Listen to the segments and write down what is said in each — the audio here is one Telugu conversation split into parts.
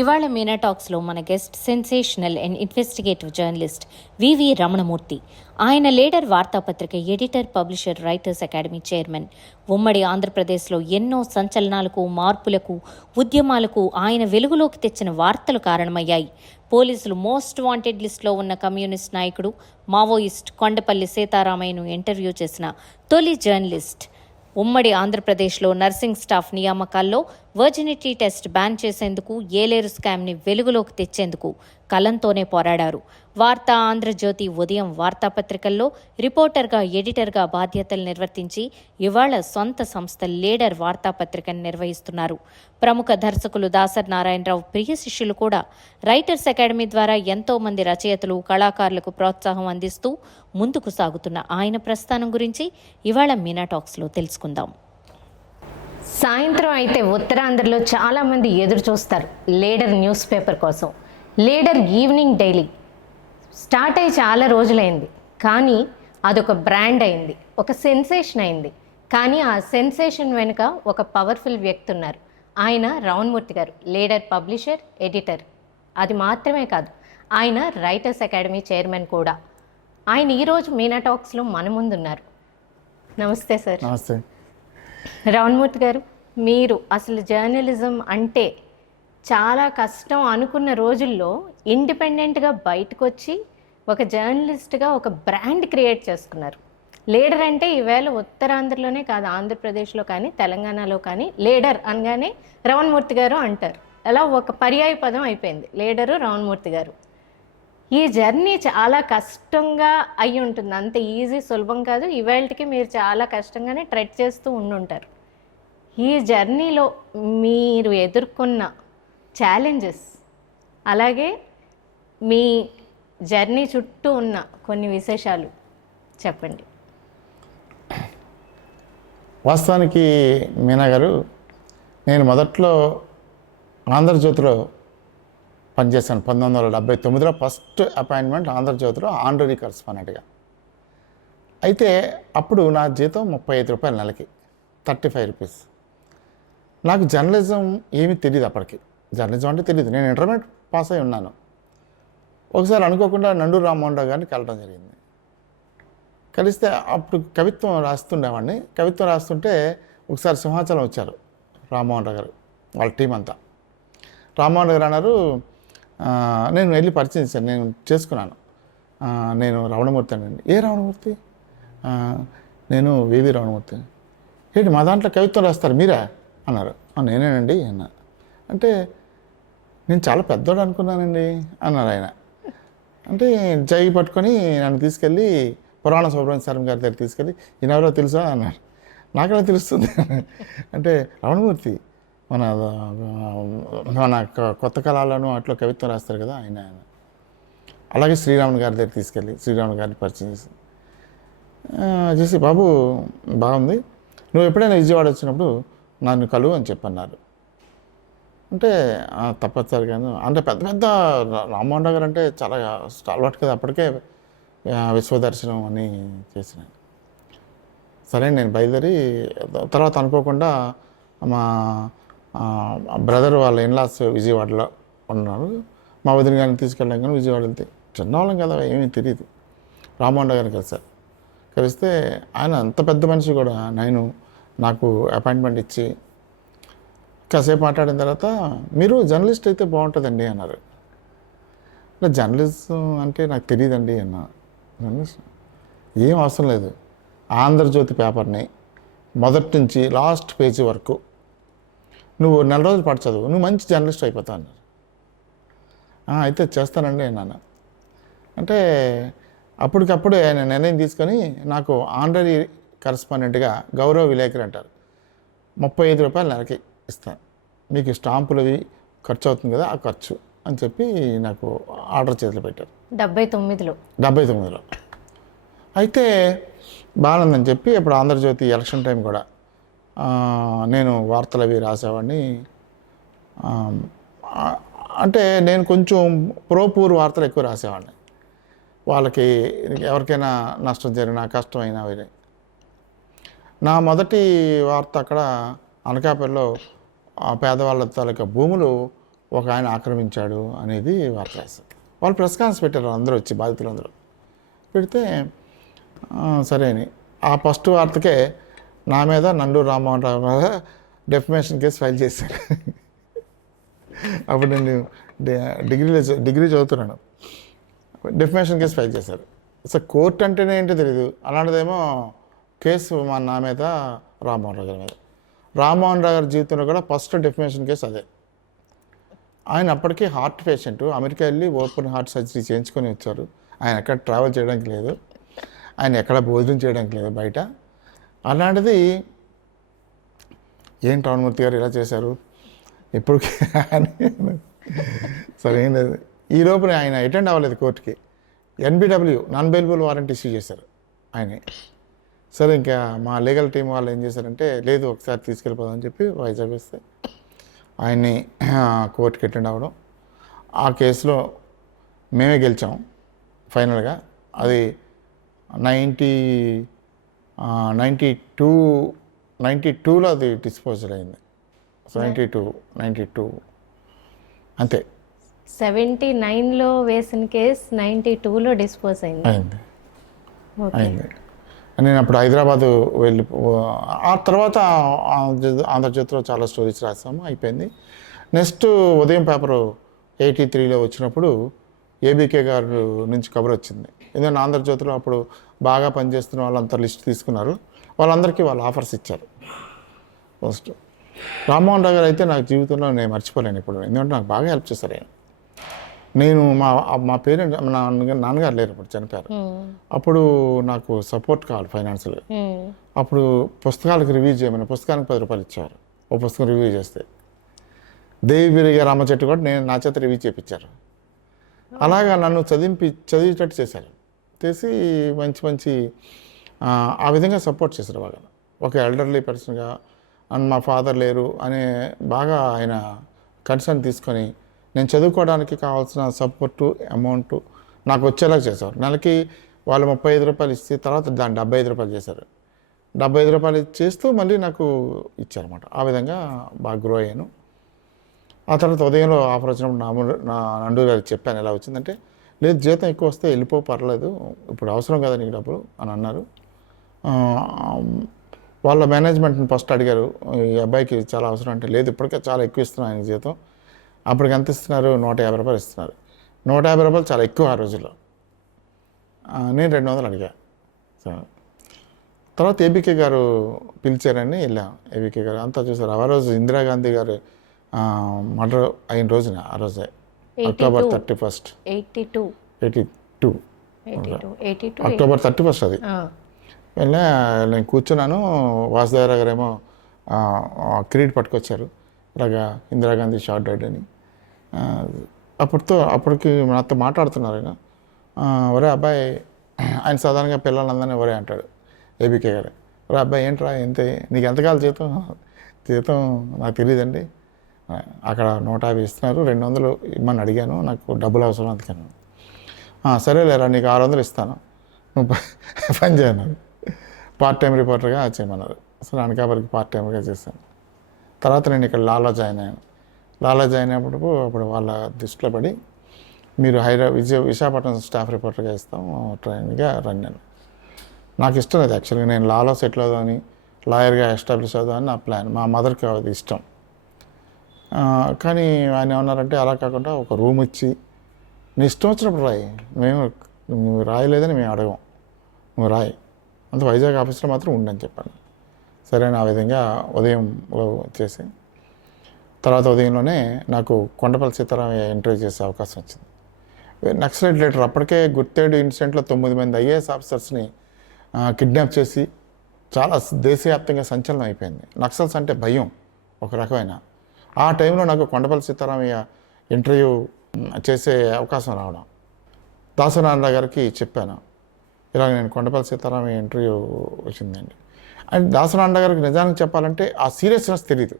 ఇవాళ మీనా టాక్స్లో మన guest sensational and investigative journalist VV Ramanamurthy. ఆయన లీడర్ వార్తాపత్రిక editor, publisher, writers academy chairman. ఉమ్మడి ఆంధ్రప్రదేశ్లో ఎన్నో సంచలనాలకు, మార్పులకు, ఉద్యమాలకు ఆయన వెలుగులోకి తెచ్చిన వార్తలు కారణమయ్యాయి. పోలీసులు మోస్ట్ వాంటెడ్ లిస్టులో ఉన్న కమ్యూనిస్ట్ నాయకుడు, మావోయిస్ట్ కొండపల్లి సీతారామయ్యను ఇంటర్వ్యూ చేసిన తొలి జర్నలిస్ట్. ఉమ్మడి ఆంధ్రప్రదేశ్లో నర్సింగ్ స్టాఫ్ నియామకాల్లో వర్జినిటీ టెస్ట్ బ్యాన్ చేసేందుకు, ఏలేరు స్కామ్ని వెలుగులోకి తెచ్చేందుకు కలంతోనే పోరాడారు. వార్తా ఆంధ్రజ్యోతి, ఉదయం వార్తాపత్రికల్లో రిపోర్టర్గా, ఎడిటర్గా బాధ్యతలు నిర్వర్తించి ఇవాళ సొంత సంస్థ లీడర్ వార్తాపత్రికను నిర్వహిస్తున్నారు. ప్రముఖ దర్శకులు దాసరి నారాయణరావు ప్రియ శిష్యులు కూడా. రైటర్స్ అకాడమీ ద్వారా ఎంతో మంది రచయితలు, కళాకారులకు ప్రోత్సాహం అందిస్తూ ముందుకు సాగుతున్న ఆయన ప్రస్థానం గురించి ఇవాళ మీనా టాక్స్లో తెలుసుకుందాం. సాయంత్రం అయితే ఉత్తరాంధ్రలో చాలామంది ఎదురు చూస్తారు లీడర్ న్యూస్ పేపర్ కోసం. లీడర్ ఈవినింగ్ డైలీ స్టార్ట్ అయ్యి చాలా రోజులైంది, కానీ అదొక బ్రాండ్ అయింది, ఒక సెన్సేషన్ అయింది. కానీ ఆ సెన్సేషన్ వెనుక ఒక పవర్ఫుల్ వ్యక్తి ఉన్నారు. ఆయన రమణమూర్తి గారు, లీడర్ పబ్లిషర్, ఎడిటర్. అది మాత్రమే కాదు, ఆయన రైటర్స్ అకాడమీ చైర్మన్ కూడా. ఆయన ఈరోజు మీనా టాక్స్లో మన ముందున్నారు. నమస్తే సార్. నమస్తే రమణమూర్తి గారు, మీరు అసలు జర్నలిజం అంటే చాలా కష్టం అనుకున్న రోజుల్లో ఇండిపెండెంట్గా బయటకు వచ్చి ఒక జర్నలిస్ట్గా ఒక బ్రాండ్ క్రియేట్ చేసుకున్నారు. లీడర్ అంటే ఈవేళ ఉత్తరాంధ్రలోనే కాదు, ఆంధ్రప్రదేశ్లో కానీ తెలంగాణలో కానీ లీడర్ అనగానే రమణమూర్తి గారు అంటారు. అలా ఒక పర్యాయ పదం అయిపోయింది లీడరు రమణమూర్తి గారు. ఈ జర్నీ చాలా కష్టంగా అయి ఉంటుంది, అంత ఈజీ సులభం కాదు. ఇవాళకి మీరు చాలా కష్టంగానే ట్రెడ్ చేస్తూ ఉండుంటారు. ఈ జర్నీలో మీరు ఎదుర్కొన్న ఛాలెంజెస్, అలాగే మీ జర్నీ చుట్టూ ఉన్న కొన్ని విశేషాలు చెప్పండి. వాస్తవానికి మీనా గారు, నేను మొదట్లో ఆంధ్రజ్యోతిలో పనిచేశాను. 1979లో ఫస్ట్ అపాయింట్మెంట్ ఆంధ్రజ్యోతిలో ఆనరీ కరెస్పాండెంట్గా. అయితే అప్పుడు నా జీతం 35 రూపాయలు నెలకి, 35 రూపీస్. నాకు జర్నలిజం ఏమీ తెలియదు అప్పటికి. జర్నలిజం అంటే తెలియదు. నేను ఇంటర్మీడియట్ పాస్ అయి ఉన్నాను. ఒకసారి అనుకోకుండా నండూరు రామ్మోహన్ రావు గారిని కలవడం జరిగింది. కలిస్తే అప్పుడు కవిత్వం రాస్తుండేవాడిని. కవిత్వం రాస్తుంటే ఒకసారి సింహాచలం వచ్చారు రామ్మోహన్ రావు గారు, వాళ్ళ టీం అంతా. రామ్మోహన్ గారు అన్నారు, నేను వెళ్ళి పరిచయం చేశాను, నేను చేసుకున్నాను, నేను రమణమూర్తి అండి. ఏ రమణమూర్తి? నేను వివి రమణమూర్తి. ఏంటి మా దాంట్లో కవిత్వం రాస్తారు మీరా అన్నారు. నేనేనండి అన్న. అంటే నేను చాలా పెద్దోడు అనుకున్నానండి అన్నారు ఆయన. అంటే జై పట్టుకొని నన్ను తీసుకెళ్ళి పురాణ సుబ్రహ్మణ్య శర్మ గారి దగ్గర తీసుకెళ్ళి, ఈయనెవరో తెలుసా అన్నారు. నాకెలా తెలుస్తుంది అంటే రమణమూర్తి మన కొత్త కళలను అట్లా కవిత్వం రాస్తారు కదా ఆయన. అలాగే శ్రీరాముని గారి దగ్గర తీసుకెళ్ళి శ్రీరాముని గారిని పరిచయం చేసి బాబు బాగుంది, నువ్వు ఎప్పుడైనా విజయవాడ వచ్చినప్పుడు నన్ను కలువు అని చెప్పన్నారు. అంటే తప్పనిసరిగాను. అంటే పెద్ద పెద్ద రామ్మోహన్ రావు గారు అంటే చాలా అలవాటు కదా అప్పటికే, విశ్వదర్శనం అని చేసిన. సరే నేను బయలుదేరి తర్వాత అనుకోకుండా మా బ్రదర్ వాళ్ళ ఇన్లాస్ విజయవాడలో ఉన్నారు. మా వదిన గారిని తీసుకెళ్ళాం, కానీ విజయవాడ వెళ్తే చిన్నవాళ్ళం కదా, ఏమీ తెలియదు. రామ్మోహన్ రావు గారిని కలిసారు. కలిస్తే ఆయన అంత పెద్ద మనిషి కూడా నాకు అపాయింట్మెంట్ ఇచ్చి కాసేపు మాట్లాడిన తర్వాత, మీరు జర్నలిస్ట్ అయితే బాగుంటుందండి అన్నారు. జర్నలిజం అంటే నాకు తెలియదండి అన్నా. జర్నలిస్ట్ ఏం అవసరం లేదు, ఆంధ్రజ్యోతి పేపర్ని మొదటి నుంచి లాస్ట్ పేజీ వరకు నువ్వు 4 రోజులు పాటు చదువు, నువ్వు మంచి జర్నలిస్ట్ అయిపోతావు అన్నారు. అయితే చేస్తానండి అన్నాను. అంటే అప్పటికప్పుడు ఆయన నిర్ణయం తీసుకొని నాకు ఆనరీ కరెస్పాండెంట్గా గౌరవ విలేకరి అంటారు, 35 రూపాయలు నెలకి ఇస్తాను, మీకు స్టాంపులు అవి ఖర్చు అవుతుంది కదా, ఆ ఖర్చు అని చెప్పి నాకు ఆర్డర్ చేతులు పెట్టారు. 79లో. అయితే బాగుందని చెప్పి ఇప్పుడు ఆంధ్రజ్యోతి ఎలక్షన్ టైం కూడా నేను వార్తలు అవి రాసేవాడిని. అంటే నేను కొంచెం పూర్ వార్తలు ఎక్కువ రాసేవాడిని. వాళ్ళకి ఎవరికైనా నష్టం జరిగినా, కష్టమైనా అవి. నా మొదటి వార్త అక్కడ అనకాపల్లిలో ఆ పేదవాళ్ళ తాలూకా భూములు ఒక ఆయన ఆక్రమించాడు అనేది వార్త రాశారు. వాళ్ళు ప్రెస్ కాన్ఫరెన్స్ పెట్టారు, అందరూ వచ్చి బాధితులందరూ పెడితే సరే అని ఆ ఫస్ట్ వార్తకే నా మీద నండూరు రామ్మోహన్ రావు మీద డెఫమేషన్ కేసు ఫైల్ చేశారు. అప్పుడు నేను డిగ్రీ చదువుతున్నాను. డెఫమేషన్ కేసు ఫైల్ చేశారు. అసలు కోర్టు అంటేనే ఏంటో తెలియదు, అలాంటిదేమో కేసు నా మీద రామ్మోహన్ రావు గారి మీద. రామ్మోహన్ రావు గారి జీవితంలో కూడా ఫస్ట్ డెఫమేషన్ కేసు అదే. ఆయన అప్పటికీ హార్ట్ పేషెంట్, అమెరికా వెళ్ళి ఓపెన్ హార్ట్ సర్జరీ చేయించుకొని వచ్చారు. ఆయన ఎక్కడ ట్రావెల్ చేయడానికి లేదు, ఆయన ఎక్కడ భోజనం చేయడానికి లేదు బయట. అలాంటిది ఏం రామమూర్తి గారు ఇలా చేశారు ఇప్పుడు అని సరే ఏం లేదు. ఈ లోపల ఆయన అటెండ్ అవ్వలేదు కోర్టుకి. NBW non bailable warrant issue చేశారు ఆయన. సరే ఇంకా మా లీగల్ టీం వాళ్ళు ఏం చేశారంటే లేదు ఒకసారి తీసుకెళ్ళిపోదామని చెప్పి వైజాగ్ వస్తే ఆయన్ని కోర్టుకి అటెండ్ అవ్వడం. ఆ కేసులో మేమే గెలిచాం ఫైనల్గా. అది 92లో అది డిస్పోజల్ అయింది. 92 అంతే 79లో వేసిన కేసు 92లో డిస్పోజ్ అయింది. అయింది. నేను అప్పుడు హైదరాబాదు వెళ్ళి ఆ తర్వాత ఆంధ్రజ్యోతిలో చాలా స్టోరీస్ రాసాము, అయిపోయింది. నెక్స్ట్ ఉదయం పేపరు 83లో వచ్చినప్పుడు ఏబీకే గారు నుంచి కబర్ వచ్చింది. ఎందుకంటే ఆంధ్రజ్యోతిలో అప్పుడు బాగా పనిచేస్తున్న వాళ్ళంతా లిస్ట్ తీసుకున్నారు, వాళ్ళందరికీ వాళ్ళు ఆఫర్స్ ఇచ్చారు. ఫస్ట్ రామ్మోహన్ రావు గారు అయితే నాకు జీవితంలో నేను మర్చిపోలేను ఇప్పుడు, ఎందుకంటే నాకు బాగా హెల్ప్ చేశారు ఆయన. నేను మా పేరెంట్ మా నాన్నగారు లేరు, అప్పుడు చనిపోయారు. అప్పుడు నాకు సపోర్ట్ కావాలి ఫైనాన్షియల్గా. అప్పుడు పుస్తకాలకు రివ్యూ చేయమని పుస్తకానికి 10 రూపాయలు ఇచ్చారు ఓ పుస్తకం రివ్యూ చేస్తే. దేవిబిరిగా రామ చెట్టు కూడా నేను నా చేత రివ్యూ చేయించారు. అలాగా నన్ను చదివేటట్టు చేశారు. చేసి మంచి ఆ విధంగా సపోర్ట్ చేశారు వాళ్ళు. ఒక ఎల్డర్లీ పర్సన్గా అండ్ మా ఫాదర్ లేరు అనే బాగా ఆయన కన్సర్న్ తీసుకొని నేను చదువుకోవడానికి కావాల్సిన సపోర్టు అమౌంట్ నాకు వచ్చేలాగా చేశారు. నెలకి వాళ్ళు 35 రూపాయలు ఇస్తే తర్వాత దాన్ని 75 రూపాయలు చేశారు. 75 రూపాయలు చేస్తూ మళ్ళీ నాకు ఇచ్చారన్నమాట. ఆ విధంగా బాగా గ్రో అయ్యాను. ఆ తర్వాత ఉదయంలో ఆఫర్ వచ్చినప్పుడు నా నండూరు గారికి చెప్పాను ఎలా వచ్చిందంటే, లేదు జీతం ఎక్కువ వస్తే వెళ్ళిపో పర్లేదు, ఇప్పుడు అవసరం కదా నీకు డబ్బులు అని అన్నారు. వాళ్ళ మేనేజ్మెంట్ని ఫస్ట్ అడిగారు ఈ అబ్బాయికి చాలా అవసరం అంటే, లేదు ఇప్పటికే చాలా ఎక్కువ ఇస్తున్నాను ఆయన జీతం. అప్పటికి ఎంత ఇస్తున్నారు? 150 రూపాయలు ఇస్తున్నారు. 150 రూపాయలు చాలా ఎక్కువ ఆ రోజుల్లో. నేను 200 అడిగా. తర్వాత ఏబీకే గారు పిలిచారని వెళ్ళాం. ఏబీకే గారు అంతా చూసారు. ఆ రోజు ఇందిరాగాంధీ గారు మర్డర్ అయిన రోజున, ఆ రోజే అక్టోబర్ 31 అక్టోబర్ 31 అది. వెళ్ళా, నేను కూర్చున్నాను. వాసుదేవరావు గారేమో కిరీట్ పట్టుకొచ్చారు, ఇలాగా ఇందిరాగాంధీ షార్ట్ డెడ్ అని. అప్పటికి నాతో మాట్లాడుతున్నారు ఆయన. ఒరే అబ్బాయి, ఆయన సాధారణంగా పిల్లలందరినీ ఒరే అంటాడు ఏబీకే గారు. ఒరే అబ్బాయి ఏంట్రా ఎంత నీకు ఎంతకాలం జీతం నాకు తెలియదండి, అక్కడ 150 ఇస్తున్నారు, 200 ఇమ్మని అడిగాను, నాకు డబ్బులు అవసరం అందుకని. సరేలేరా నీకు 600 ఇస్తాను, నువ్వు పని చేయన్నారు. పార్ట్ టైం రిపోర్టర్గా చేయమన్నారు. అసలు అనకాపల్లికి పార్ట్ టైంగా చేశాను. తర్వాత నేను ఇక్కడ లాలో జాయిన్ అయ్యాను. లాలో జాయిన్ అయినప్పుడు అప్పుడు వాళ్ళ దృష్టిలో పడి మీరు విశాఖపట్నం స్టాఫ్ రిపోర్టర్గా ఇస్తాం ట్రైన్గా రన్నాను. నాకు ఇష్టం లేదు యాక్చువల్గా, నేను లాలో సెటిల్ అవుదామని, లాయర్గా ఎస్టాబ్లిష్ అవుదామని నా ప్లాన్. మా మదర్కి అది ఇష్టం. కానీ ఆయన ఏమన్నారంటే అలా కాకుండా ఒక రూమ్ ఇచ్చి నీ ఇష్టం వచ్చినప్పుడు రాయి, నువ్వు రాయలేదని మేము అడగం, నువ్వు రాయి, అంత వైజాగ్ ఆఫీస్లో మాత్రం ఉండని చెప్పాను. సరే ఆ విధంగా ఉదయంలో చేసి తర్వాత ఉదయంలోనే నాకు కొండపల్లి సీతారామయ్య ఇంటర్వ్యూ చేసే అవకాశం వచ్చింది. నక్సలైట్ లీడర్ అప్పటికే గుర్తేడు ఇన్సిడెంట్లో 9 మంది IAS ఆఫీసర్స్ని కిడ్నాప్ చేసి చాలా దేశవ్యాప్తంగా సంచలనం అయిపోయింది. నక్సల్స్ అంటే భయం ఒక రకమైన. ఆ టైంలో నాకు కొండపల్లి సీతారామయ్య ఇంటర్వ్యూ చేసే అవకాశం రావడం, దాసనారాయణ గారికి చెప్పాను, ఇలా నేను కొండపల్లి సీతారామయ్య ఇంటర్వ్యూ వచ్చిందండి. అండ్ దాసనారాయణ గారికి నిజానికి చెప్పాలంటే ఆ సీరియస్నెస్ తెలియదు.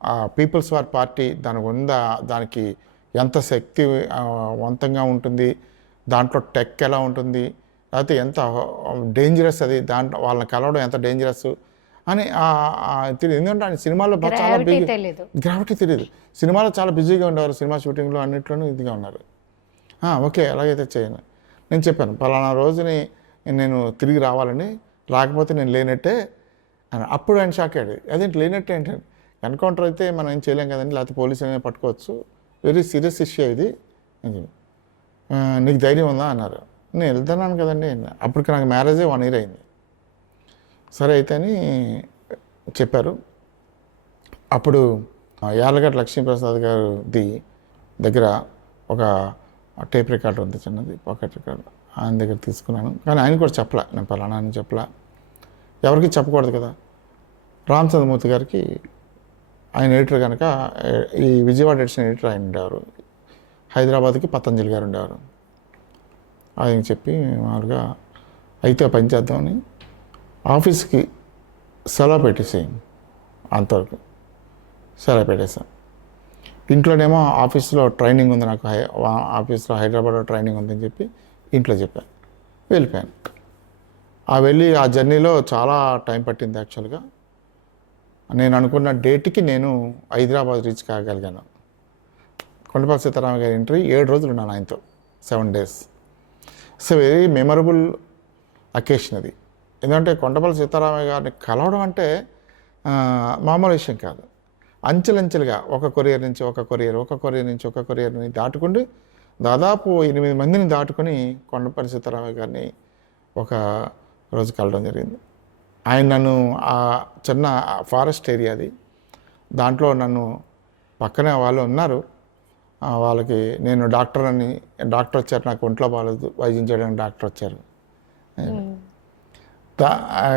ఆ పీపుల్స్ వార్ పార్టీ దానికి ఎంత శక్తివంతంగా ఉంటుంది, దాంట్లో టెక్ ఎలా ఉంటుంది, లేకపోతే ఎంత డేంజరస్ అది, దాంట్లో వాళ్ళని కలవడం ఎంత డేంజరస్ అని తెలియదు. ఎందుకంటే ఆయన సినిమాలో చాలా బిజీ, తెలీదు. గ్రావిటీ తెలియదు. సినిమాలో చాలా బిజీగా ఉండేవారు, సినిమా షూటింగ్లో అన్నింటిలోనూ ఇదిగా ఉన్నారు. ఓకే అలాగైతే చేయను. నేను చెప్పాను పలానా రోజుని నేను తిరిగి రావాలని, రాకపోతే నేను లేనట్టే అని. అప్పుడు ఆయన షాక్ అయ్యాడు. అదేంటి లేనట్టే ఏంటంటే, ఎన్కౌంటర్ అయితే మనం ఏం చేయలేం కదండి, లేకపోతే పోలీసు అయినా పట్టుకోవచ్చు, వెరీ సీరియస్ ఇష్యూ ఇది, నీకు ధైర్యం ఉందా అన్నారు. నేను వెళ్తున్నాను కదండి. అప్పటికి నాకు మ్యారేజే 1 year అయింది. సరే అయితే అని చెప్పారు. అప్పుడు యార్లగడ్డ లక్ష్మీప్రసాద్ గారిది దగ్గర ఒక టేప్ రికార్డర్ ఉంది, చిన్నది పాకెట్ రికార్డర్, ఆయన దగ్గర తీసుకున్నాను. కానీ ఆయన కూడా చెప్పలే, నేను పలానా అని చెప్పలే, ఎవరికి చెప్పకూడదు కదా. రామచంద్రమూర్తి గారికి ఆయన ఎడిటర్ కనుక, ఈ విజయవాడ ఎడిషన్ ఎడిటర్ ఆయన ఉండేవారు, హైదరాబాద్కి పతంజలి గారు ఉండేవారు. ఆయన చెప్పి మామూలుగా అయితే పని చేద్దామని ఆఫీస్కి సెలవు పెట్టేసేయం, అంతవరకు సెలవు పెట్టేసాను. ఇంట్లోనేమో ఆఫీస్లో ట్రైనింగ్ ఉంది నాకు, ఆఫీస్లో హైదరాబాద్లో ట్రైనింగ్ ఉందని చెప్పి ఇంట్లో చెప్పాను, వెళ్ళిపోయాను. వెళ్ళి ఆ జర్నీలో చాలా టైం పట్టింది. యాక్చువల్గా నేను అనుకున్న డేట్కి నేను హైదరాబాద్ రీచ్ కాగలిగాను. కొండపల్లి సీతారామ గారి ఇంటర్వ్యూ 7 రోజులు ఉన్నాను ఆయనతో, 7 days. So very memorable occasion అది. ఎందుకంటే కొండపల్లి సీతారామయ్య గారిని కలవడం అంటే మామూలు విషయం కాదు. అంచెలంచెలుగా ఒక కొరియర్ నుంచి ఒక కొరియర్ని దాటుకుంటూ దాదాపు 8 మందిని దాటుకొని కొండపల్లి సీతారామయ్య గారిని ఒక రోజు కలవడం జరిగింది. ఆయన నన్ను ఆ చిన్న ఫారెస్ట్ ఏరియా అది, దాంట్లో నన్ను పక్కనే వాళ్ళు ఉన్నారు, వాళ్ళకి నేను డాక్టర్ వచ్చారు, నాకు ఒంట్లో బాగాలేదు, వైద్యం చేయడానికి డాక్టర్ వచ్చారు.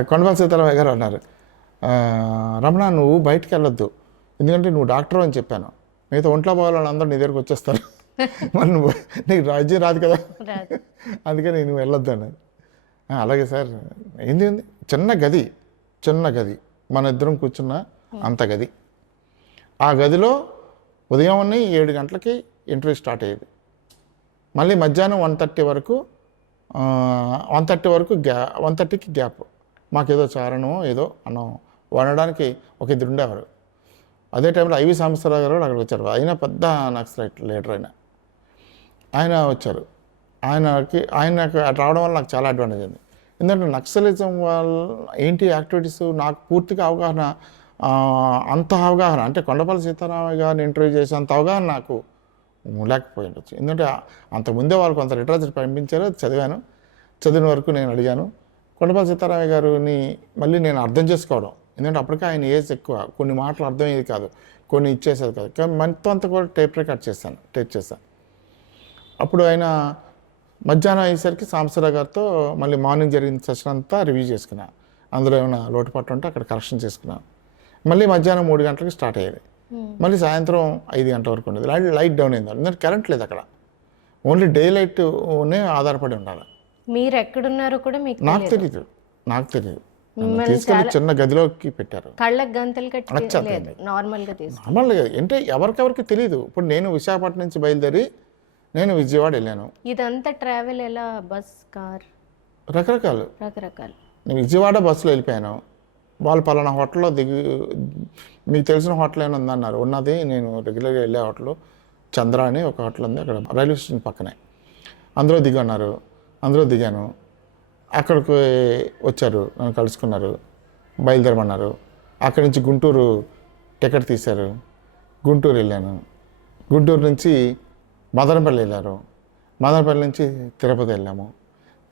కొండపల్లి సీతారామయ్య గారు అన్నారు, రమణ నువ్వు బయటికి వెళ్ళొద్దు, ఎందుకంటే నువ్వు డాక్టర్ అని చెప్పాను, మిగతా ఒంట్లో బాగాలని అందరూ నీ దగ్గరికి వచ్చేస్తారు, మరి నువ్వు నీకు రాజ్యం రాదు కదా, అందుకని నువ్వు వెళ్ళొద్దు అన్నారు. అలాగే సార్. ఏంది చిన్న గది మన ఇద్దరం కూర్చున్న అంత గది. ఆ గదిలో ఉదయం 7 గంటలకి ఇంటర్వ్యూ స్టార్ట్ అయ్యేది, మళ్ళీ మధ్యాహ్నం 1:30 వరకు 1:30కి గ్యాప్. మాకేదో చారణమో ఏదో అన్నం వండడానికి ఒక 2 ఉండేవారు. అదే టైంలో ఐవి సాంబశివరావు గారు అక్కడికి వచ్చారు. ఆయన పెద్ద నక్సలైట్ లీడర్, ఆయన వచ్చారు. ఆయనకు రావడం వల్ల నాకు చాలా అడ్వాంటేజ్ అయింది. ఎందుకంటే నక్సలిజం వల్ల ఏంటి యాక్టివిటీస్ నాకు పూర్తిగా అవగాహన, అంత అవగాహన అంటే కొండపల్లి సీతారామయ్య గారిని ఇంటర్వ్యూ చేసేంత అవగాహన నాకు లేకపోయి ఉండొచ్చు. ఎందుకంటే అంతకుముందే వాళ్ళు కొంత లిటరేచర్ పంపించారు, చదివాను. చదివిన వరకు నేను అడిగాను. కొండపల్లి సీతారామయ్య గారిని మళ్ళీ నేను అర్థం చేసుకోవడం, ఎందుకంటే అప్పటికే ఆయన ఏజ్ ఎక్కువ, కొన్ని మాటలు అర్థమయ్యేది కాదు, కొన్ని ఇచ్చేసేది కాదు. కానీ మొత్తం అంతా కూడా టేప్ చేశాను. అప్పుడు ఆయన మధ్యాహ్నం అయ్యేసరికి సాంబశివరావు గారితో మళ్ళీ మార్నింగ్ జరిగిన సెషన్ అంతా రివ్యూ చేసుకున్నా, అందులో ఏమైనా లోటుపాట్లు ఉంటే అక్కడ కరెక్షన్ చేసుకున్నా. మళ్ళీ మధ్యాహ్నం 3 గంటలకి స్టార్ట్ అయ్యేది, మళ్ళీ సాయంత్రం 5 గంటల వరకు ఉండేది. లైట్ డౌన్ అయింది, ఎందుకంటే కరెంట్ లేదు అక్కడ, ఓన్లీ డే లైట్నే ఆధారపడి ఉండాలి. మీరు ఎక్కడున్నారో కూడా నాకు తెలియదు. తీసుకెళ్ళి చిన్న గదిలోకి పెట్టారు, కళ్ళకి గంతలు కట్టి నార్మల్గా అంటే ఎవరికెవరికి తెలియదు. ఇప్పుడు నేను విశాఖపట్నం నుంచి బయలుదేరి నేను విజయవాడ వెళ్ళాను. ఇదంతా ట్రావెల్ ఎలా? బస్, కార్, రకరకాలు. నేను విజయవాడ బస్సులో వెళ్ళిపోయాను. వాళ్ళు పలానా హోటల్లో మీకు తెలిసిన హోటల్ ఏమైనా ఉందన్నారు. ఉన్నది నేను రెగ్యులర్గా వెళ్ళే హోటల్ చంద్ర అని ఒక హోటల్ ఉంది, అక్కడ రైల్వే స్టేషన్ పక్కనే. అందులో దిగాను. అక్కడికి వచ్చారు, నన్ను కలుసుకున్నారు, బయలుదేరమన్నారు. అక్కడి నుంచి గుంటూరు టికెట్ తీశారు, గుంటూరు వెళ్ళాను. గుంటూరు నుంచి మదనపల్లి వెళ్ళారు, మదనపల్లి నుంచి తిరుపతి వెళ్ళాము.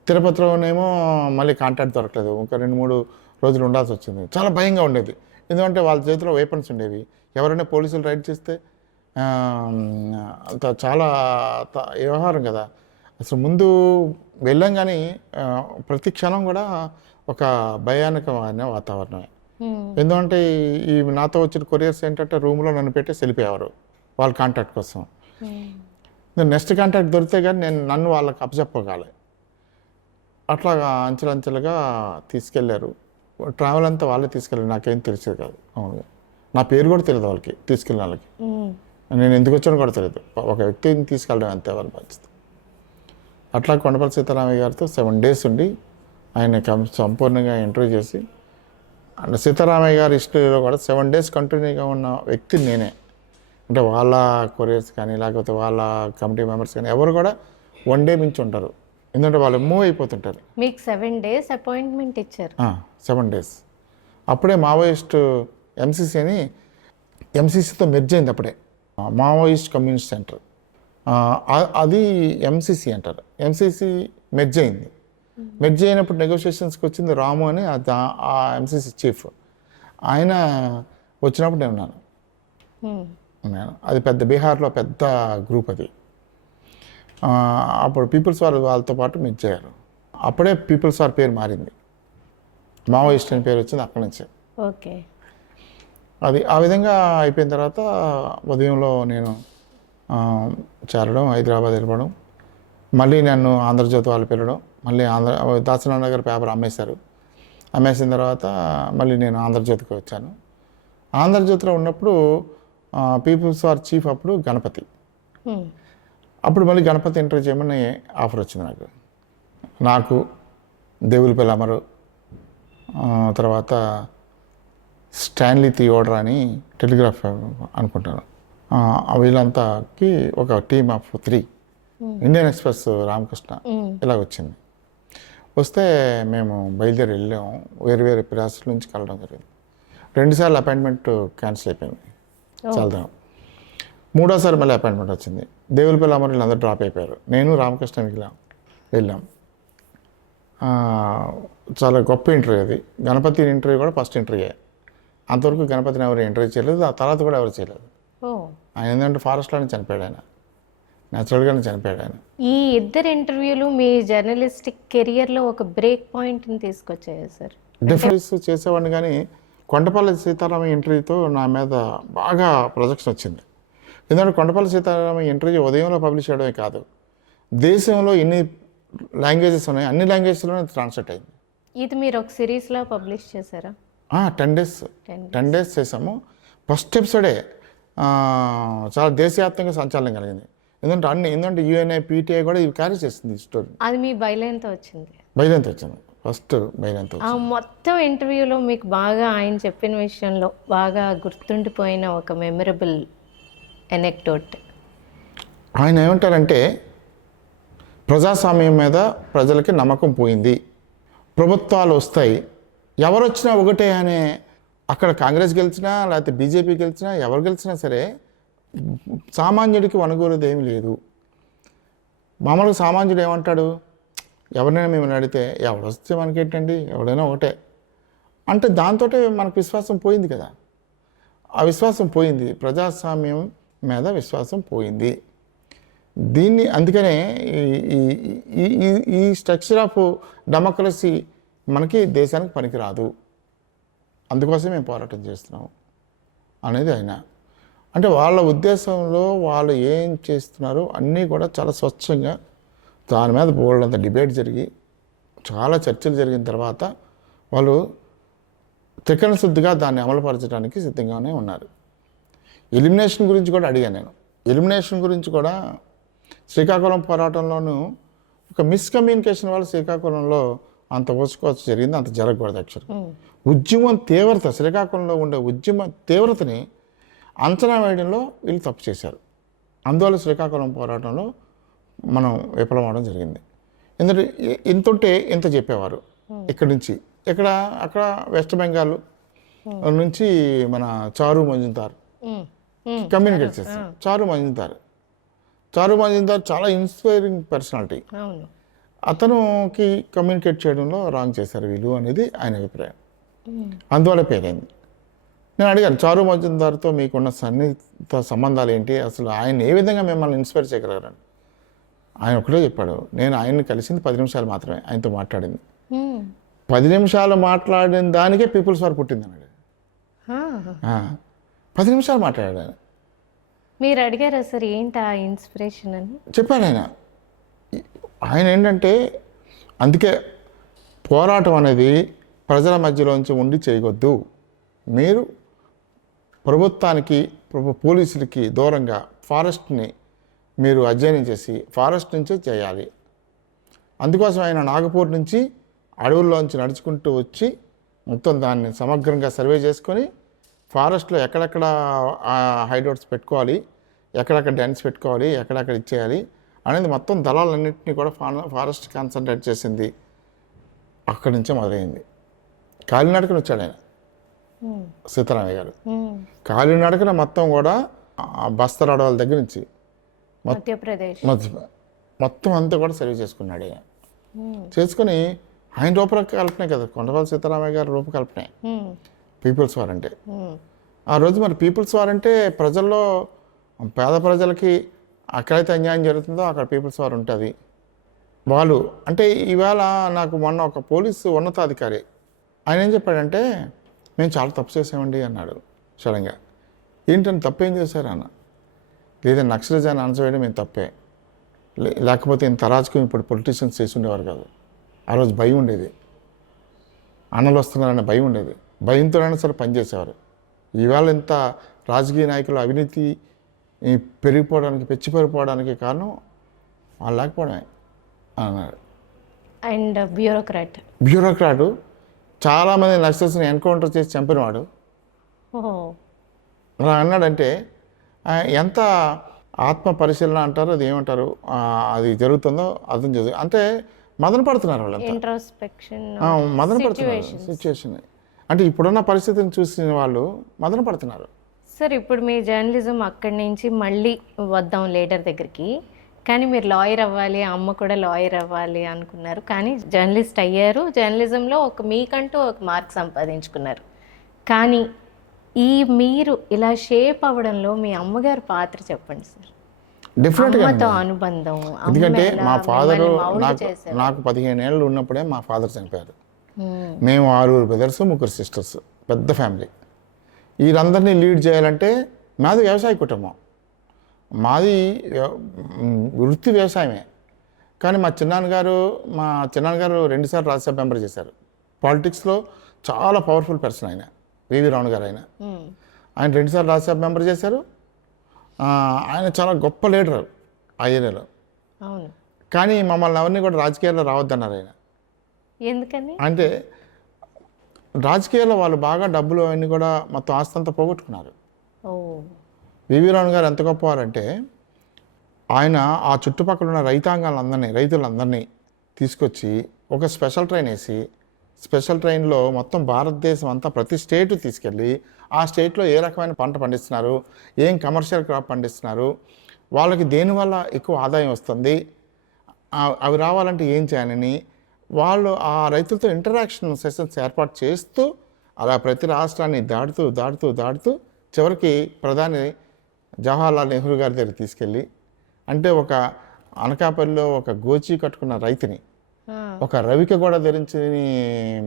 తిరుపతిలోనేమో మళ్ళీ కాంటాక్ట్ దొరకలేదు, ఇంకా 2-3 రోజులు ఉండాల్సి వచ్చింది. చాలా భయంగా ఉండేది, ఎందుకంటే వాళ్ళ చేతిలో వెపన్స్ ఉండేవి. ఎవరైనా పోలీసులు రైడ్ చేస్తే అంత చాలా వ్యవహారం కదా. అసలు ముందు వెళ్ళాం కానీ ప్రతి క్షణం కూడా ఒక భయానకమైన వాతావరణమే. ఎందుకంటే ఈ నాతో వచ్చిన కొరియర్స్ ఏంటంటే రూమ్లో నన్ను పెట్టేసి వెళ్ళిపోయేవారు వాళ్ళ కాంటాక్ట్ కోసం. నెక్స్ట్ కాంటాక్ట్ దొరికితే కానీ నన్ను వాళ్ళకి అప్పచెప్పగాలి. అట్లాగా అంచెలంచెలుగా తీసుకెళ్ళారు. ట్రావెల్ అంతా వాళ్ళే తీసుకెళ్ళారు, నాకేం తెలిసేది కాదు. అవును, నా పేరు కూడా తెలియదు వాళ్ళకి, తీసుకెళ్ళిన వాళ్ళకి. నేను ఎందుకు వచ్చానో కూడా తెలియదు. ఒక వ్యక్తిని తీసుకెళ్ళడం అంతే వాళ్ళ బాధ్యత. అట్లా కొండపల్లి సీతారామయ్య గారితో 7 days ఉండి ఆయన సంపూర్ణంగా ఇంటర్వ్యూ చేసి అంటే సీతారామయ్య గారి హిస్టరీలో కూడా 7 days కంటిన్యూగా ఉన్న వ్యక్తి నేనే. అంటే వాళ్ళ కొరియర్స్ కానీ లేకపోతే వాళ్ళ కమిటీ మెంబర్స్ కానీ ఎవరు కూడా 1 day మించి ఉంటారు. ఎందుకంటే వాళ్ళు మూవ్ అయిపోతుంటారు. మీకు 7 days అపాయింట్మెంట్ ఇచ్చారు. 7 days. అప్పుడే మావోయిస్ట్ ఎంసీసీ అని ఎంసీసీతో మెర్జ్ అయింది అప్పుడే, మావోయిస్ట్ కమ్యూనిస్ట్ సెంటర్. అది ఎంసీసీ అంటారు. ఎంసీసీ మెర్జ్ అయింది. మెర్జ్ అయినప్పుడు నెగోషియేషన్స్కి వచ్చింది రాము అని ఆ ఎంసీసీ చీఫ్. ఆయన వచ్చినప్పుడు నేను ఉన్నాను. అది పెద్ద బీహార్లో పెద్ద గ్రూప్ అది. అప్పుడు పీపుల్స్ వార్ వాళ్ళతో పాటు మెర్జ్ అయ్యారు. అప్పుడే పీపుల్స్ వార్ పేరు మారింది, మావోయిస్ట్ అని పేరు వచ్చింది అక్కడి నుంచి. ఓకే. అది ఆ విధంగా అయిపోయిన తర్వాత ఉదయంలో నేను చేరడం, హైదరాబాద్ వెళ్ళడం, మళ్ళీ నన్ను ఆంధ్రజ్యోతి వాళ్ళు పిలవడం, మళ్ళీ దాసనారాయణ గారి పేపర్ అమ్మేశారు. అమ్మేసిన తర్వాత మళ్ళీ నేను ఆంధ్రజ్యోతికి వచ్చాను. ఆంధ్రజ్యోతిలో ఉన్నప్పుడు పీపుల్స్ వార్ చీఫ్ అప్పుడు గణపతి. అప్పుడు మళ్ళీ గణపతి ఇంటర్వ్యూ చేయమని ఆఫర్ వచ్చింది నాకు దేవులపల్లి అమరు, తర్వాత స్టాన్లీ థియోడర్ అని టెలిగ్రాఫ్ అనుకుంటాను, వీళ్ళంతాకి ఒక team of 3, Indian express Ramakrishna ఇలా వచ్చింది. వస్తే మేము బయలుదేరి వెళ్ళాము. వేరు వేరు ప్రెస్ల నుంచి కలవడం జరిగింది. 2 సార్లు అపాయింట్మెంట్ క్యాన్సిల్ అయిపోయింది, చల్దాం. 3వ సారి మళ్ళీ అపాయింట్మెంట్ వచ్చింది. దేవులపల్లి అమరు వీళ్ళందరూ డ్రాప్ అయిపోయారు. నేను రామకృష్ణ వెళ్ళాం. చాలా గొప్ప ఇంటర్వ్యూ అది. గణపతి ఇంటర్వ్యూ కూడా ఫస్ట్ ఇంటర్వ్యూ. అంతవరకు గణపతిని ఎవరు ఇంటర్వ్యూ చేయలేదు, ఆ తర్వాత కూడా ఎవరు చేయలేదు. ఆయన ఏంటంటే ఫారెస్ట్లోనే చనిపోయాడు, ఆయన న్యాచురల్గానే చనిపోయాడు ఆయన. ఈ ఇద్దరు ఇంటర్వ్యూలు మీ జర్నలిస్టిక్ కెరియర్లో ఒక బ్రేక్ పాయింట్ని తీసుకొచ్చాయి సార్? డిఫరెన్స్ చేసేవాడిని, కానీ కొండపల్లి సీతారామయ్య ఇంటర్వ్యూతో నా మీద బాగా ప్రొజెక్షన్ వచ్చింది. ఎందుకంటే కొండపల్లి సీతారామయ్య ఇంటర్వ్యూ ఉదయంలో పబ్లిష్ చేయడమే కాదు, దేశంలో ఎన్ని లాంగ్వేజెస్ ఉన్నాయి అన్ని లాంగ్వేజెస్లోనే ట్రాన్స్లేట్ అయింది. ఇది మీరు ఒక సిరీస్లో పబ్లిష్ చేశారా? 10 days చేసాము. ఫస్ట్ ఎపిసోడే చాలా దేశవ్యాప్తంగా సంచలనం కలిగింది. ఎందుకంటే యూఎన్ఐ, పీటీఐ కూడా ఇవి క్యారీ చేస్తుంది ఈ స్టోరీ. అది మీ బయలైన్తో వచ్చింది? బయలైన్తో వచ్చింది, ఫస్ట్ బయలైన్తో. ఆ మొత్తం ఇంటర్వ్యూలో మీకు బాగా ఆయన చెప్పిన విషయంలో బాగా గుర్తుండిపోయిన ఒక మెమరబుల్ ఎనెక్డోట్? ఆయన ఏమంటారంటే, ప్రజాస్వామ్యం మీద ప్రజలకి నమ్మకం పోయింది, ప్రభుత్వాలు వస్తాయి, ఎవరు వచ్చినా ఒకటే అనే, అక్కడ కాంగ్రెస్ గెలిచినా లేకపోతే బీజేపీ గెలిచినా ఎవరు గెలిచినా సరే సామాన్యుడికి వనగూరేది ఏమీ లేదు. మామూలుగా సామాన్యుడు ఏమంటాడు, ఎవరినైనా మిమ్మల్ని అడిగితే ఎవడు వస్తే మనకేంటండి, ఎవడైనా ఒకటే అంటే దాంతో మనకు విశ్వాసం పోయింది కదా. ఆ విశ్వాసం పోయింది, ప్రజాస్వామ్యం మీద విశ్వాసం పోయింది. దీన్ని అందుకనే ఈ స్ట్రక్చర్ ఆఫ్ డెమోక్రసీ మనకి దేశానికి పనికిరాదు, అందుకోసం మేము పోరాటం చేస్తున్నాము అనేది ఆయన. అంటే వాళ్ళ ఉద్దేశంలో వాళ్ళు ఏం చేస్తున్నారో అన్నీ కూడా చాలా స్వచ్ఛంగా, దాని మీద బోల్డంత డిబేట్ జరిగి చాలా చర్చలు జరిగిన తర్వాత వాళ్ళు త్రికరణ శుద్ధిగా దాన్ని అమలుపరచడానికి సిద్ధంగానే ఉన్నారు. ఎలిమినేషన్ గురించి కూడా అడిగాను నేను. ఎలిమినేషన్ గురించి కూడా శ్రీకాకుళం పోరాటంలోనూ ఒక మిస్కమ్యూనికేషన్ వల్ల శ్రీకాకుళంలో అంత ఓచుకోవచ్చు జరిగింది, అంత జరగకూడదు. యాక్చువల్గా ఉద్యమం తీవ్రత, శ్రీకాకుళంలో ఉండే ఉద్యమ తీవ్రతని అంచనా వేయడంలో వీళ్ళు తప్పు చేశారు. అందువల్ల శ్రీకాకుళం పోరాటంలో మనం విఫలమవడం జరిగింది. ఎందుకంటే ఇంతుంటే ఇంత చెప్పేవారు ఇక్కడి నుంచి, అక్కడ వెస్ట్ బెంగాల్ నుంచి మన చారు మజుందార్ కమ్యూనికేట్ చేస్తారు. చారు మజుందార్ చాలా ఇన్స్పైరింగ్ పర్సనాలిటీ. అతనుకి కమ్యూనికేట్ చేయడంలో రాంగ్ చేశారు వీళ్ళు అనేది ఆయన అభిప్రాయం. అందువల్ల పేరైంది. నేను అడిగాను, చారు మజుందార్తో మీకున్న సన్నిహిత సంబంధాలు ఏంటి, అసలు ఆయన ఏ విధంగా మిమ్మల్ని ఇన్స్పైర్ చేయగలరని. ఆయన ఒకటే చెప్పాడు, నేను ఆయన్ని కలిసింది 10 నిమిషాలు మాత్రమే, ఆయనతో మాట్లాడింది. 10 నిమిషాలు మాట్లాడిన దానికే పీపుల్స్ వార్ పుట్టింది అన్నాడు. 10 నిమిషాలు మాట్లాడాడు ఆయన. మీరు అడిగారా సార్ ఏంటి ఆ ఇన్స్పిరేషన్ అని? చెప్పాడు ఆయన ఏంటంటే, అందుకే పోరాటం అనేది ప్రజల మధ్యలోంచి ఉండి చేయవద్దు, మీరు ప్రభుత్వానికి పోలీసులకి దూరంగా ఫారెస్ట్ని మీరు అధ్యయనం చేసి ఫారెస్ట్ నుంచే చేయాలి. అందుకోసం ఆయన నాగపూర్ నుంచి అడవుల్లోంచి నడుచుకుంటూ వచ్చి మొత్తం దాన్ని సమగ్రంగా సర్వే చేసుకొని ఫారెస్ట్లో ఎక్కడెక్కడ హైడౌట్స్ పెట్టుకోవాలి, ఎక్కడెక్కడ డెన్స్ పెట్టుకోవాలి, ఎక్కడెక్కడ ఇచ్చేయాలి అనేది మొత్తం దళాలన్నింటినీ కూడా ఫారెస్ట్ కాన్సన్ట్రేట్ చేసింది. అక్కడి నుంచే మొదలైంది. కాలినడకన వచ్చాడు ఆయన, సీతారామయ్య గారు. కాలినడకన మొత్తం కూడా బస్తర్ అడవుల దగ్గర నుంచి మధ్యప్రదేశ్ మొత్తం అంతా కూడా సర్వే చేసుకున్నాడు ఆయన. చేసుకుని ఆయన రూపకల్పనే కదా కొండపల్లి సీతారామయ్య గారు రూపకల్పనే పీపుల్స్ వార్ అంటే. ఆ రోజు మరి పీపుల్స్ వార్ అంటే ప్రజల్లో పేద ప్రజలకి ఎక్కడైతే అన్యాయం జరుగుతుందో అక్కడ పీపుల్స్ వార్ ఉంటుంది. వాళ్ళు అంటే ఈవేళ నాకు మొన్న ఒక పోలీసు ఉన్నతాధికారి ఆయన ఏం చెప్పాడంటే, మేము చాలా తప్పు చేసామండి అన్నాడు సడన్గా. ఏంటని తప్పేం చేశారు అన్న. లేదా నక్సలిజాన్ని అణచివేయడం మేము తప్పే, లేకపోతే ఇంత అరాచకం ఇప్పుడు పొలిటీషియన్స్ చేసి ఉండేవారు కాదు. ఆ రోజు భయం ఉండేది, అన్నలు వస్తున్నారనే భయం ఉండేది, భయంతోనైనా సరే పనిచేసేవారు. ఈవేళ ఇంత రాజకీయ నాయకులు అవినీతి పెరిగిపోవడానికి పెరిగిపోవడానికి కారణం వాళ్ళు లేకపోవడమే అన్నారు. అండ్ బ్యూరోక్రాటు చాలామంది నక్సల్స్ని ఎన్కౌంటర్ చేసి చంపినవాడు అలా అన్నాడంటే ఎంత ఆత్మ పరిశీలన అంటారు, అది ఏమంటారు, అది జరుగుతుందో అర్థం చేస్తుంది. అంటే మదన పడుతున్నారు వాళ్ళంతా, మదన పడుతున్నారు సిచ్యువేషన్. అంటే ఇప్పుడున్న పరిస్థితిని చూసిన వాళ్ళు మదన పడుతున్నారు. సార్ ఇప్పుడు మీ జర్నలిజం అక్కడి నుంచి మళ్ళీ వద్దాం లీడర్ దగ్గరికి, కానీ మీరు లాయర్ అవ్వాలి, అమ్మ కూడా లాయర్ అవ్వాలి అనుకున్నారు, కానీ జర్నలిస్ట్ అయ్యారు. జర్నలిజంలో మీకంటూ ఒక మార్క్ సంపాదించుకున్నారు. కానీ మీరు ఇలా షేప్ అవ్వడంలో మీ అమ్మగారి పాత్ర చెప్పండి సార్. డెఫినెట్గా అనుబంధం. ఎందుకంటే మా ఫాదరు నాకు 15 ఏళ్ళు ఉన్నప్పుడే మా ఫాదర్ చనిపోయారు. మేము 6 బ్రదర్స్ 3 సిస్టర్స్, పెద్ద ఫ్యామిలీ. వీరందరినీ లీడ్ చేయాలంటే మాది వ్యవసాయ కుటుంబం, మాది వృత్తి వ్యవసాయమే. కానీ మా చిన్నాన్నగారు 2 సార్లు రాజ్యసభ మెంబర్ చేశారు. పాలిటిక్స్లో చాలా పవర్ఫుల్ పర్సన్ ఆయన, వివి రావణ గారు. ఆయన 2 సార్లు రాజ్యసభ మెంబర్ చేశారు. ఆయన చాలా గొప్ప లీడర్ ఆ ఏరియాలో. కానీ మమ్మల్ని ఎవరిని కూడా రాజకీయాల్లో రావద్దన్నారు ఆయన. ఎందుకని అంటే రాజకీయాల్లో వాళ్ళు బాగా డబ్బులు అవన్నీ కూడా మొత్తం ఆస్తి అంతా పోగొట్టుకున్నారు. వివి రావణ గారు ఎంత గొప్పవారంటే ఆయన ఆ చుట్టుపక్కల ఉన్న రైతులందరినీ తీసుకొచ్చి ఒక స్పెషల్ ట్రైన్ వేసి, స్పెషల్ ట్రైన్లో మొత్తం భారతదేశం అంతా ప్రతి స్టేట్ తీసుకెళ్ళి ఆ స్టేట్లో ఏ రకమైన పంట పండిస్తున్నారు, ఏం కమర్షియల్ క్రాప్ పండిస్తున్నారు, వాళ్ళకి దేనివల్ల ఎక్కువ ఆదాయం వస్తుంది, అవి రావాలంటే ఏం చేయాలని వాళ్ళు ఆ రైతులతో ఇంటరాక్షన్ సెషన్స్ ఏర్పాటు చేస్తూ అలా ప్రతి రాష్ట్రాన్ని దాటుతూ చివరికి ప్రధాని జవహర్లాల్ నెహ్రూ గారి దగ్గర తీసుకెళ్ళి, అంటే ఒక అనకాపల్లిలో ఒక గోచి కట్టుకున్న రైతుని, ఒక రవిక కూడా ధరించని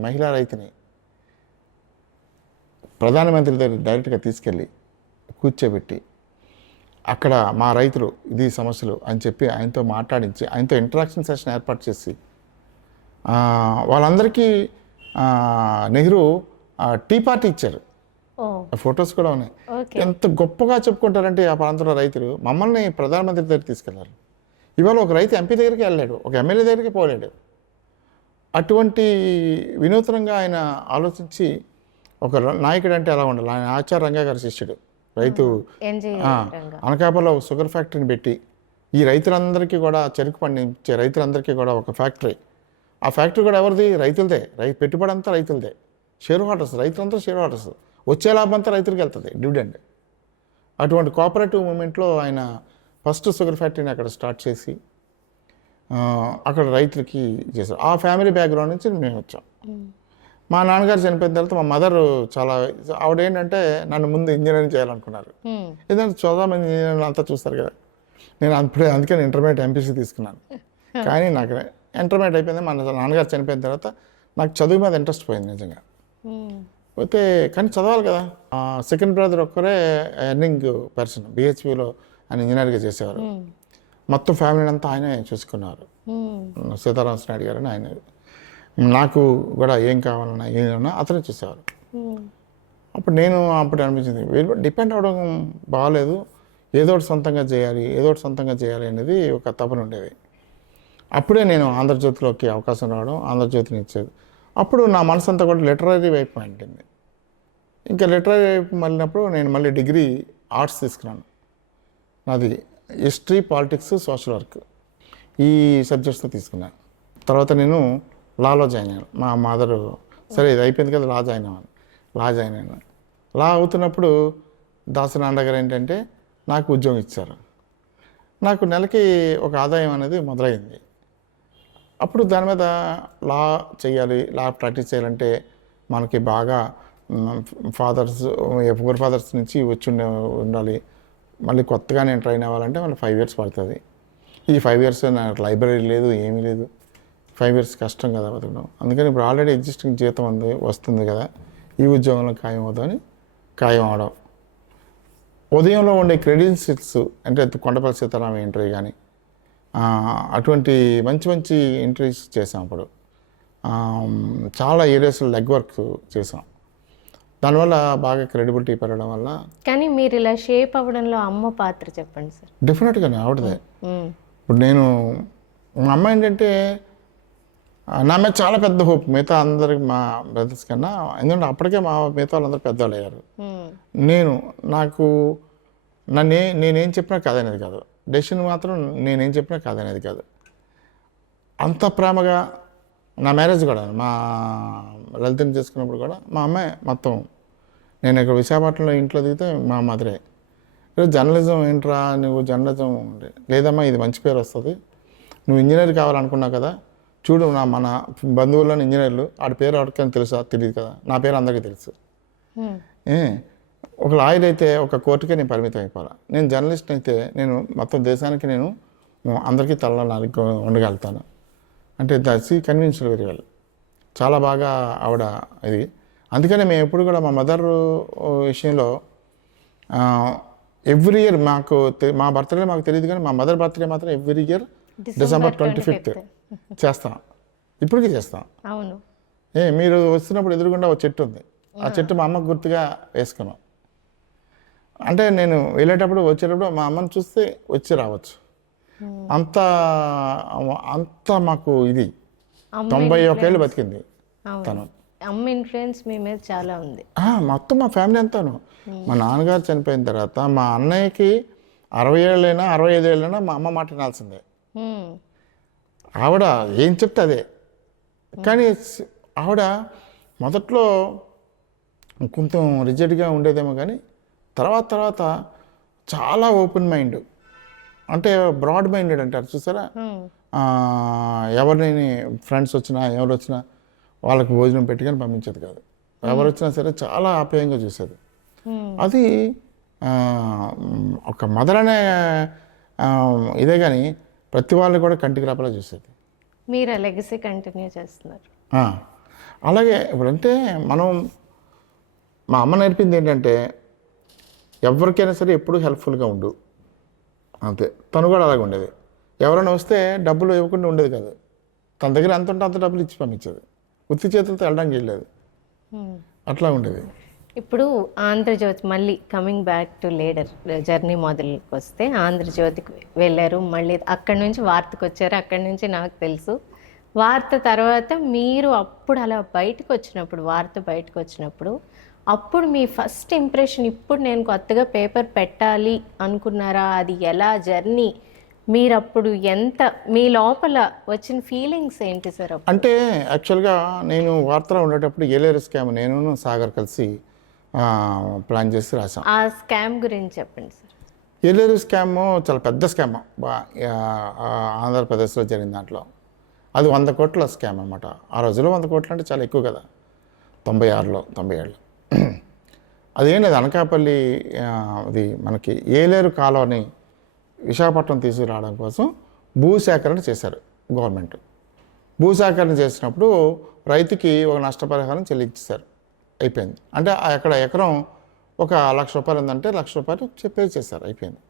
మహిళా రైతుని ప్రధానమంత్రి దగ్గర డైరెక్ట్గా తీసుకెళ్ళి కూర్చోబెట్టి అక్కడ మా రైతులు ఇది సమస్యలు అని చెప్పి ఆయనతో మాట్లాడించి ఆయనతో ఇంటరాక్షన్ సెషన్ ఏర్పాటు చేసి వాళ్ళందరికీ నెహ్రూ టీ పార్టీ ఇచ్చారు. ఫొటోస్ కూడా ఉన్నాయి. ఎంత గొప్పగా చెప్పుకుంటారంటే ఆ ప్రాంతంలో రైతులు మమ్మల్ని ప్రధానమంత్రి దగ్గర తీసుకెళ్లారు. ఇవాళ ఒక రైతు ఎంపీ దగ్గరికి వెళ్ళాడు, ఒక ఎమ్మెల్యే దగ్గరికి పోలేడు. అటువంటి వినూత్నంగా ఆయన ఆలోచించి ఒక నాయకుడు అంటే ఎలా ఉండాలి. ఆయన ఆచార్య రంగా గారి శిష్యుడు, రైతు. అనకాపల్లిలో షుగర్ ఫ్యాక్టరీని పెట్టి ఈ రైతులందరికీ కూడా చెరుకు పండించే రైతులందరికీ కూడా ఒక ఫ్యాక్టరీ, ఆ ఫ్యాక్టరీ కూడా ఎవరిది? రైతులదే. పెట్టుబడి అంతా రైతులదే, షేర్ హోల్డర్స్, రైతులంతా షేర్ హోల్డర్స్, వచ్చే లాభం అంతా రైతులకి వెళ్తుంది, డివిడెండ్. అటువంటి కోఆపరేటివ్ మూమెంట్లో ఆయన ఫస్ట్ షుగర్ ఫ్యాక్టరీని అక్కడ స్టార్ట్ చేసి అక్కడ రైతులకి చేశారు. ఆ ఫ్యామిలీ బ్యాక్గ్రౌండ్ నుంచి మేము వచ్చాం. మా నాన్నగారు చనిపోయిన తర్వాత మా మదర్ చాలా, ఆవిడ ఏంటంటే నన్ను ముందు ఇంజనీరింగ్ చేయాలనుకున్నారు. ఎందుకంటే చదువుమంది ఇంజనీరింగ్ అంతా చూస్తారు కదా. నేను అందుకే ఇంటర్మీడియట్ ఎంపీసీ తీసుకున్నాను. కానీ నాకు ఇంటర్మీడియట్ అయిపోయింది. మా నాన్నగారు చనిపోయిన తర్వాత నాకు చదువు మీద ఇంట్రెస్ట్ పోయింది నిజంగా. పోతే కానీ చదవాలి కదా. సెకండ్ బ్రదర్ ఒక్కరే ఎర్నింగ్ పర్సన్, బిహెచ్పిలో ఆయన ఇంజనీర్గా చేసేవారు. మొత్తం ఫ్యామిలీని అంతా ఆయనే చూసుకున్నారు. సీతారామ నాయుడు గారు అని ఆయన. నాకు కూడా ఏం కావాలన్నా ఏదన్నా అతనే చూసేవారు. అప్పుడు అనిపించింది డిపెండ్ అవ్వడం బాగాలేదు, ఏదో ఒకటి సొంతంగా చేయాలి అనేది ఒక తపన ఉండేది. అప్పుడే నేను ఆంధ్రజ్యోతిలోకి అవకాశం రావడం, ఆంధ్రజ్యోతిని ఇచ్చేది. అప్పుడు నా మనసు అంతా కూడా లిటరరీ వైపు మళ్ళింది. ఇంకా లిటరరీ వైపు మళ్ళినప్పుడు నేను మళ్ళీ డిగ్రీ ఆర్ట్స్ తీసుకున్నాను. నాది హిస్టరీ, పాలిటిక్స్, సోషల్ వర్క్ ఈ సబ్జెక్ట్స్తో తీసుకున్నాను. తర్వాత నేను లాలో జాయిన్ అయ్యాను. మా మదరు సరే ఇది అయిపోయింది కదా లా జాయిన్ అయ్యాను. లా అవుతున్నప్పుడు దాసనాండ గారు ఏంటంటే నాకు ఉద్యోగం ఇచ్చారు. నాకు నెలకి ఒక ఆదాయం అనేది మొదలైంది. అప్పుడు దాని మీద లా చేయాలి, లా ప్రాక్టీస్ చేయాలంటే మనకి బాగా ఫోర్ ఫాదర్స్ నుంచి వచ్చి ఉండాలి. మళ్ళీ కొత్తగా నేను ట్రైన్ అవ్వాలంటే మళ్ళీ 5 years పడుతుంది. ఈ 5 years నాకు లైబ్రరీ లేదు, ఏమీ లేదు. 5 years కష్టం కదా బతకడం. అందుకని ఇప్పుడు ఆల్రెడీ ఎగ్జిస్టింగ్ జీతం వస్తుంది కదా, ఈ ఉద్యోగంలో ఖాయం అవుతామని ఖాయం అవడం. ఉదయంలో ఉండే క్రెడెన్షియల్స్ అంటే కొండపల్లి సీతారామ ఇంటర్వ్యూ కానీ అటువంటి మంచి మంచి ఇంటర్వ్యూస్ చేసాం. అప్పుడు చాలా ఏరియాస్లో లెగ్ వర్క్ చేసాం. దానివల్ల బాగా క్రెడిబిలిటీ పెరగడం వల్ల. కానీ మీరు ఇలా షేప్ అవ్వడంలో అమ్మ పాత్ర చెప్పండి సార్. డెఫినెట్గానే ఆవిడదే. ఇప్పుడు నేను మా అమ్మ ఏంటంటే నా మీద చాలా పెద్ద హోప్ మిగతా అందరికి మా బ్రదర్స్ కన్నా. ఎందుకంటే అప్పటికే మా మిగతా వాళ్ళందరూ పెద్దవాళ్ళు అయ్యారు. నాకు నేనేం చెప్పినా కాదనేది కాదు, డెసిషన్ మాత్రం నేనేం చెప్పినా కాదనేది కాదు. అంత ప్రేమగా నా మ్యారేజ్ కూడా మా లలితని చేసుకున్నప్పుడు కూడా మా అమ్మాయి మొత్తం. నేను ఇక్కడ విశాఖపట్నంలో ఇంట్లో దిగితే మా మదరే జర్నలిజం ఏంట్రా నువ్వు జర్నలిజం లేదమ్మా ఇది మంచి పేరు వస్తుంది, నువ్వు ఇంజనీర్ కావాలనుకున్నావు కదా చూడు మన బంధువుల్లోని ఇంజనీర్లు ఆడి పేరు ఎవరికైనా తెలుసా తెలియదు కదా, నా పేరు అందరికీ తెలుసు. ఒక లాయర్ అయితే ఒక కోర్టుకే నేను పరిమితం అయిపోవాలి, నేను జర్నలిస్ట్ అయితే నేను మొత్తం దేశానికి నేను అందరికీ తలనాలికి ఉండగలుగుతాను అంటే దట్స్ కన్విన్స్డ్ వెరీ వెల్. చాలా బాగా ఆవిడ ఇది. అందుకనే మేము ఎప్పుడు కూడా మా మదర్ విషయంలో ఎవ్రీ ఇయర్ మా బర్త్డే మాకు తెలియదు కానీ మా మదర్ బర్త్డే మాత్రం ఎవ్రీ ఇయర్ December 25th చేస్తాం. ఇప్పటికీ చేస్తాం. అవును. మీరు వస్తున్నప్పుడు ఎదురుగుండా ఒక చెట్టు ఉంది, ఆ చెట్టు మా అమ్మకు గుర్తుగా వేసుకున్నాం. అంటే నేను వెళ్ళేటప్పుడు వచ్చేటప్పుడు మా అమ్మని చూస్తే వచ్చి రావచ్చు. అంత మాకు ఇది 91 ఏళ్ళు బతికింది తను. అమ్మ ఇన్ఫ్లుయెన్స్ మీ మీద చాలా ఉంది. మొత్తం మా ఫ్యామిలీ అంతాను. మా నాన్నగారు చనిపోయిన తర్వాత మా అన్నయ్యకి 60 ఏళ్ళైనా 65 ఏళ్ళైనా మా అమ్మ మాట వినాల్సిందే. ఆవిడ ఏం చెప్తే అదే. కానీ ఆవిడ మొదట్లో కొంచెం రిజిడ్గా ఉండేదేమో కానీ తర్వాత చాలా ఓపెన్ మైండ్, అంటే బ్రాడ్ మైండెడ్ అంటారు చూసారా. ఎవరిని ఫ్రెండ్స్ వచ్చినా ఎవరు వచ్చినా వాళ్ళకి భోజనం పెట్టుకొని పంపించేది కాదు. ఎవరు వచ్చినా సరే చాలా ఆప్యాయంగా చూసేది. అది ఒక మదర్ అనే ఇదే కానీ ప్రతి వాళ్ళు కూడా కంటికి రాపలా చూసేది. మీరు ఆ లెగసీ కంటిన్యూ చేస్తున్నారు. అలాగే ఇప్పుడంటే మా అమ్మ నేర్పింది ఏంటంటే ఎవరికైనా సరే ఎప్పుడు హెల్ప్ఫుల్గా ఉండు అంతే. తను కూడా అలాగే ఉండేది. ఎవరైనా వస్తే డబ్బులు ఇవ్వకుండా ఉండేది కాదు. తన దగ్గర ఎంత ఉంటే అంత డబ్బులు ఇచ్చి పంపించేది. ఉత్తి చేతులతో వెళ్ళడానికి వెళ్ళలేదు. అట్లా ఉండేది. ఇప్పుడు ఆంధ్రజ్యోతి మళ్ళీ coming back to leader journey మొదలుకి వస్తే ఆంధ్రజ్యోతికి వెళ్ళారు, మళ్ళీ అక్కడి నుంచి వార్తకు వచ్చారు. అక్కడి నుంచి నాకు తెలుసు వార్త తర్వాత మీరు అప్పుడు అలా బయటకు వచ్చినప్పుడు, వార్త బయటకు వచ్చినప్పుడు అప్పుడు మీ ఫస్ట్ ఇంప్రెషన్ ఇప్పుడు నేను కొత్తగా పేపర్ పెట్టాలి అనుకున్నారా? అది ఎలా జర్నీ మీరు అప్పుడు ఎంత మీ లోపల వచ్చిన ఫీలింగ్స్ ఏంటి సార్? అంటే యాక్చువల్గా నేను వార్తలో ఉండేటప్పుడు ఏలేరు స్కామ్ నేను సాగర్ కలిసి ప్లాన్ చేసి రాసాం. ఆ స్కామ్ గురించి చెప్పండి సార్. ఏలేరు స్కామ్ చాలా పెద్ద స్కామ్ ఆంధ్రప్రదేశ్లో జరిగిన దాంట్లో. అది 100 కోట్ల స్కామ్ అనమాట. ఆ రోజుల్లో 100 కోట్లు అంటే చాలా ఎక్కువ కదా, 97 అదేంటి అనకాపల్లి అది మనకి ఏలేరు కాలువని విశాఖపట్నం తీసుకురావడం కోసం భూసేకరణ చేశారు గవర్నమెంట్. భూసేకరణ చేసినప్పుడు రైతుకి ఒక నష్టపరిహారం చెల్లించేశారు, అయిపోయింది. అంటే అక్కడ ఎకరం ఒక ₹1,00,000 ఉందంటే ₹1,00,000 పే చేశారు, అయిపోయింది.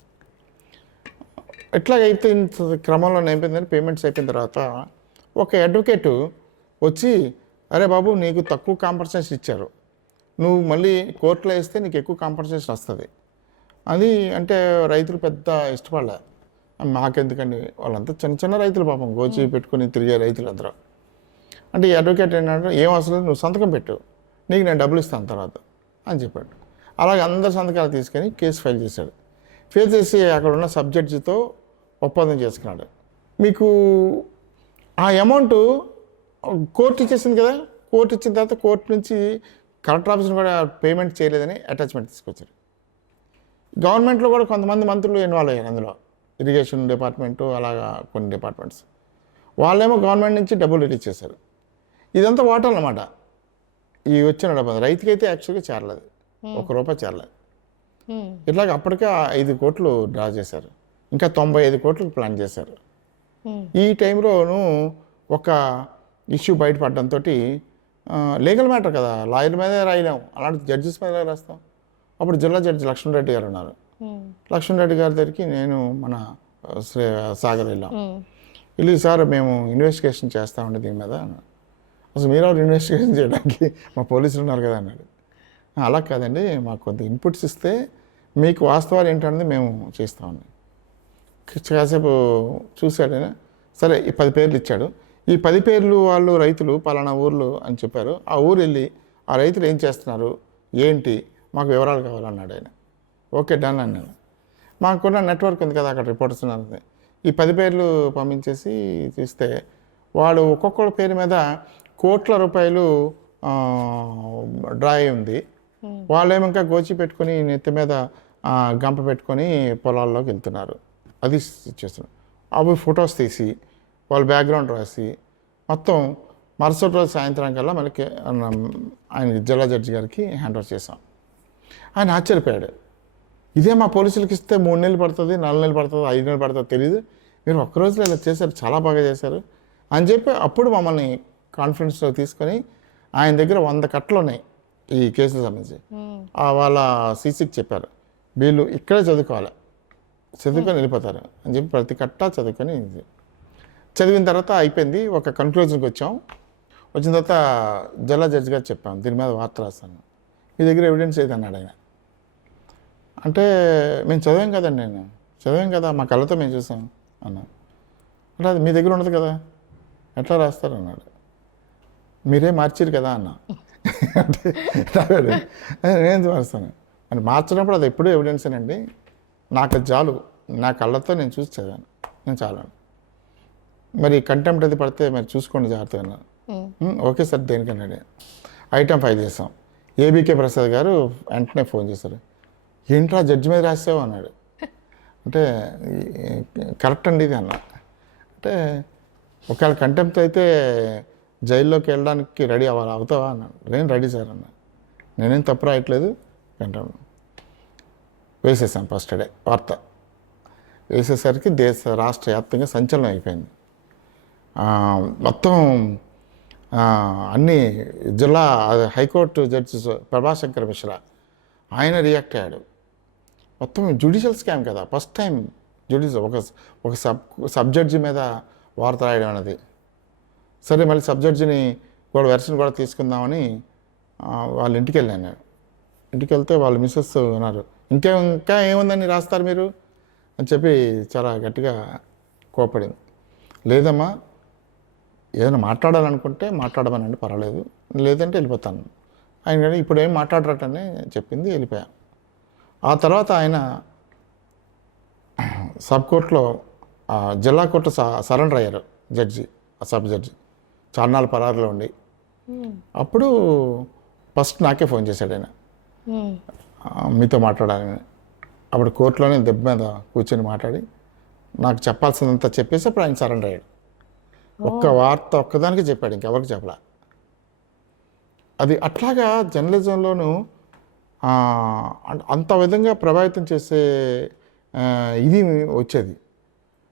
ఎట్లాగైతే క్రమంలో అయిపోయిందని పేమెంట్స్ అయిపోయిన తర్వాత ఒక అడ్వకేటు వచ్చి అరే బాబు నీకు తక్కువ కాంపన్సేషన్ ఇచ్చారు, నువ్వు మళ్ళీ కోర్టులో వేస్తే నీకు ఎక్కువ కాంపన్సేషన్ వస్తుంది అది. అంటే రైతులు పెద్ద ఇష్టపడలే. మాకెందుకండి, వాళ్ళంతా చిన్న రైతులు పాపం గోచి పెట్టుకుని తిరిగే రైతులు అందరూ. అంటే ఈ అడ్వకేట్ ఏంటంటే ఏం అవసరం లేదు, నువ్వు సంతకం పెట్టు, నీకు నేను డబ్బులు ఇస్తాను తర్వాత అని చెప్పాడు. అలాగే అందరి సంతకాలు తీసుకొని కేసు ఫైల్ చేశాడు. ఫైల్ చేసి అక్కడ ఉన్న సబ్ జడ్జితో ఒప్పందం చేసుకున్నాడు. మీకు ఆ అమౌంట్ కోర్టు ఇచ్చేసింది కదా, కోర్టు ఇచ్చిన తర్వాత కోర్టు నుంచి కలెక్టర్ ఆఫీస్ని కూడా పేమెంట్ చేయలేదని అటాచ్మెంట్ తీసుకొచ్చారు. గవర్నమెంట్లో కూడా కొంతమంది మంత్రులు ఇన్వాల్వ్ అయ్యారు అందులో, ఇరిగేషన్ డిపార్ట్మెంటు అలాగా కొన్ని డిపార్ట్మెంట్స్. వాళ్ళేమో గవర్నమెంట్ నుంచి డబ్బులు రిలీజ్ చేశారు. ఇదంతా వాటాలు అన్నమాట. ఈ వచ్చిన డబ్బు రైతుకైతే యాక్చువల్గా చేరలేదు, ₹1 చేరలేదు. ఇట్లాగ అప్పటికే 5 కోట్లు డ్రా చేశారు, ఇంకా 95 కోట్లకు ప్లాన్ చేశారు. ఈ టైంలోనూ ఒక ఇష్యూ బయటపడడంతో లీగల్ మ్యాటర్ కదా, లాయర్ మీదే రాయలేము, అలాంటి జడ్జెస్ మీద రాస్తాం. అప్పుడు జిల్లా జడ్జి లక్ష్మణరెడ్డి గారు ఉన్నారు. లక్ష్మణరెడ్డి గారి దగ్గరికి నేను మన సాగర్ వెళ్ళి సార్ మేము ఇన్వెస్టిగేషన్ చేస్తామండి దీని మీద. అసలు మీరు ఇన్వెస్టిగేషన్ చేయడానికి మా పోలీసులు ఉన్నారు కదా అన్నాడు. అలా కాదండి, మాకు కొంత ఇన్పుట్స్ ఇస్తే మీకు వాస్తవాలు ఏంటన్నది మేము చేస్తామండి. కాసేపు చూశాడు. సరే ఈ 10 పేర్లు ఇచ్చాడు. ఈ 10 పేర్లు వాళ్ళు రైతులు పలానా ఊర్లు అని చెప్పారు. ఆ ఊరు వెళ్ళి ఆ రైతులు ఏం చేస్తున్నారు ఏంటి మాకు వివరాలు కావాలన్నాడు ఆయన. ఓకే డన్ అన్నాను. మాకున్న నెట్వర్క్ ఉంది కదా అక్కడ రిపోర్టర్స్ ఉన్నారు. ఈ 10 పేర్లు పంపించేసి చూస్తే వాడు ఒక్కొక్కళ్ళ పేరు మీద కోట్ల రూపాయలు డ్రా అయి ఉంది. వాళ్ళేమో ఇంకా గోచి పెట్టుకొని నెత్తి మీద గంప పెట్టుకొని పొలాల్లోకి వెళ్తున్నారు. అది చేస్తున్నారు. అవి ఫొటోస్ తీసి వాళ్ళ బ్యాక్గ్రౌండ్ రాసి మొత్తం మరుసటి రోజు సాయంత్రం కల్లా మనకి ఆయన జిల్లా జడ్జి గారికి హ్యాండ్ ఓవర్ చేసాం. ఆయన ఆశ్చర్యపోయాడు. ఇదే మా పోలీసులకి ఇస్తే 3 నెలలు పడుతుంది, 4 నెలలు పడుతుంది, 5 నెలలు పడుతుందో తెలియదు, మీరు ఒక్కరోజులో ఇలా చేశారు, చాలా బాగా చేశారు అని చెప్పి అప్పుడు మమ్మల్ని కాన్ఫిడెన్స్లో తీసుకొని ఆయన దగ్గర 100 కట్టలు ఉన్నాయి ఈ కేసుకు సంబంధించి. వాళ్ళ సీసీకి చెప్పారు వీళ్ళు ఇక్కడే చదువుకోవాలి, చదువుకొని వెళ్ళిపోతారు అని చెప్పి ప్రతి కట్ట చదువుకొని చదివిన తర్వాత అయిపోయింది. ఒక కన్క్లూజన్కి వచ్చాం. వచ్చిన తర్వాత జిల్లా జడ్జి గారు చెప్పాం దీని మీద వార్త రాస్తాను, మీ దగ్గర ఎవిడెన్స్ ఏది అన్నాడు ఆయన. అంటే మేము చదివాం కదండి, నేను చదివాం కదా, మా కళ్ళతో మేము చూసాం అన్నాను. అంటే అది మీ దగ్గర ఉండదు కదా, ఎట్లా రాస్తారు అన్నాడు. మీరే మార్చారు కదా అన్న. అంటే నేను మారుస్తాను అని మార్చినప్పుడు అది ఎప్పుడూ ఎవిడెన్సేనండి, నాకు చాలు, నా కళ్ళతో నేను చూసి చదివాను, నేను చాలు. మరి కంటెంప్ట్ అది పడితే మరి చూసుకోండి జాగ్రత్తగా అన్నాను. ఓకే సార్ దేనికన్నాడు. ఐటమ్ ఫైల్ చేసాం. ఏబీకే ప్రసాద్ గారు వెంటనే ఫోన్ చేశారు, ఏంట్రా జడ్జి మీద రాసావు అన్నాడు. అంటే కరెక్ట్ అండి ఇది అన్నా. అంటే ఒకవేళ కంటెంప్ట్ అయితే జైల్లోకి వెళ్ళడానికి రెడీ అవుతావా అన్నాడు. నేను రెడీ సార్ అన్నా. నేనేం తప్పు రాయట్లేదు, కంటెంప్ట్ వేసేసాను. ఫస్ట్ డే వార్త వేసేసరికి రాష్ట్ర వ్యాప్తంగా సంచలనం అయిపోయింది. మొత్తం అన్ని జిల్లా హైకోర్టు జడ్జి ప్రభాశంకర్ మిశ్రా ఆయన రియాక్ట్ అయ్యాడు. మొత్తం జ్యుడిషియల్ స్కామ్ కదా, ఫస్ట్ టైం జ్యుడిషియల్ ఒక సబ్ జడ్జి మీద వార్త రాయడం అనేది. సరే మళ్ళీ సబ్ జడ్జిని కూడా వెర్షన్ కూడా తీసుకుందామని వాళ్ళ ఇంటికి వెళ్ళాను నేను. ఇంటికి వెళ్తే వాళ్ళ మిస్సెస్ ఉన్నారు. ఇంకా ఏముందని రాస్తారు మీరు అని చెప్పి చాలా గట్టిగా కోపడింది. లేదమ్మా ఏదైనా మాట్లాడాలనుకుంటే మాట్లాడమనండి పర్వాలేదు, లేదంటే వెళ్ళిపోతాను. ఆయన కానీ ఇప్పుడు ఏం మాట్లాడరటని చెప్పింది, వెళ్ళిపోయా. ఆ తర్వాత ఆయన సబ్ కోర్టులో జిల్లా కోర్టు సరెండర్ అయ్యారు జడ్జి, సబ్ జడ్జి చార్నాల పరారులో ఉండి. అప్పుడు ఫస్ట్ నాకే ఫోన్ చేశాడు ఆయన, మీతో మాట్లాడాలని. అప్పుడు కోర్టులోనే దెబ్బ మీద కూర్చొని మాట్లాడి నాకు చెప్పాల్సిందంతా చెప్పేసి అప్పుడు ఆయన సరెండర్ అయ్యాడు. ఒక్క వార్త ఒక్కదానికి చెప్పాడు, ఇంకెవరికి చెప్పలా. అది అట్లాగా జర్నలిజంలోనూ అంత విధంగా ప్రభావితం చేసే ఇది వచ్చేది.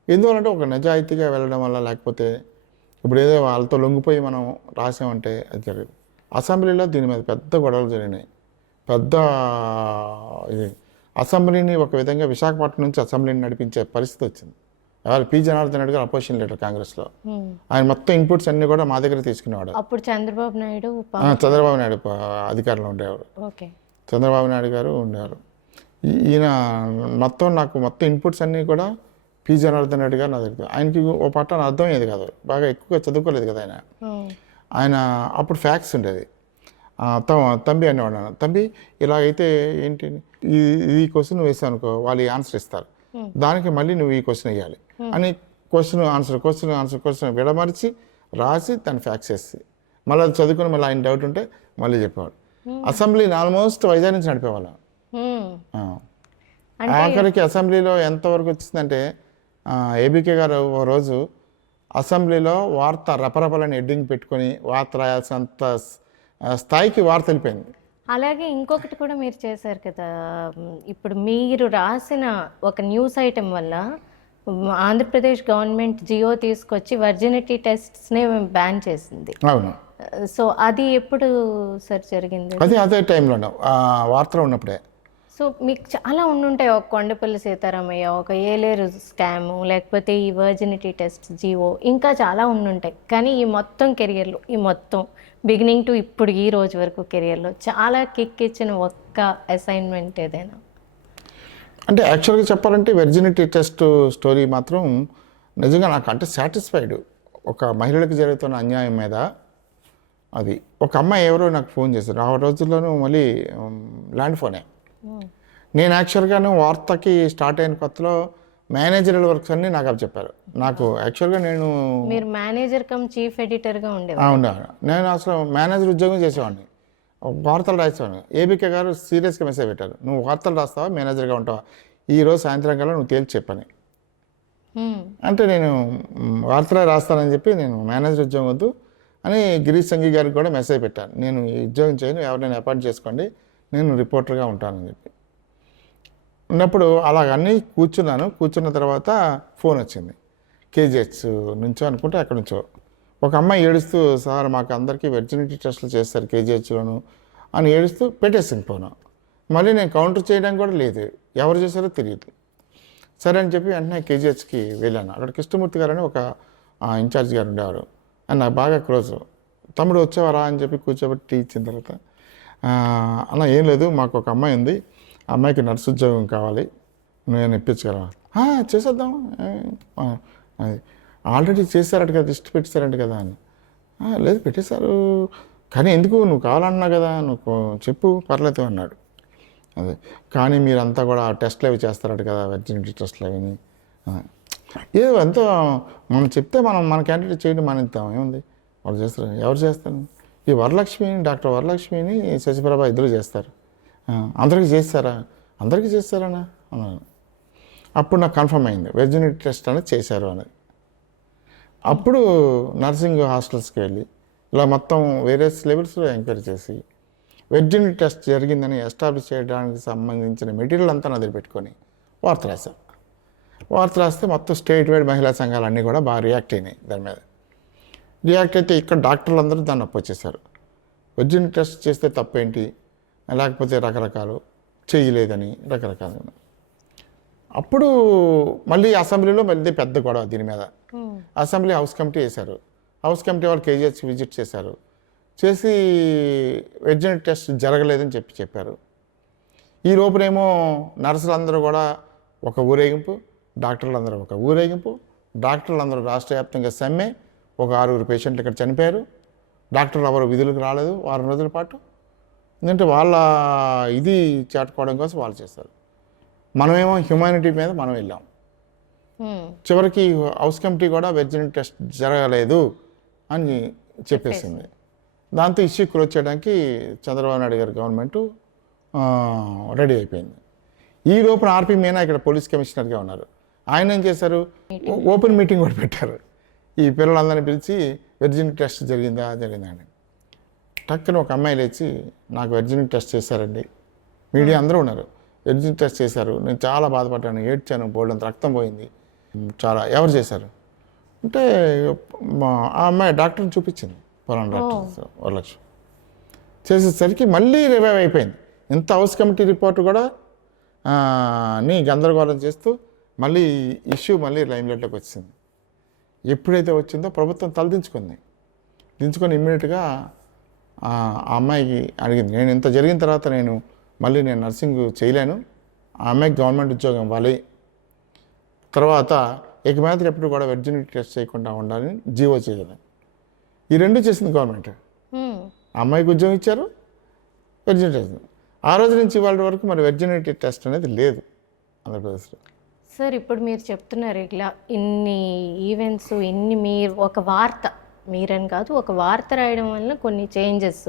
ఎందువల్లంటే ఒక నిజాయితీగా వెళ్ళడం వల్ల, లేకపోతే ఇప్పుడు ఏదో వాళ్ళతో లొంగిపోయి మనం రాసామంటే అది జరగదు. అసెంబ్లీలో దీని మీద పెద్ద గొడవలు జరిగినాయి. పెద్ద ఇది అసెంబ్లీని ఒక విధంగా విశాఖపట్నం నుంచి అసెంబ్లీని నడిపించే పరిస్థితి వచ్చింది. ఎవరు పి జనార్దన్ రెడ్డి గారు అపోజిషన్ లీడర్ కాంగ్రెస్లో, ఆయన మొత్తం ఇన్పుట్స్ అన్నీ కూడా మా దగ్గర తీసుకునేవాడు. అప్పుడు చంద్రబాబు నాయుడు అధికారంలో ఉండేవారు. చంద్రబాబు నాయుడు గారు ఉండేవారు. ఈయన మొత్తం ఇన్పుట్స్ అన్నీ కూడా పి జనార్దన్ రెడ్డి గారు నా దగ్గర. ఆయనకి ఓ పట్టాన్ని అర్థమయ్యేది కాదు, బాగా ఎక్కువగా చదువుకోలేదు కదా ఆయన. ఆయన అప్పుడు ఫ్యాక్స్ ఉండేది. తంబి అనేవాడు, తంబి ఇలాగైతే ఏంటి, ఈ క్వశ్చన్ నువ్వు వేసావు అనుకో, వాళ్ళు ఈ ఆన్సర్ ఇస్తారు, దానికి మళ్ళీ నువ్వు ఈ క్వశ్చన్ వేయాలి అని క్వశ్చన్ ఆన్సర్ విడమరిచి రాసి దాన్ని ఫ్యాక్స్ వేసి మళ్ళీ అది చదువుకుని మళ్ళీ ఆయన డౌట్ ఉంటే మళ్ళీ చెప్పేవాడు. అసెంబ్లీని ఆల్మోస్ట్ వైజాగ్ నుంచి నడిపేవాళ్ళం. ఆఖరికి అసెంబ్లీలో ఎంతవరకు వచ్చిందంటే ఏబీకే గారు ఓ రోజు అసెంబ్లీలో వార్త రపరపలని హెడ్డింగ్ పెట్టుకొని వార్త రాయాల్సినంత స్థాయికి వార్త వెళ్ళిపోయింది. అలాగే ఇంకొకటి కూడా మీరు చేశారు కదా, ఇప్పుడు మీరు రాసిన ఒక న్యూస్ ఐటెం వల్ల ఆంధ్రప్రదేశ్ గవర్నమెంట్ జియో తీసుకొచ్చి వర్జినిటీ టెస్ట్స్నే బ్యాన్ చేసింది. అవును. సో అది ఎప్పుడు సార్ జరిగింది? అదే టైంలోనే వార్తలో ఉన్నప్పుడే. సో మీకు చాలా ఉండుంటాయి, ఒక కొండపల్లి సీతారామయ్య, ఒక ఏలేరు స్కాము, లేకపోతే ఈ వర్జినిటీ టెస్ట్ జియో, ఇంకా చాలా ఉండుంటాయి. కానీ ఈ మొత్తం కెరియర్లో, ఈ మొత్తం బిగినింగ్ టు ఇప్పుడు ఈ రోజు వరకు కెరియర్లో చాలా కిక్ ఇచ్చిన ఒక్క అసైన్మెంట్ ఏదైనా? అంటే యాక్చువల్గా చెప్పాలంటే వెర్జినిటీ టెస్ట్ స్టోరీ మాత్రం నిజంగా నాకు అంటే సాటిస్ఫైడ్. ఒక మహిళలకు జరుగుతున్న అన్యాయం మీద అది ఒక అమ్మాయి ఎవరో నాకు ఫోన్ చేశారు. ఆ రోజుల్లోనూ మళ్ళీ ల్యాండ్ ఫోనే. నేను యాక్చువల్గాను వార్తకి స్టార్ట్ అయిన కొత్తలో మేనేజరల్ వర్క్స్ అన్నీ నాకు చెప్పారు. నాకు యాక్చువల్గా మీరు మేనేజర్ కమ్ చీఫ్ ఎడిటర్గా ఉండేవాడు. నేను అసలు మేనేజర్ ఉద్యోగం చేసేవాడిని, వార్తలు రాసేవాడిని. ఏబీకే గారు సీరియస్గా మెసేజ్ పెట్టారు, నువ్వు వార్తలు రాస్తావా మేనేజర్గా ఉంటావా, ఈరోజు సాయంత్రం కల్లా నువ్వు తేల్చి చెప్పని. అంటే నేను వార్తలే రాస్తానని చెప్పి నేను మేనేజర్ ఉద్యోగం వద్దు అని గిరీష్ సంఘీ గారికి కూడా మెసేజ్ పెట్టాను, నేను ఈ ఉద్యోగం చేయను, ఎవరైనా అపాయింట్ చేసుకోండి, నేను రిపోర్టర్గా ఉంటానని చెప్పి. ఉన్నప్పుడు అలాగన్నీ కూర్చున్న తర్వాత ఫోన్ వచ్చింది కేజీహెచ్ నుంచో అనుకుంటే అక్కడి నుంచో. ఒక అమ్మాయి ఏడుస్తూ, సార్ మాకు అందరికీ వెర్జినిటీ టెస్టులు చేస్తారు కేజీహెచ్లోను అని ఏడుస్తూ పెట్టేసింది ఫోను. మళ్ళీ నేను కౌంటర్ చేయడానికి కూడా లేదు, ఎవరు చేశారో తెలియదు. సరే అని చెప్పి వెంటనే కేజీహెచ్కి వెళ్ళాను. అక్కడ కృష్ణమూర్తి గారు అని ఒక ఇన్ఛార్జ్ గారు ఉండేవారు, అని నాకు బాగా క్లోజ్. తమ్ముడు వచ్చేవారా అని చెప్పి కూర్చోబెట్టి టీ ఇచ్చిన తర్వాత, అలా ఏం లేదు, మాకు ఒక అమ్మాయి ఉంది, ఆ అమ్మాయికి నర్సు ఉద్యోగం కావాలి, నేను ఇప్పించగలను. చేసేద్దాం, అది ఆల్రెడీ చేశారట కదా, లిస్ట్ పెట్టేశారంట కదా అని. లేదు పెట్టేశారు, కానీ ఎందుకు, నువ్వు కావాలన్నా కదా, నువ్వు చెప్పు పర్లేదు అన్నాడు. అదే కానీ మీరంతా కూడా టెస్ట్లు అవి చేస్తారట కదా, వెర్జినిటీ టెస్ట్లు అవి. ఏదో ఎంతో మనం చెప్తే మన క్యాండిడేట్ చేయడం మానేద్దాం, ఏముంది వాళ్ళు చేస్తారు, ఎవరు చేస్తారు, ఈ డాక్టర్ వరలక్ష్మిని శశిప్రభ ఇద్దరు చేస్తారు, అందరికీ చేస్తారనా అన్నాను. అప్పుడు నాకు కన్ఫర్మ్ అయింది వెర్జినిటీ టెస్ట్ అనేది చేశారు అనేది. అప్పుడు నర్సింగ్ హాస్టల్స్కి వెళ్ళి ఇలా మొత్తం వేరియస్ లెవెల్స్లో ఎంక్వైరీ చేసి వెర్జినిటీ టెస్ట్ జరిగిందని ఎస్టాబ్లిష్ చేయడానికి సంబంధించిన మెటీరియల్ అంతా నా దగ్గర పెట్టుకొని వార్త రాశాను. వార్త రాస్తే మొత్తం స్టేట్ వైడ్ మహిళా సంఘాలన్నీ కూడా బాగా రియాక్ట్ అయినాయి దాని మీద. రియాక్ట్ అయితే ఇక్కడ డాక్టర్లు అందరూ దాన్ని అప్పొచ్చేసారు, వెర్జినిటీ టెస్ట్ చేస్తే తప్పేంటి, లేకపోతే రకరకాలు చేయలేదని రకరకాలు. అప్పుడు మళ్ళీ అసెంబ్లీలో మళ్ళీ పెద్ద గొడవ దీని మీద. అసెంబ్లీ హౌస్ కమిటీ వేశారు, హౌస్ కమిటీ వాళ్ళు కేజీహెచ్ విజిట్ చేశారు, చేసి వెర్జినిటీ టెస్ట్ జరగలేదని చెప్పారు. ఈ లోపునేమో నర్సులందరూ కూడా ఒక ఊరేగింపు, డాక్టర్లందరూ ఒక ఊరేగింపు, డాక్టర్లందరూ రాష్ట్ర వ్యాప్తంగా సమ్మె, ఒక 6 పేషెంట్లు ఇక్కడ చనిపోయారు, డాక్టర్లు ఎవరు విధులకు రాలేదు వారం రోజుల పాటు. ఎందుకంటే వాళ్ళ ఇది చాటుకోవడం కోసం వాళ్ళు చేస్తారు, మనమేమో హ్యుమానిటీ మీద మనం వెళ్ళాం. చివరికి హౌస్ కమిటీ కూడా వెర్జినిటీ టెస్ట్ జరగలేదు అని చెప్పేసింది. దాంతో ఇష్యూ క్లోజ్ చేయడానికి చంద్రబాబు నాయుడు గారి గవర్నమెంట్ రెడీ అయిపోయింది. ఈ లోపల ఆర్పి మీనా ఇక్కడ పోలీస్ కమిషనర్గా ఉన్నారు, ఆయన ఏం చేశారు, ఓపెన్ మీటింగ్ కూడా పెట్టారు. ఈ పిల్లలందరినీ పిలిచి వెర్జినిటీ టెస్ట్ జరిగిందా అని. టక్కున ఒక అమ్మాయి లేచి, నాకు వెర్జినిటీ టెస్ట్ చేశారండి, మీడియా అందరూ ఉన్నారు, వెర్జినిటీ టెస్ట్ చేశారు, నేను చాలా బాధపడ్డాను, ఏడ్చాను, బోల్డంత రక్తం పోయింది, చాలా, ఎవరు చేశారు అంటే ఆ అమ్మాయి డాక్టర్ని చూపించింది, పలానా డాక్టర్ వరలక్ష్మి. చేసేసరికి మళ్ళీ రివైవ్ అయిపోయింది. ఇంత హౌస్ కమిటీ రిపోర్ట్ కూడా నీ గందరగోళం చేస్తూ మళ్ళీ ఇష్యూ మళ్ళీ లైమ్లైట్లోకి వచ్చింది. ఎప్పుడైతే వచ్చిందో ప్రభుత్వం తలదించుకుంది, దించుకొని ఇమ్మీడియట్గా ఆ అమ్మాయికి అడిగింది, నేను ఇంత జరిగిన తర్వాత నేను నర్సింగ్ చేయలేను, ఆ అమ్మాయికి గవర్నమెంట్ ఉద్యోగం ఇవ్వాలి, తర్వాత ఇక మీద ఎప్పుడు కూడా వెర్జినిటీ టెస్ట్ చేయకుండా ఉండాలని జీవో చేయాలి. ఈ రెండు చేసింది గవర్నమెంట్. అమ్మాయికి ఉద్యోగం ఇచ్చారు, వెర్జినిటీ టెస్ట్. ఆ రోజు నుంచి ఇవాళ వరకు మరి వెర్జినిటీ టెస్ట్ అనేది లేదు ఆంధ్రప్రదేశ్లో. సార్ ఇప్పుడు మీరు చెప్తున్నారు ఇలా ఇన్ని ఈవెంట్స్, ఇన్ని మీరు ఒక వార్త, మీరని కాదు, ఒక వార్త రాయడం వల్ల కొన్ని చేంజెస్,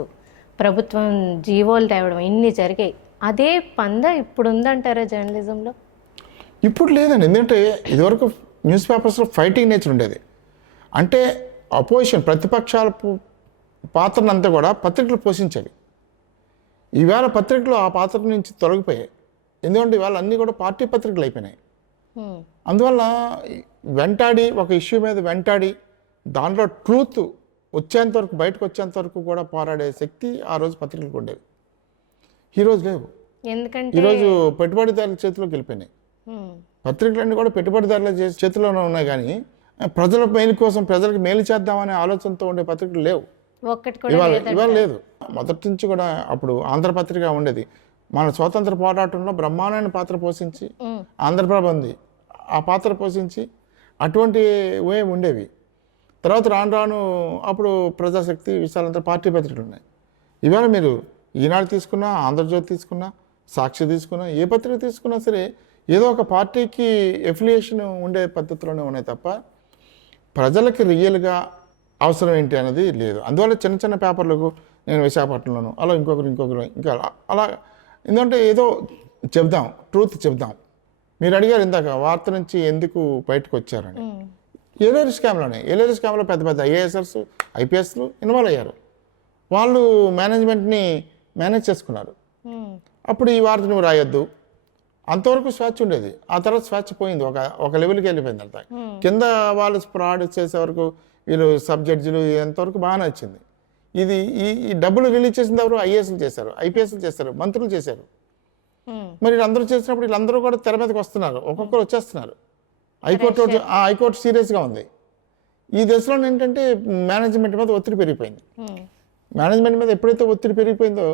ప్రభుత్వం జీవోలు తేవడం, ఇన్ని జరిగాయి. అదే పంద ఇప్పుడు ఉందంటారా జర్నలిజంలో? ఇప్పుడు లేదండి. ఎందుకంటే ఇదివరకు న్యూస్ పేపర్స్లో ఫైటింగ్ నేచర్ ఉండేది. అంటే అపోజిషన్ ప్రతిపక్షాల పాత్రనంతా కూడా పత్రికలు పోషించేవి. ఈవేళ పత్రికలు ఆ పాత్ర నుంచి తొలగిపోయాయి. ఎందుకంటే ఇవాళ అన్నీ కూడా పార్టీ పత్రికలు అయిపోయినాయి. అందువల్ల వెంటాడి ఒక ఇష్యూ మీద వెంటాడి దాంట్లో ట్రూత్ వచ్చేంత వరకు, బయటకు వచ్చేంత వరకు కూడా పోరాడే శక్తి ఆ రోజు పత్రికలకు ఉండేవి. ఈరోజు లేవు. ఎందుకంటే ఈరోజు పెట్టుబడిదారుల చేతిలోకి వెళ్ళిపోయినాయి. పత్రికలన్నీ కూడా పెట్టుబడిదారుల చేతిలోనే ఉన్నాయి, కానీ ప్రజల మేలు కోసం, ప్రజలకు మేలు చేద్దామనే ఆలోచనతో ఉండే పత్రికలు లేవు. ఒక్కటి కూడా ఇవాళ లేదు. మొదటి నుంచి కూడా అప్పుడు ఆంధ్రపత్రిక ఉండేది. మన స్వాతంత్ర పోరాటంలో బ్రహ్మాండమైన పాత్ర పోషించి, ఆంధ్రప్రభ ఉంది, ఆ పాత్ర పోషించి అటువంటి వే ఉండేవి. తర్వాత రాను రాను అప్పుడు ప్రజాశక్తి, విశాలంత పార్టీ పత్రికలు ఉన్నాయి. ఇవాళ మీరు ఈనాడు తీసుకున్నా, ఆంధ్రజ్యోతి తీసుకున్నా, సాక్షి తీసుకున్నా, ఏ పత్రిక తీసుకున్నా సరే ఏదో ఒక పార్టీకి ఎఫిలియేషన్ ఉండే పద్ధతిలోనే ఉన్నాయి తప్ప ప్రజలకి రియల్గా అవసరం ఏంటి అనేది లేదు. అందువల్ల చిన్న చిన్న పేపర్లకు, నేను విశాఖపట్నంలోను, అలా ఇంకొకరు ఇంకా అలా, ఎందుకంటే ఏదో చెప్దాం, ట్రూత్ చెప్దాం. మీరు అడిగారు ఇందాక వార్త నుంచి ఎందుకు బయటకు వచ్చారని. ఏలేరు స్కామ్లో పెద్ద పెద్ద ఐఏఎస్ఆర్స్, ఐపీఎస్లు ఇన్వాల్వ్ అయ్యారు. వాళ్ళు మేనేజ్మెంట్ని మేనేజ్ చేసుకున్నారు. అప్పుడు ఈ వార్త నువ్వు రాయొద్దు, అంతవరకు స్వేచ్ఛ ఉండేది. ఆ తర్వాత స్వేచ్ఛ పోయింది, ఒక లెవెల్కి వెళ్ళిపోయింది. అంతా కింద వాళ్ళు ఫ్రాడ్ చేసే వరకు, వీళ్ళు సబ్ జడ్జిలు ఎంతవరకు బాగానే వచ్చింది. ఇది ఈ డబ్బులు రిలీజ్ చేసిన ఎవరు? ఐఏఎస్లు చేశారు, ఐపీఎస్లు చేశారు, మంత్రులు చేశారు. మరి వీళ్ళందరూ చేసినప్పుడు వీళ్ళందరూ కూడా తెర మీదకి వస్తున్నారు, ఒక్కొక్కరు వచ్చేస్తున్నారు. హైకోర్టు సీరియస్గా ఉంది. ఈ దశలో ఏంటంటే మేనేజ్మెంట్ మీద ఒత్తిడి పెరిగిపోయింది. మేనేజ్మెంట్ మీద ఎప్పుడైతే ఒత్తిడి పెరిగిపోయిందో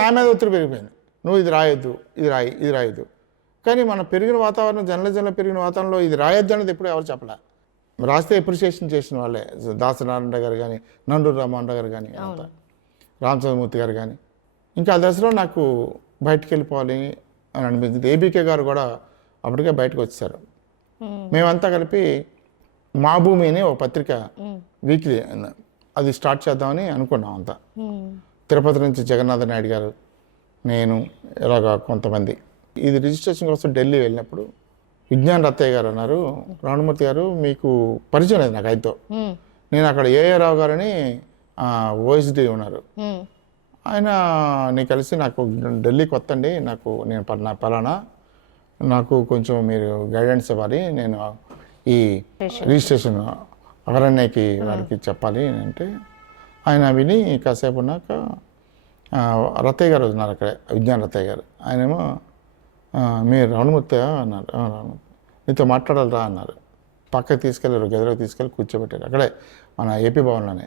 నా మీద ఒత్తిడి పెరిగిపోయింది. నువ్వు ఇది రాయొద్దు, ఇది రాయొద్దు. కానీ మన పెరిగిన వాతావరణం, జర్నలిజంలో పెరిగిన వాతావరణంలో ఇది రాయొద్దు అనేది ఎప్పుడు ఎవరు చెప్పలే. రాస్తే అప్రిషియేషన్ చేసిన వాళ్ళే, దాసనారాయణ గారు కానీ, నండూరు రామోహన్ గారు కానీ, రామచంద్రమూర్తి గారు కానీ. ఇంకా ఆ దశలో నాకు బయటికి వెళ్ళిపోవాలి అని అనిపించింది. ఏబీకే గారు కూడా అప్పటికే బయటకు వచ్చేసారు. మేమంతా కలిపి మా భూమి అని ఒక పత్రిక వీక్లీ అది స్టార్ట్ చేద్దామని అనుకున్నాం అంతా. తిరుపతి నుంచి జగన్నాథ నాయుడు గారు, నేను, ఇలాగ కొంతమంది. ఇది రిజిస్ట్రేషన్ కోసం ఢిల్లీ వెళ్ళినప్పుడు విజ్ఞాన్ రత్తయ్య గారు అన్నారు, రామమూర్తి గారు మీకు పరిచయం లేదు నాకు ఆయనతో. నేను అక్కడ ఏఆర్ రావు గారని ఓఎస్డీ ఉన్నారు, ఆయన నీ కలిసి నాకు ఢిల్లీకి వస్తండి, నేను పలానా, నాకు కొంచెం మీరు గైడెన్స్ ఇవ్వాలి, నేను ఈ రిజిస్ట్రేషన్ అరణ్యకి వారికి చెప్పాలి అంటే ఆయన విని కాసేపు ఉన్నాక రత్తయ్య గారు ఉన్నారు అక్కడే, విజ్ఞాన్ రత్తయ్య గారు. ఆయనేమో మీరు రామమూర్తి అన్నారు, నీతో మాట్లాడాలరా అన్నారు. పక్కకి తీసుకెళ్ళారు, గదిలోకి తీసుకెళ్ళి కూర్చోబెట్టారు అక్కడే మన ఏపీ భవన్లోనే.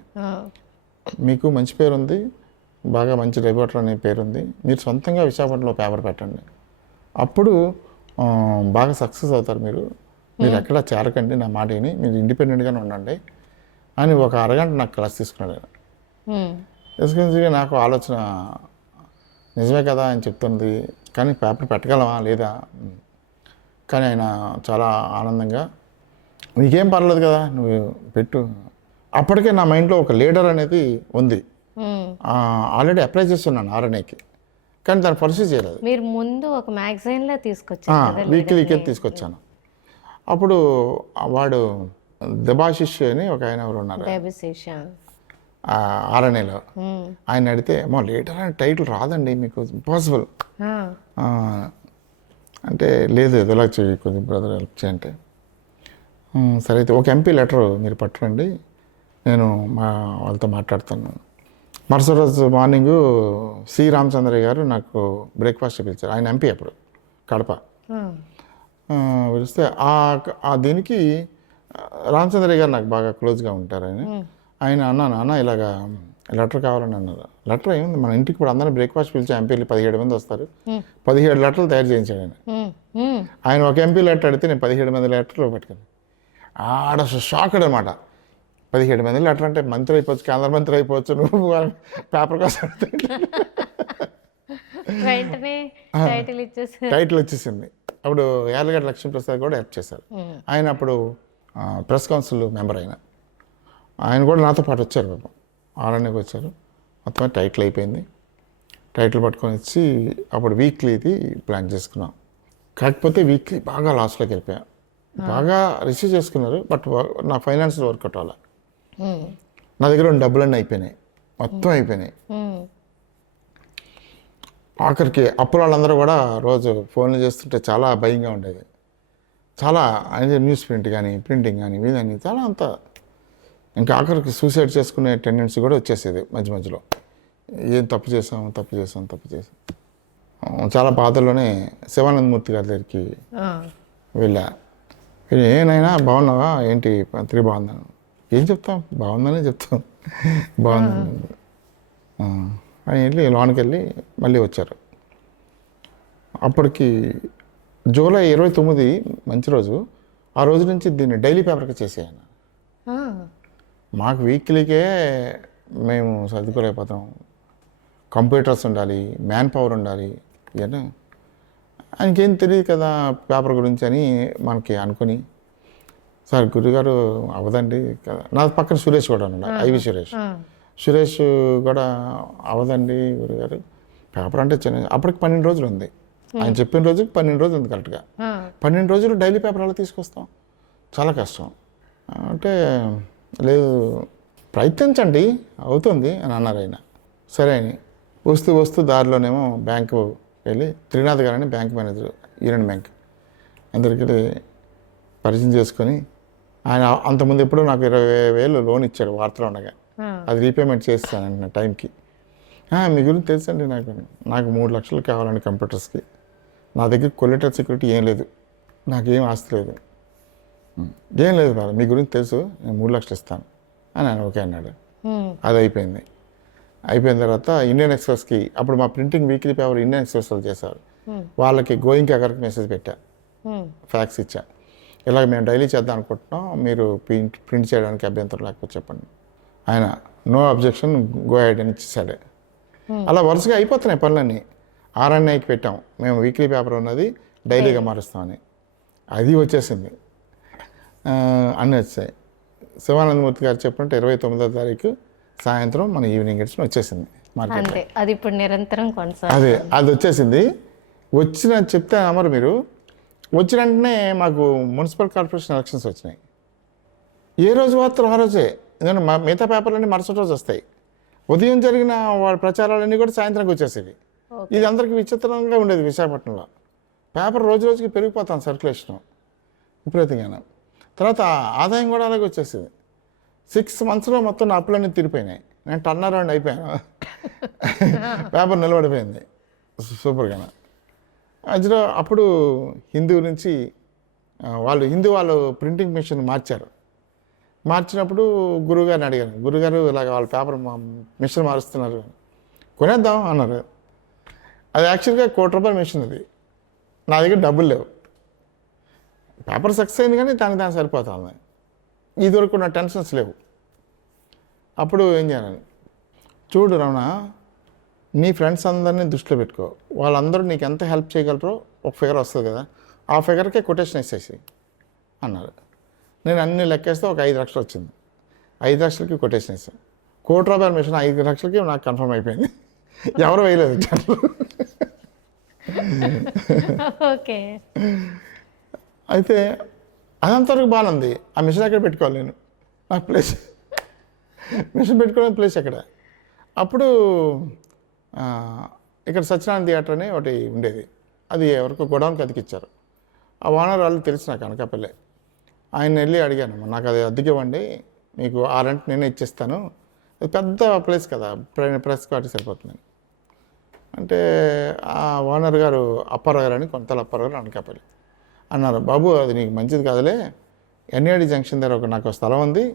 మీకు మంచి పేరు ఉంది, బాగా మంచి రిపోర్టర్ అనే పేరుంది, మీరు సొంతంగా విశాఖపట్నంలో పేపర్ పెట్టండి, అప్పుడు బాగా సక్సెస్ అవుతారు మీరు ఎక్కడ చేరకండి, నా మాట విని మీరు ఇండిపెండెంట్గానే ఉండండి అని ఒక అరగంట నాకు క్లాస్ తీసుకున్నాడు. తీసుకుని నాకు ఆలోచన, నిజమే కదా ఆయన చెప్తుంది, కానీ పేపర్ పెట్టగలమా లేదా. కానీ ఆయన చాలా ఆనందంగా, నీకేం పర్లేదు కదా నువ్వు పెట్టు. అప్పటికే నా మైండ్లో ఒక లీడర్ అనేది ఉంది, ఆల్రెడీ అప్లై చేస్తున్నాను ఆర్ఎన్ఐకి, కానీ దాన్ని పర్సూ చేయలేదు. మీరు ముందు ఒక మ్యాగజైన్లో తీసుకొచ్చారు, వీక్లీకి తీసుకొచ్చాను. అప్పుడు వాడు దెబాశిష్ అని ఒక ఆయన ఎవరు ఉన్నారు ఆర్ఎన్ఐలో, ఆయన అడిగితే మా లీడర్ అనే టైటిల్ రాదండి మీకు, ఇంపాసిబుల్ అంటే, లేదు ఎదులా చేయి కొద్ది బ్రదర్ హెల్ప్ చేయంటే, సరే అయితే ఒక ఎంపీ లెటర్ మీరు పట్టరండి, నేను వాళ్ళతో మాట్లాడతాను. మరుసటి రోజు మార్నింగు సి రామచంద్రయ్య గారు నాకు బ్రేక్ఫాస్ట్ పిలిచారు. ఆయన ఎంపీ అప్పుడు కడప. పిలిస్తే దీనికి రామచంద్రయ్య గారు నాకు బాగా క్లోజ్గా ఉంటారు. ఆయన అన్న ఇలాగా లెటర్ కావాలని అన్నారు. లెటర్ ఏముంది, మన ఇంటికి ఇప్పుడు అందరూ బ్రేక్ఫాస్ట్ పిలిచి ఎంపీలు 17 మంది వస్తారు, 17 లెటర్లు తయారు చేయించాడు ఆయన ఒక ఎంపీ లెటర్ అడిగితే నేను 17 మంది లెటర్లు పట్టుకుని ఆడ షాక్డ్ అనమాట. 17 మంది లెటర్ అంటే మంత్రి అయిపోవచ్చు, కేంద్ర మంత్రి అయిపోవచ్చు, నువ్వు పేపర్ కోసం వెంటనే టైటిల్ ఇచ్చేసి టైటిల్ వచ్చేసింది. అప్పుడు యార్లగడ్డ లక్ష్మీప్రసాద్ కూడా హెల్ప్ చేశారు. ఆయన అప్పుడు ప్రెస్ కౌన్సిల్ మెంబర్ ఆయన కూడా నాతో పాటు వచ్చారు పాపం, ఆరణ్యకి వచ్చారు. మొత్తం టైటిల్ అయిపోయింది. టైటిల్ పట్టుకొని వచ్చి అప్పుడు వీక్లీది ప్లాన్ చేసుకున్నాం. కాకపోతే వీక్లీ బాగా లాస్లోకి వెళ్ళిపోయా. బాగా రిసీవ్ చేసుకున్నారు, బట్ నా ఫైనాన్స్ వర్కౌట్ అవ్వాలి. నా దగ్గర ఉన్న డబ్బులన్నీ అయిపోయినాయి, మొత్తం అయిపోయినాయి. ఆఖరికి అప్పుల వాళ్ళందరూ కూడా రోజు ఫోన్లు చేస్తుంటే చాలా భయంగా ఉండేది. చాలా అంటే న్యూస్ ప్రింటింగ్ కానీ వీదని చాలా అంతా. ఇంకా ఆఖరికి సూసైడ్ చేసుకునే టెండెన్సీ కూడా వచ్చేసేది మధ్య మధ్యలో. ఏం తప్పు చేసాం. చాలా బాధల్లోనే శివానందమూర్తి గారి దగ్గరికి వెళ్ళా. ఏనైనా బాగున్నావా ఏంటి, తిరిగి బాగున్నాను. ఏం చెప్తాం, బాగుందనే చెప్తాం. బాగుంది అని వెళ్ళి లోనికి వెళ్ళి మళ్ళీ వచ్చారు. అప్పటికి జూలై 29 మంచి రోజు. ఆ రోజు నుంచి దీన్ని డైలీ పేపర్గా చేసేయను. మాకు వీక్లీకే మేము సర్దుకోలేకపోతాం. కంప్యూటర్స్ ఉండాలి, మ్యాన్ పవర్ ఉండాలి. ఇవన్నీ ఆయనకేం తెలియదు కదా పేపర్ గురించి అని మనకి అనుకుని, సార్ గురుగారు అవదండి కదా. నా పక్కన సురేష్ కూడా ఉన్నాడు, ఐవి సురేష్ కూడా అవదండి గురుగారు, పేపర్ అంటే చిన్న. అప్పటికి 12 రోజులు ఉంది. ఆయన చెప్పిన రోజుకి 12 రోజులు ఉంది కరెక్ట్గా. 12 రోజులు డైలీ పేపర్ అలా తీసుకొస్తాం, చాలా కష్టం. అంటే లేదు ప్రయత్నించండి అవుతుంది అని అన్నారు ఆయన. సరే అని వస్తూ దారిలోనేమో బ్యాంకు వెళ్ళి త్రినాథ్ గారని బ్యాంక్ మేనేజర్, యూనియన్ బ్యాంక్, అందరికీ పరిచయం చేసుకొని, ఆయన అంతకుముందు ఎప్పుడూ నాకు 20,000 లోన్ ఇచ్చాడు వార్తలో ఉండగా. అది రీపేమెంట్ చేస్తాను టైంకి. మీ గురించి తెలుసండి, నాకు 3 లక్షలు కావాలండి కంప్యూటర్స్కి. నా దగ్గర కొలెటరల్ సెక్యూరిటీ ఏం లేదు, నాకేం ఆస్తి లేదు, ఏం లేదు బాగా, మీ గురించి తెలుసు, నేను 3 లక్షలు ఇస్తాను అని ఆయన ఓకే అన్నాడు. అది అయిపోయింది. అయిపోయిన తర్వాత ఇండియన్ ఎక్స్ప్రెస్కి, అప్పుడు మా printing weekly paper Indian express వాళ్ళు చేశారు. వాళ్ళకి గోయింగ్ అక్కడికి మెసేజ్ పెట్టా, ఫ్యాక్స్ ఇచ్చా, ఇలాగ మేము డైలీ చేద్దాం అనుకుంటున్నాం, మీరు ప్రింట్ చేయడానికి అభ్యంతరం లేకపోతే చెప్పండి. ఆయన నో అబ్జెక్షన్, గో హెడ్ అని ఇచ్చేసాడు. అలా వరుసగా అయిపోతున్నాయి పనులన్నీ. ఆర్ఎన్ఐకి పెట్టాం, మేము వీక్లీ పేపర్ ఉన్నది డైలీగా మారుస్తామని. అది వచ్చేసింది, అన్నీ వచ్చాయి. శివానందమూర్తి గారు చెప్పినట్టు 29వ తారీఖు సాయంత్రం మన ఈవినింగ్ ఎడిషన్ వచ్చేసింది మార్కెట్. అది ఇప్పుడు నిరంతరం అది వచ్చేసింది. వచ్చిన చెప్తే అమరు మీరు, వచ్చిన వెంటనే మాకు మున్సిపల్ కార్పొరేషన్ ఎలక్షన్స్ వచ్చినాయి. ఏ రోజు మాత్రం ఆ రోజే, ఎందుకంటే మిగతా పేపర్లన్నీ మరుసటి రోజు వస్తాయి. ఉదయం జరిగిన వాళ్ళ ప్రచారాలన్నీ కూడా సాయంత్రంకి వచ్చేసేవి. ఇది అందరికీ విచిత్రంగా ఉండేది విశాఖపట్నంలో. పేపర్ రోజుకి పెరిగిపోతాం సర్క్యులేషన్ విపరీతంగా. తర్వాత ఆదాయం కూడా అలాగే వచ్చేసింది. 6 monthsలో మొత్తం నా అప్పులన్నీ తిరిగిపోయినాయి. నేను టర్న్ అరౌండ్ అయిపోయాను, పేపర్ నిలబడిపోయింది సూపర్గా. మధ్యలో అప్పుడు హిందూ నుంచి వాళ్ళు ప్రింటింగ్ మిషన్ మార్చినప్పుడు గురువుగారిని అడిగాను, గురుగారు ఇలాగ వాళ్ళ పేపర్ మిషన్ మారుస్తున్నారు, కొనేద్దాం అన్నారు. అది యాక్చువల్గా ₹1,00,00,000 మిషన్. అది నా దగ్గర డబ్బులు లేవు. పేపర్ సక్సెస్ అయింది కానీ దానికి సరిపోతుంది. ఇదివరకు నా టెన్షన్స్ లేవు. అప్పుడు ఏం చేయాలని, చూడు రమణ, నీ ఫ్రెండ్స్ అందరినీ దృష్టిలో పెట్టుకో, వాళ్ళందరూ నీకు ఎంత హెల్ప్ చేయగలరో ఒక ఫిగర్ వస్తుంది కదా, ఆ ఫిగర్కే కొటేషన్ వేసేసి అన్నారు. నేను అన్ని లెక్కేస్తే ఒక 5 లక్షలు వచ్చింది. 5 లక్షలకి కొటేషన్ వేసాను. ₹1,00,00,000 మిషన్ 5 లక్షలకి నాకు కన్ఫర్మ్ అయిపోయింది. ఎవరు వేయలేదు. ఓకే. అయితే అదంతవరకు బాగుంది. ఆ మిషన్ ఎక్కడ పెట్టుకోవాలి నేను, ఆ ప్లేస్ మిషన్ పెట్టుకోవడానికి ప్లేస్ ఎక్కడ. అప్పుడు ఇక్కడ సత్యనారాయణ థియేటర్ అని ఒకటి ఉండేది, అది ఎవరికో గొడవనికి అతికిచ్చారు. ఆ ఓనర్ వాళ్ళు తెలిసి నాకు అనకాపల్లె. ఆయన వెళ్ళి అడిగాను, నాకు అది అద్దెకి ఇవ్వండి, మీకు ఆ రెంట్ నేనే ఇచ్చేస్తాను, అది పెద్ద ప్లేస్ కదా, ప్రెస్ వాటికి సరిపోతుంది అంటే. ఆ ఓనర్ గారు అప్పారావు గారు అని, కొంతల అప్పారావు గారు అనకాపల్లి అన్నారు, బాబు అది నీకు మంచిది కాదులే, ఎన్ఏడి జంక్షన్ దగ్గర నాకు స్థలం ఉంది,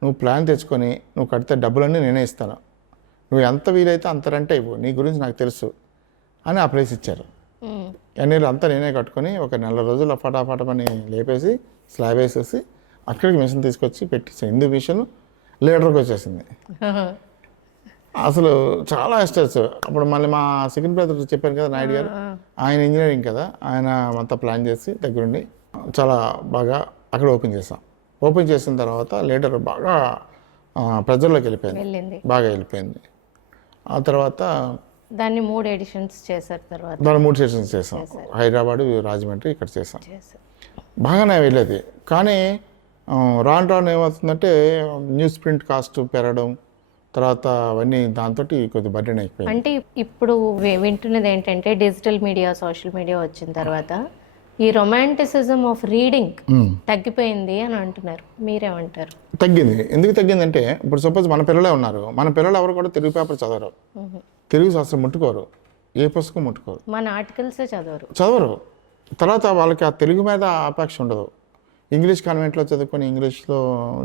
నువ్వు ప్లాన్ తెచ్చుకొని నువ్వు కడితే డబ్బులన్నీ నేనే ఇస్తాను, నువ్వు ఎంత వీలైతే అంత రెంట్ ఇవ్వు, నీ గురించి నాకు తెలుసు అని ఆ ప్లేస్ ఇచ్చారు. ఎన్ఏలు అంతా నేనే కట్టుకొని ఒక 4 రోజులు ఫటాఫటమని లేపేసి స్లాబ్ వేసేసి అక్కడికి మిషన్ తీసుకొచ్చి పెట్టేసాను. హిందూ మిషన్ లీడర్కి వచ్చేసింది. అసలు చాలా ఎస్టేట్స్. అప్పుడు మళ్ళీ మా సెకండ్ బ్రదర్ చెప్పాను కదా నాయుడు గారు, ఆయన ఇంజనీరింగ్ కదా, ఆయన అంతా ప్లాన్ చేసి దగ్గరుండి చాలా బాగా అక్కడ ఓపెన్ చేసాం. ఓపెన్ చేసిన తర్వాత లీడర్ బాగా ప్రజల్లోకి వెళ్ళిపోయింది, బాగా వెళ్ళిపోయింది. ఆ తర్వాత దాన్ని 3 ఎడిషన్స్ చేశారు. తర్వాత దాని 3 సెషన్స్ చేసాం. హైదరాబాదు, రాజమండ్రి ఇక్కడ చేసాం. బాగానే వెళ్ళేది. కానీ రాను రాను ఏమవుతుందంటే న్యూస్ ప్రింట్ కాస్ట్ పెరగడం, తర్వాత అవన్నీ దాంతో కొద్దిగా బర్డెన్ అయిపోయింది. అంటే ఇప్పుడు వింటున్నది ఏంటంటే డిజిటల్ మీడియా, సోషల్ మీడియా వచ్చిన తర్వాత ఈ రొమాంటిసిజం ఆఫ్ రీడింగ్ తగ్గిపోయింది అని అంటున్నారు. మీరేమంటారు? తగ్గింది. ఎందుకు తగ్గిందంటే ఇప్పుడు సపోజ్ మన పిల్లలే ఉన్నారు, మన పిల్లలు ఎవరు కూడా తెలుగు పేపర్ చదవరు, తెలుగు శాస్త్రం ముట్టుకోరు, ఏ పుస్తకం ముట్టుకోరు, మన ఆర్టికల్సే చదవరు. తర్వాత వాళ్ళకి ఆ తెలుగు మీద ఆపేక్ష ఉండదు. ఇంగ్లీష్ కాన్వెంట్లో చదువుకొని ఇంగ్లీష్లో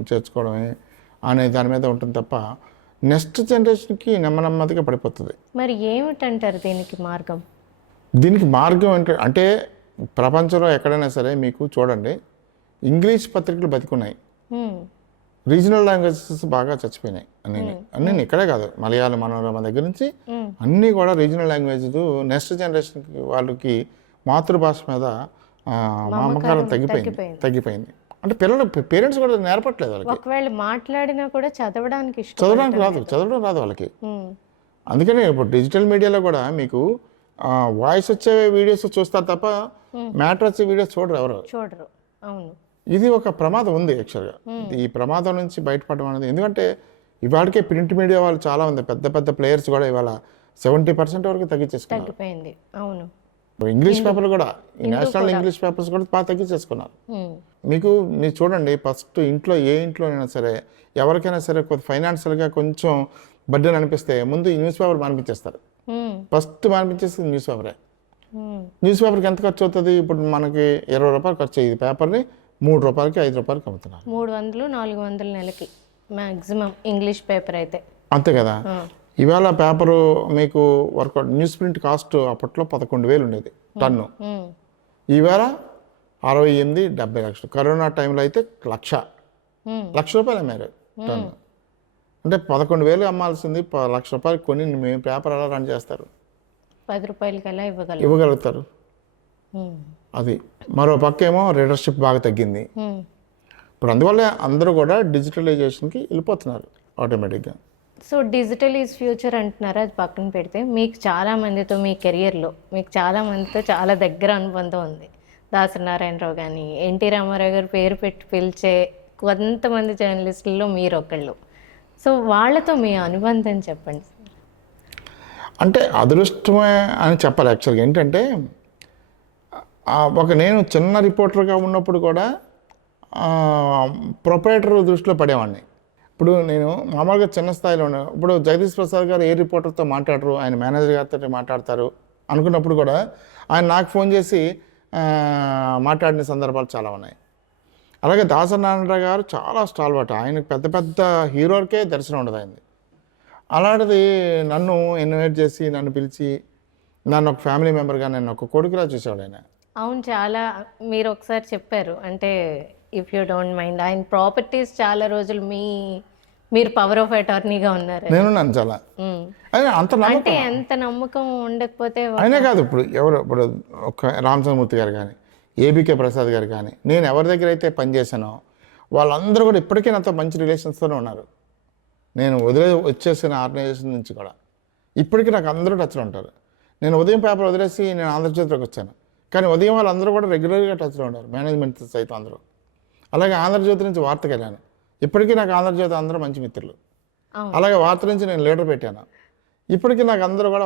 చేర్చుకోవడమే అనే దాని మీద ఉంటుంది తప్ప నెక్స్ట్ జనరేషన్కి నెమ్మదిగా పడిపోతుంది. మరి ఏమిటంటారు దీనికి మార్గం? దీనికి మార్గం అంటే ప్రపంచంలో ఎక్కడైనా సరే మీకు చూడండి, ఇంగ్లీష్ పత్రికలు బతికున్నాయి, రీజనల్ లాంగ్వేజెస్ బాగా చచ్చిపోయినాయి. అన్నీ ఇక్కడే కాదు, మలయాళం, మనోరమ దగ్గర నుంచి అన్నీ కూడా రీజనల్ లాంగ్వేజెస్ నెక్స్ట్ జనరేషన్కి వాళ్ళకి మాతృభాష మీద మమకారం తగ్గిపోయింది. అంటే పేరెంట్స్ కూడా నేర్పట్లేదు వాళ్ళకి. ఒకవేళ మాట్లాడినా కూడా చదవడం రాదు వాళ్ళకి. అందుకనే ఇప్పుడు డిజిటల్ మీడియాలో కూడా మీకు వాయిస్ వచ్చే వీడియోస్ చూస్తారు తప్ప మ్యాటర్ వచ్చే వీడియోస్ చూడరు ఎవరు. అవును, ఇది ఒక ప్రమాదం ఉంది యాక్చువల్గా. ఈ ప్రమాదం నుంచి బయటపడడం అనేది, ఎందుకంటే ఇవాళకే ప్రింట్ మీడియా వాళ్ళు చాలా ఉంది, పెద్ద పెద్ద ప్లేయర్స్ కూడా ఇవాళ 70% వరకు తగ్గిపోయింది. అవును, ఇంగ్లీష్ పేపర్లు కూడా, ఈ నేషనల్ ఇంగ్లీష్ పేపర్స్ కూడా బాగా తగ్గించేసుకున్నారు. మీరు చూడండి, ఫస్ట్ ఏ ఇంట్లోనైనా సరే ఎవరికైనా సరే ఫైనాన్షియల్గా కొంచెం బర్డెన్ అనిపిస్తే ముందు ఈ న్యూస్ పేపర్ మానిపించేస్తారు. ఫస్ట్ మానిపించేస్తుంది న్యూస్ పేపరే. న్యూస్ పేపర్కి ఎంత ఖర్చు అవుతుంది? ఇప్పుడు మనకి 20 రూపాయలు ఖర్చు అయ్యేది పేపర్ని 3 రూపాయలకి 5 రూపాయలకి అమ్ముతున్నారు. 300-400 నెలకి మ్యాక్సిమం ఇంగ్లీష్ పేపర్ అయితే. అంతే కదా. ఇవాళ పేపరు మీకు వర్కౌట్ న్యూస్ ప్రింట్ కాస్ట్ అప్పట్లో 11,000 ఉండేది టన్ను, ఈవేళ 68-70 లక్షలు. కరోనా టైంలో అయితే లక్ష రూపాయలు అమ్మారు టన్ను. అంటే 11,000 అమ్మాల్సింది 1,00,000 రూపాయలు కొని మేము పేపర్ ఎలా రన్ చేస్తారు? 10 రూపాయలకి ఎలా ఇవ్వగలుగుతారు? అది మరో పక్క ఏమో రీడర్షిప్ బాగా తగ్గింది. ఇప్పుడు అందువల్ల అందరూ కూడా డిజిటలైజేషన్కి వెళ్ళిపోతున్నారు ఆటోమేటిక్గా. సో డిజిటల్ ఈజ్ ఫ్యూచర్ అంటున్నారా? అది పక్కన పెడితే మీకు చాలా మందితో మీ కెరియర్లో చాలా మందితో చాలా దగ్గర అనుబంధం ఉంది. దాసరి నారాయణరావు కానీ, ఎన్టీ రామారావు గారు పేరు పెట్టి పిలిచే కొంతమంది జర్నలిస్టుల్లో మీరు ఒకళ్ళు. సో వాళ్ళతో మీ అనుబంధం చెప్పండి. అంటే అదృష్టమే అని చెప్పాలి యాక్చువల్గా. ఏంటంటే నేను చిన్న రిపోర్టర్గా ఉన్నప్పుడు కూడా ప్రొపరేటర్ దృష్టిలో పడేవాడిని. ఇప్పుడు నేను మామూలుగా చిన్న స్థాయిలో ఇప్పుడు జగదీష్ ప్రసాద్ గారు ఏ రిపోర్టర్తో మాట్లాడరు, ఆయన మేనేజర్ గారితో మాట్లాడతారు అనుకున్నప్పుడు కూడా ఆయన నాకు ఫోన్ చేసి మాట్లాడిన సందర్భాలు చాలా ఉన్నాయి. అలాగే దాసరి నారాయణరావు గారు చాలా స్టాల్వర్ట్, ఆయనకు పెద్ద పెద్ద హీరోలకే దర్శనం ఉండదు అయింది. అలాంటిది నన్ను ఇన్వైట్ చేసి నన్ను పిలిచి నన్ను ఒక ఫ్యామిలీ మెంబర్గా నన్ను ఒక కొడుకులా చూసాడు ఆయన. అవును, చాలా మీరు ఒకసారి చెప్పారు. అంటే ఇఫ్ యూ డోంట్ మైండ్, ఆయన ప్రాపర్టీస్ చాలా రోజులు మీరు పవర్ ఆఫ్ అటార్నీగా ఉన్నారు. నేను నన్ను చాలా అంటే ఎంత నమ్మకం ఉండకపోతే అయినా కాదు. ఇప్పుడు ఒక రామచంద్రమూర్తి గారు కానీ, ఏబికే ప్రసాద్ గారు కానీ, నేను ఎవరి దగ్గర అయితే పనిచేశానో వాళ్ళందరూ కూడా ఇప్పటికీ నాతో మంచి రిలేషన్స్తోనే ఉన్నారు. నేను వచ్చేసిన ఆర్గనైజేషన్ నుంచి కూడా ఇప్పటికీ నాకు అందరూ టచ్లో ఉంటారు. నేను ఉదయం పేపర్ వదిలేసి నేను ఆంధ్రజ్యోతిలోకి వచ్చాను, కానీ ఉదయం వాళ్ళందరూ కూడా రెగ్యులర్గా టచ్లో ఉన్నారు, మేనేజ్మెంట్ సైతం అందరూ. అలాగే ఆంధ్రజ్యోతి నుంచి వార్తకి వెళ్ళాను, ఇప్పటికీ నాకు ఆంధ్రజ్యోతి అందరూ మంచి మిత్రులు. అలాగే వార్త నుంచి నేను లీడర్ పెట్టాను, ఇప్పటికీ నాకు అందరూ కూడా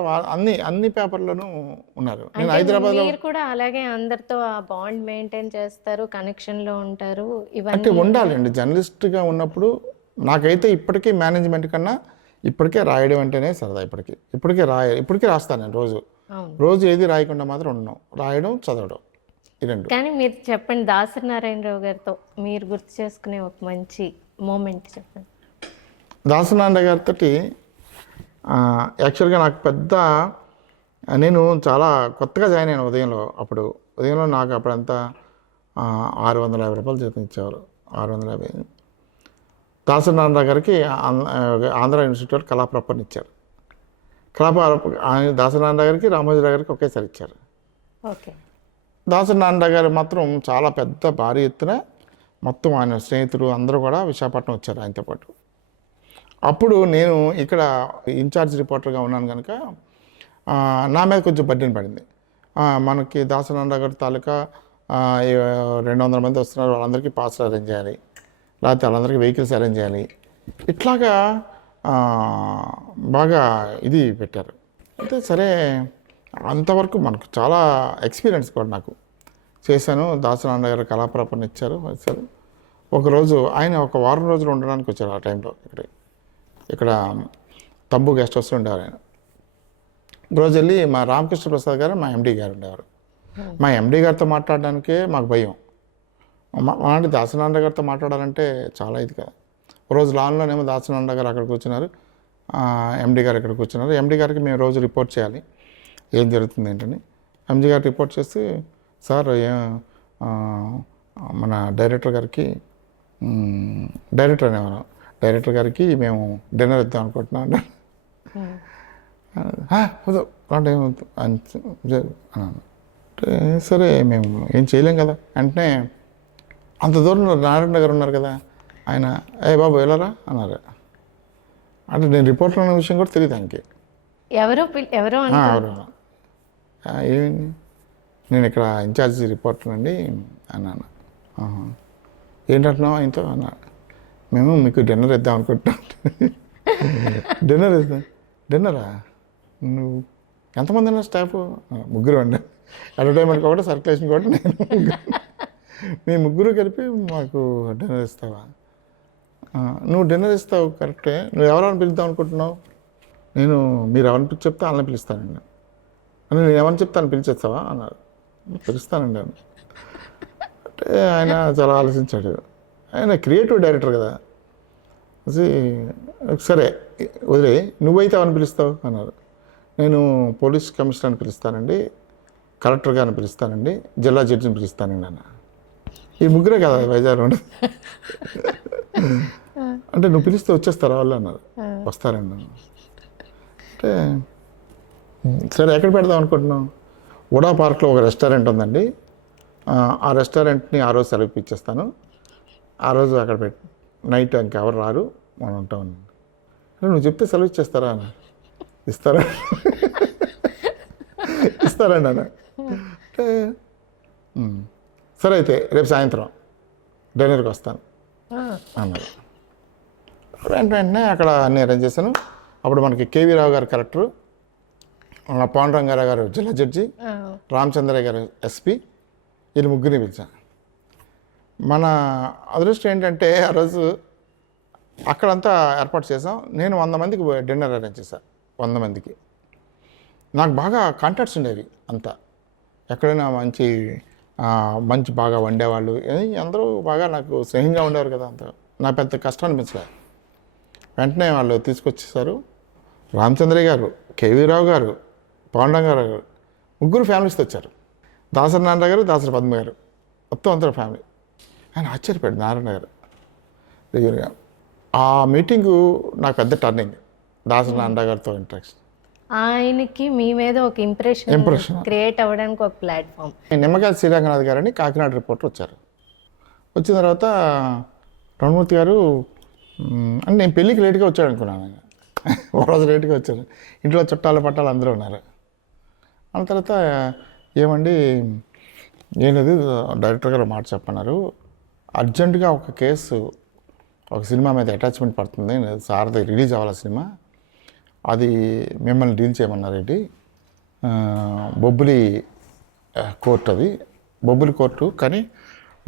అన్ని పేపర్లోనూ ఉన్నారు. నేను హైదరాబాద్లో కూడా అలాగే అందరితో ఆ బాండ్ మెయింటైన్ చేస్తారు, కనెక్షన్లో ఉంటారు. అంటే ఉండాలండి జర్నలిస్ట్గా ఉన్నప్పుడు. నాకైతే ఇప్పటికీ మేనేజ్మెంట్ కన్నా ఇప్పటికే రాయడం అంటేనే సరదా. ఇప్పటికీ రాస్తాను నేను రోజు ఏది రాయకుండా మాత్రం ఉన్నాను, రాయడం చదవడం ఈ రెండు. కానీ మీరు చెప్పండి, దాసరి నారాయణరావు గారితో మీరు గుర్తు చేసుకునే ఒక మంచి మూమెంట్ చెప్పండి. దాసరి నారాయణ గారితో యాక్చువల్గా నాకు నేను చాలా కొత్తగా జాయిన్ అయ్యాను ఉదయంలో. ఉదయంలో నాకు అప్పుడంతా 650 రూపాయలు జీతం ఇచ్చేవారు. 650. దాసరి నారాయణరావు గారికి ఆంధ్ర ఇన్స్టిట్యూట్ కళాప్రపని ఇచ్చారు. దాసరి నారాయణరావు గారికి రామోజీరావు గారికి ఒకేసారి ఇచ్చారు. ఓకే. దాసరి నారాయణరావు గారు మాత్రం చాలా పెద్ద భారీ ఎత్తున మొత్తం ఆయన స్నేహితులు అందరూ కూడా విశాఖపట్నం వచ్చారు ఆయనతో పాటు. అప్పుడు నేను ఇక్కడ ఇన్ఛార్జ్ రిపోర్టర్గా ఉన్నాను కనుక నా మీద కొంచెం బడ్డెన్ పడింది. మనకి దాసరి నారాయణరావు గారి తాలూకా 200 మంది వస్తున్నారు, వాళ్ళందరికీ పాస్లు అరేంజ్ చేయాలి, లేకపోతే వాళ్ళందరికీ వెహికల్స్ అరేంజ్ చేయాలి. ఇట్లాగా బాగా ఇది పెట్టారు. అయితే సరే అంతవరకు మనకు చాలా ఎక్స్పీరియన్స్ కూడా నాకు చేశాను. దాసరి నారాయణ గారు కళాప్రపణ ఇచ్చారు. ఒకరోజు ఆయన ఒక వారం రోజులు ఉండడానికి వచ్చారు. ఆ టైంలో ఇక్కడ తంబు గెస్ట్ హౌస్లో ఉండేవారు ఆయన. రోజు వెళ్ళి మా రామకృష్ణ ప్రసాద్ గారు మా ఎండి గారు ఉండేవారు. మా ఎండి గారితో మాట్లాడడానికే మాకు భయం. అలాంటి దాసరి నారాయణ గారితో మాట్లాడాలంటే చాలా ఇది కదా. రోజు లాన్లోనేమో దాసరి నారాయణ గారు అక్కడ కూర్చున్నారు, ఎండి గారు ఇక్కడ కూర్చున్నారు. ఎండి గారికి మేము రోజు రిపోర్ట్ చేయాలి ఏం జరుగుతుంది ఏంటని. ఎంజీ గారు రిపోర్ట్ చేసి, సార్ మన డైరెక్టర్ గారికి డైరెక్టర్ గారికి మేము డిన్నర్ ఇద్దాం అనుకుంటున్నాం అంటే వద్దు అలాంటి ఏమవుతుంది అన్నాను. సరే మేము ఏం చేయలేం కదా. వెంటనే అంత దూరం నారాయణ గారు ఉన్నారు కదా, ఆయన బాబు వెళ్ళరా అన్నారు. అంటే నేను రిపోర్ట్లో ఉన్న విషయం కూడా తెలియదు ఆయనకి. ఎవరు ఏమైంది, నేను ఇక్కడ ఇన్ఛార్జ్ రిపోర్టర్ అండి అన్నాను. ఏంటంటున్నావు ఆయనతో అన్నా. మేము మీకు డిన్నర్ ఇద్దాం అనుకుంటున్నాం. డిన్నరా నువ్వు ఎంతమంది ఉన్నారు స్టాఫ్? 3 అండి. అడ్వర్టైజ్మెంట్ ఒకటి, సర్క్యులేషన్ ఒకటి, నేను 3. మీ 3 కలిపి మాకు డిన్నర్ ఇస్తావా? నువ్వు డిన్నర్ ఇస్తావు కరెక్టే, నువ్వు ఎవరైనా పిలుద్దాం అనుకుంటున్నావు? మీరు ఎవరిని చెప్తే వాళ్ళని పిలుస్తానండి. నేను ఎవరిని చెప్తాను పిలిచేస్తావా అన్నారు. పిలుస్తానండి అని. అంటే ఆయన చాలా ఆలోచించాడు. ఆయన క్రియేటివ్ డైరెక్టర్ కదా. సరే వదిలే, నువ్వైతే ఎవరిని పిలుస్తావు అన్నారు. నేను పోలీస్ కమిషనర్ని పిలుస్తానండి, కలెక్టర్ గారిని పిలుస్తానండి, జిల్లా జడ్జిని పిలుస్తానండి అన్న. ఈ 3 కదా వైజాగ్ ఉండదు. అంటే నువ్వు పిలిస్తే వచ్చేస్తారా వాళ్ళు అన్నారు. వస్తారండి అన్న. అంటే సరే ఎక్కడ పెడదాం అనుకుంటున్నాం? ఉడా పార్క్లో ఒక రెస్టారెంట్ ఉందండి, ఆ రెస్టారెంట్ని ఆ రోజు సెలవు ఇచ్చేస్తాను. ఆ రోజు అక్కడ నైట్ ఇంకెవరు రారు, మనం ఉంటాం. నువ్వు చెప్తే సెలవు ఇచ్చేస్తారా అన్న. ఇస్తారండి అన్న. అంటే సరే అయితే రేపు సాయంత్రం డిన్నర్కి వస్తాను అన్నారు. వెంటనే అక్కడ అన్నీ అరేంజ్ చేశాను. అప్పుడు మనకి కేవీ రావు గారు కలెక్టరు, పాండురంగారావు గారు జిల్లా జడ్జి, రామచంద్రయ్య గారు ఎస్పీ, వీళ్ళు 3 పిలిచాను. మన అదృష్టం ఏంటంటే ఆ రోజు అక్కడంతా ఏర్పాటు చేసాం. నేను 100 మందికి డిన్నర్ అరేంజ్ చేశాను. 100 మందికి నాకు బాగా కాంటాక్ట్స్ ఉండేవి అంతా. ఎక్కడైనా మంచి బాగా వండేవాళ్ళు అందరూ బాగా నాకు స్నేహంగా ఉండేవారు కదా. అంత నా పెద్ద కష్టం అనిపించలేదు. వెంటనే వాళ్ళు తీసుకొచ్చేసారు. రామచంద్రయ్య గారు, కేవీ రావు గారు, పాండురంగారావు గారు 3 ఫ్యామిలీస్తో వచ్చారు. దాసరి నారాయణ గారు, దాసరి పద్మ గారు, మొత్తం అంతా ఫ్యామిలీ. ఆయన ఆశ్చర్యపోయాడు నారాయణ గారు రియల్గా. ఆ మీటింగు నాకు పెద్ద టర్నింగ్, దాసరి నారాయణ గారితో ఇంట్రాక్షన్. ఆయనకి మీ మీద ఒక ఇంప్రెషన్ క్రియేట్ అవ్వడానికి ఒక ప్లాట్ఫామ్. నిమ్మకాయల శ్రీరంగనాథ్ గారని కాకినాడ రిపోర్టర్ వచ్చారు. వచ్చిన తర్వాత రమణమూర్తి గారు అంటే నేను పెళ్ళికి లేట్గా వచ్చాడు అనుకున్నాను. ఆయన ఒకరోజు లేట్గా వచ్చారు. ఇంట్లో చుట్టాలు పట్టాలు అందరూ ఉన్నారు. అన్న తర్వాత ఏమండి ఏనది డైరెక్టర్ గారు మాట చెప్పన్నారు, అర్జెంటుగా ఒక కేసు, ఒక సినిమా మీద అటాచ్మెంట్ పడుతుంది, సార్ది రిలీజ్ అవ్వాలి సినిమా, అది మిమ్మల్ని డీల్ చేయమన్నారేంటి. బొబ్బులి కోర్టు, అది బొబ్బులి కోర్టు, కానీ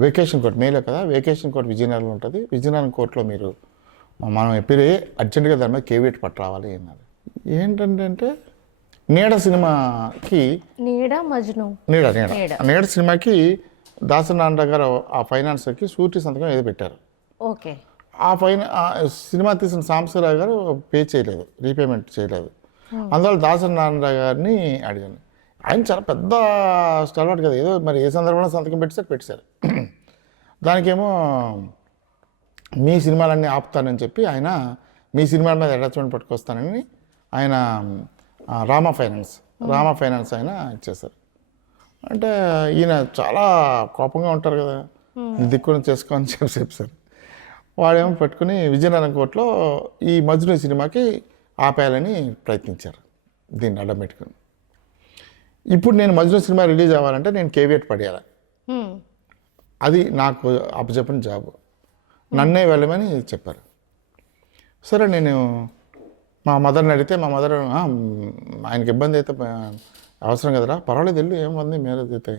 వెకేషన్ కోర్టు మేలే కదా, వెకేషన్ కోర్టు విజయనగరంలో ఉంటుంది, విజయనగరం కోర్టులో మీరు మనం ఎప్పుడే అర్జెంటుగా దాని మీద కేవీట్ పట్టు రావాలి అన్నారు. ఏంటంటే నీడ సినిమాకి నీడ సినిమాకి దాసరి నారాయణ గారు ఆ ఫైనాన్సర్కి షూరిటీ సంతకం ఏదో పెట్టారు. ఓకే. ఆ సినిమా తీసిన సాంబశివరావు గారు పే చేయలేదు, రీపేమెంట్ చేయలేదు. అందువల్ల దాసరి నారాయణ గారిని అడిగాను. ఆయన చాలా పెద్ద స్టాల్వాట్ కదా, ఏదో మరి ఏ సందర్భంలో సంతకం పెట్టారు. దానికేమో మీ సినిమాలన్నీ ఆపుతానని చెప్పి ఆయన మీ సినిమాల మీద అటాచ్మెంట్ పట్టుకొస్తానని ఆయన రామా ఫైనాన్స్ ఆయన ఇచ్చేశారు. అంటే ఈయన చాలా కోపంగా ఉంటారు కదా, దిక్కుని చేసుకోని చెప్పారు. వాడేమో పెట్టుకుని విజయనగరం కోర్టులో ఈ మజ్ను సినిమాకి ఆపేయాలని ప్రయత్నించారు, దీన్ని అడ్డం పెట్టుకుని. ఇప్పుడు నేను మజ్ను సినిమా రిలీజ్ అవ్వాలంటే నేను కేవియట్ పడేయాలి, అది నాకు అప్పచెప్పిన జాబు, నన్నే వెళ్ళమని చెప్పారు. సరే నేను మా మదర్ని అడిగితే మా మదర్ ఆయనకి ఇబ్బంది అయితే అవసరం కదరా, పర్వాలేదు వెళ్ళు, ఏముంది మ్యారేజ్ అయితే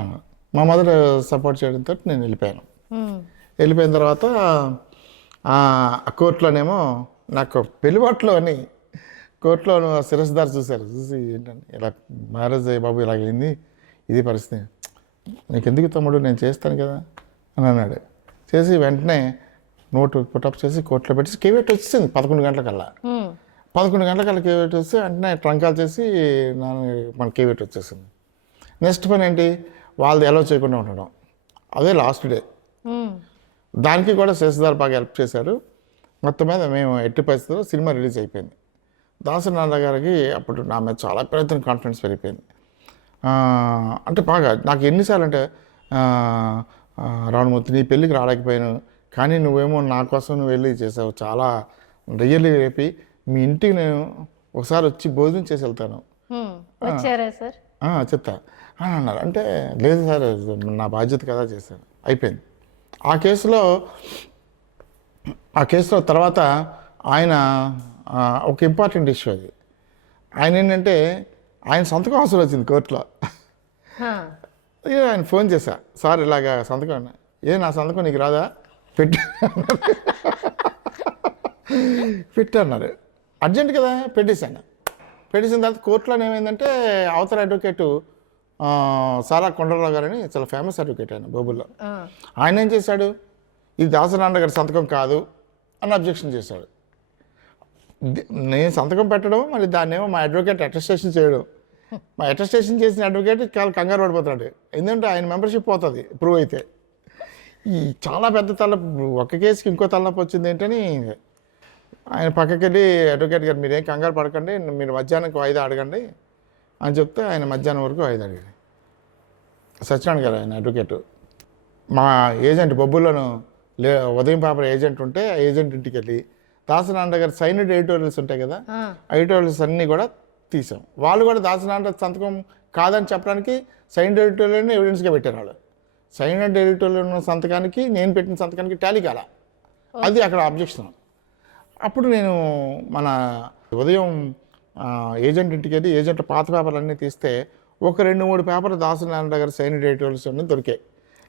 అన్నారు. మా మదర్ సపోర్ట్ చేయడంతో నేను వెళ్ళిపోయాను. వెళ్ళిపోయిన తర్వాత కోర్టులోనేమో నాకు పెళ్లిబాట్లో అని కోర్టులో శిరస్దార్ చూశారు. చూసి ఏంటంటే ఇలా మ్యారేజ్ అయ్యి బాబు ఇలాగైంది, ఇది పరిస్థితి, నీకు ఎందుకు తమ్ముడు, నేను చేస్తాను కదా అని అన్నాడు. చేసి వెంటనే నోటు పుటప్ చేసి కోర్టులో పెట్టి కేవేట్ వచ్చేసింది 11 గంటలకల్లా. 11 గంటలకల్లా కేవేట్ వస్తే వెంటనే ట్రంకాలు చేసి మన కేవేట్ వచ్చేసింది. నెక్స్ట్ పని ఏంటి, వాళ్ళది ఎలా చేయకుండా ఉండడం, అదే లాస్ట్ డే. దానికి కూడా శేషదార్ బాగా హెల్ప్ చేశారు. మొత్తం మీద మేము ఎట్టి పరిస్థితుల్లో సినిమా రిలీజ్ అయిపోయింది. దాసనారాయణ గారికి అప్పుడు నా మీద చాలా ప్రయత్నం కాన్ఫిడెన్స్ పెరిగిపోయింది. అంటే బాగా నాకు ఎన్నిసార్లు అంటే రావణమూర్తి నీ పెళ్ళికి రాలేకపోయాను, కానీ నువ్వేమో నా కోసం నువ్వు వెళ్ళి చేసావు, చాలా రియల్లీ రేపి మీ ఇంటికి నేను ఒకసారి వచ్చి భోజనం చేసి వెళ్తాను చెప్తా అని అన్నారు. అంటే లేదు సార్, నా బాధ్యత కదా చేశాను, అయిపోయింది. ఆ కేసులో తర్వాత ఆయన ఒక ఇంపార్టెంట్ ఇష్యూ అది. ఆయన ఏంటంటే ఆయన సంతకం అవసరం వచ్చింది కోర్టులో. ఆయన ఫోన్ చేశా, సార్ ఇలాగా సంతకం, నా సంతకం నీకు రాదా, పెట్టన్నారు. అర్జెంట్ కదా, పెట్టేశాను. పెట్టేసిన తర్వాత కోర్టులో ఏమైందంటే అవతల అడ్వకేటు సారా కొండలరావు గారని చాలా ఫేమస్ అడ్వకేట్ ఆయన బొబ్బుల్లో. ఆయన ఏం చేశాడు, ఇది దాసనారాయణ గారి సంతకం కాదు అని అబ్జెక్షన్ చేశాడు. నేను సంతకం పెట్టడం, మరి దాన్నేమో మా అడ్వకేట్ అటెస్టేషన్ చేయడం. మా అటెస్టేషన్ చేసిన అడ్వకేట్ చాలా కంగారు పడిపోతున్నాడు, ఎందుకంటే ఆయన మెంబర్షిప్ పోతుంది ప్రూవ్ అయితే. ఈ చాలా పెద్ద తలపు, ఒక కేసుకి ఇంకో తలనొప్పి వచ్చింది ఏంటని ఆయన పక్కకి వెళ్ళి అడ్వకేట్ గారు మీరేం కంగారు పడకండి, మీరు మధ్యాహ్నంకి వాయిదా అడగండి అని చెప్తే ఆయన మధ్యాహ్నం వరకు వాయిదా అడిగాడు. సత్యనారాయణ గారు ఆయన అడ్వకేటు, మా ఏజెంట్ బొబ్బులను ఉదయం పేపర్ ఏజెంట్ ఉంటే ఆ ఏజెంట్ ఇంటికి వెళ్ళి దాసనారాయణ గారి సైన్డ్ ఎడిటోరియల్స్ ఉంటాయి కదా, ఆ ఎడిటోరియల్స్ అన్నీ కూడా తీసాం. వాళ్ళు కూడా దాసనారాయణ సంతకం కాదని చెప్పడానికి సైన్డ్ ఎడిటోరియల్ని ఎవిడెన్స్గా పెట్టారు. వాళ్ళు సైన్డ్ ఎడిటోరియల్ ఉన్న సంతకానికి నేను పెట్టిన సంతకానికి టాలీ కాల, అది అక్కడ అబ్జెక్షన్. అప్పుడు నేను మన ఉదయం ఏజెంట్ ఇంటికి వెళ్ళి ఏజెంట్ పాత పేపర్లు అన్నీ తీస్తే ఒక 2-3 పేపర్లు దాసనారాయణ గారి సైన్డ్ ఎడిటోరియల్స్ అన్నీ దొరికాయి,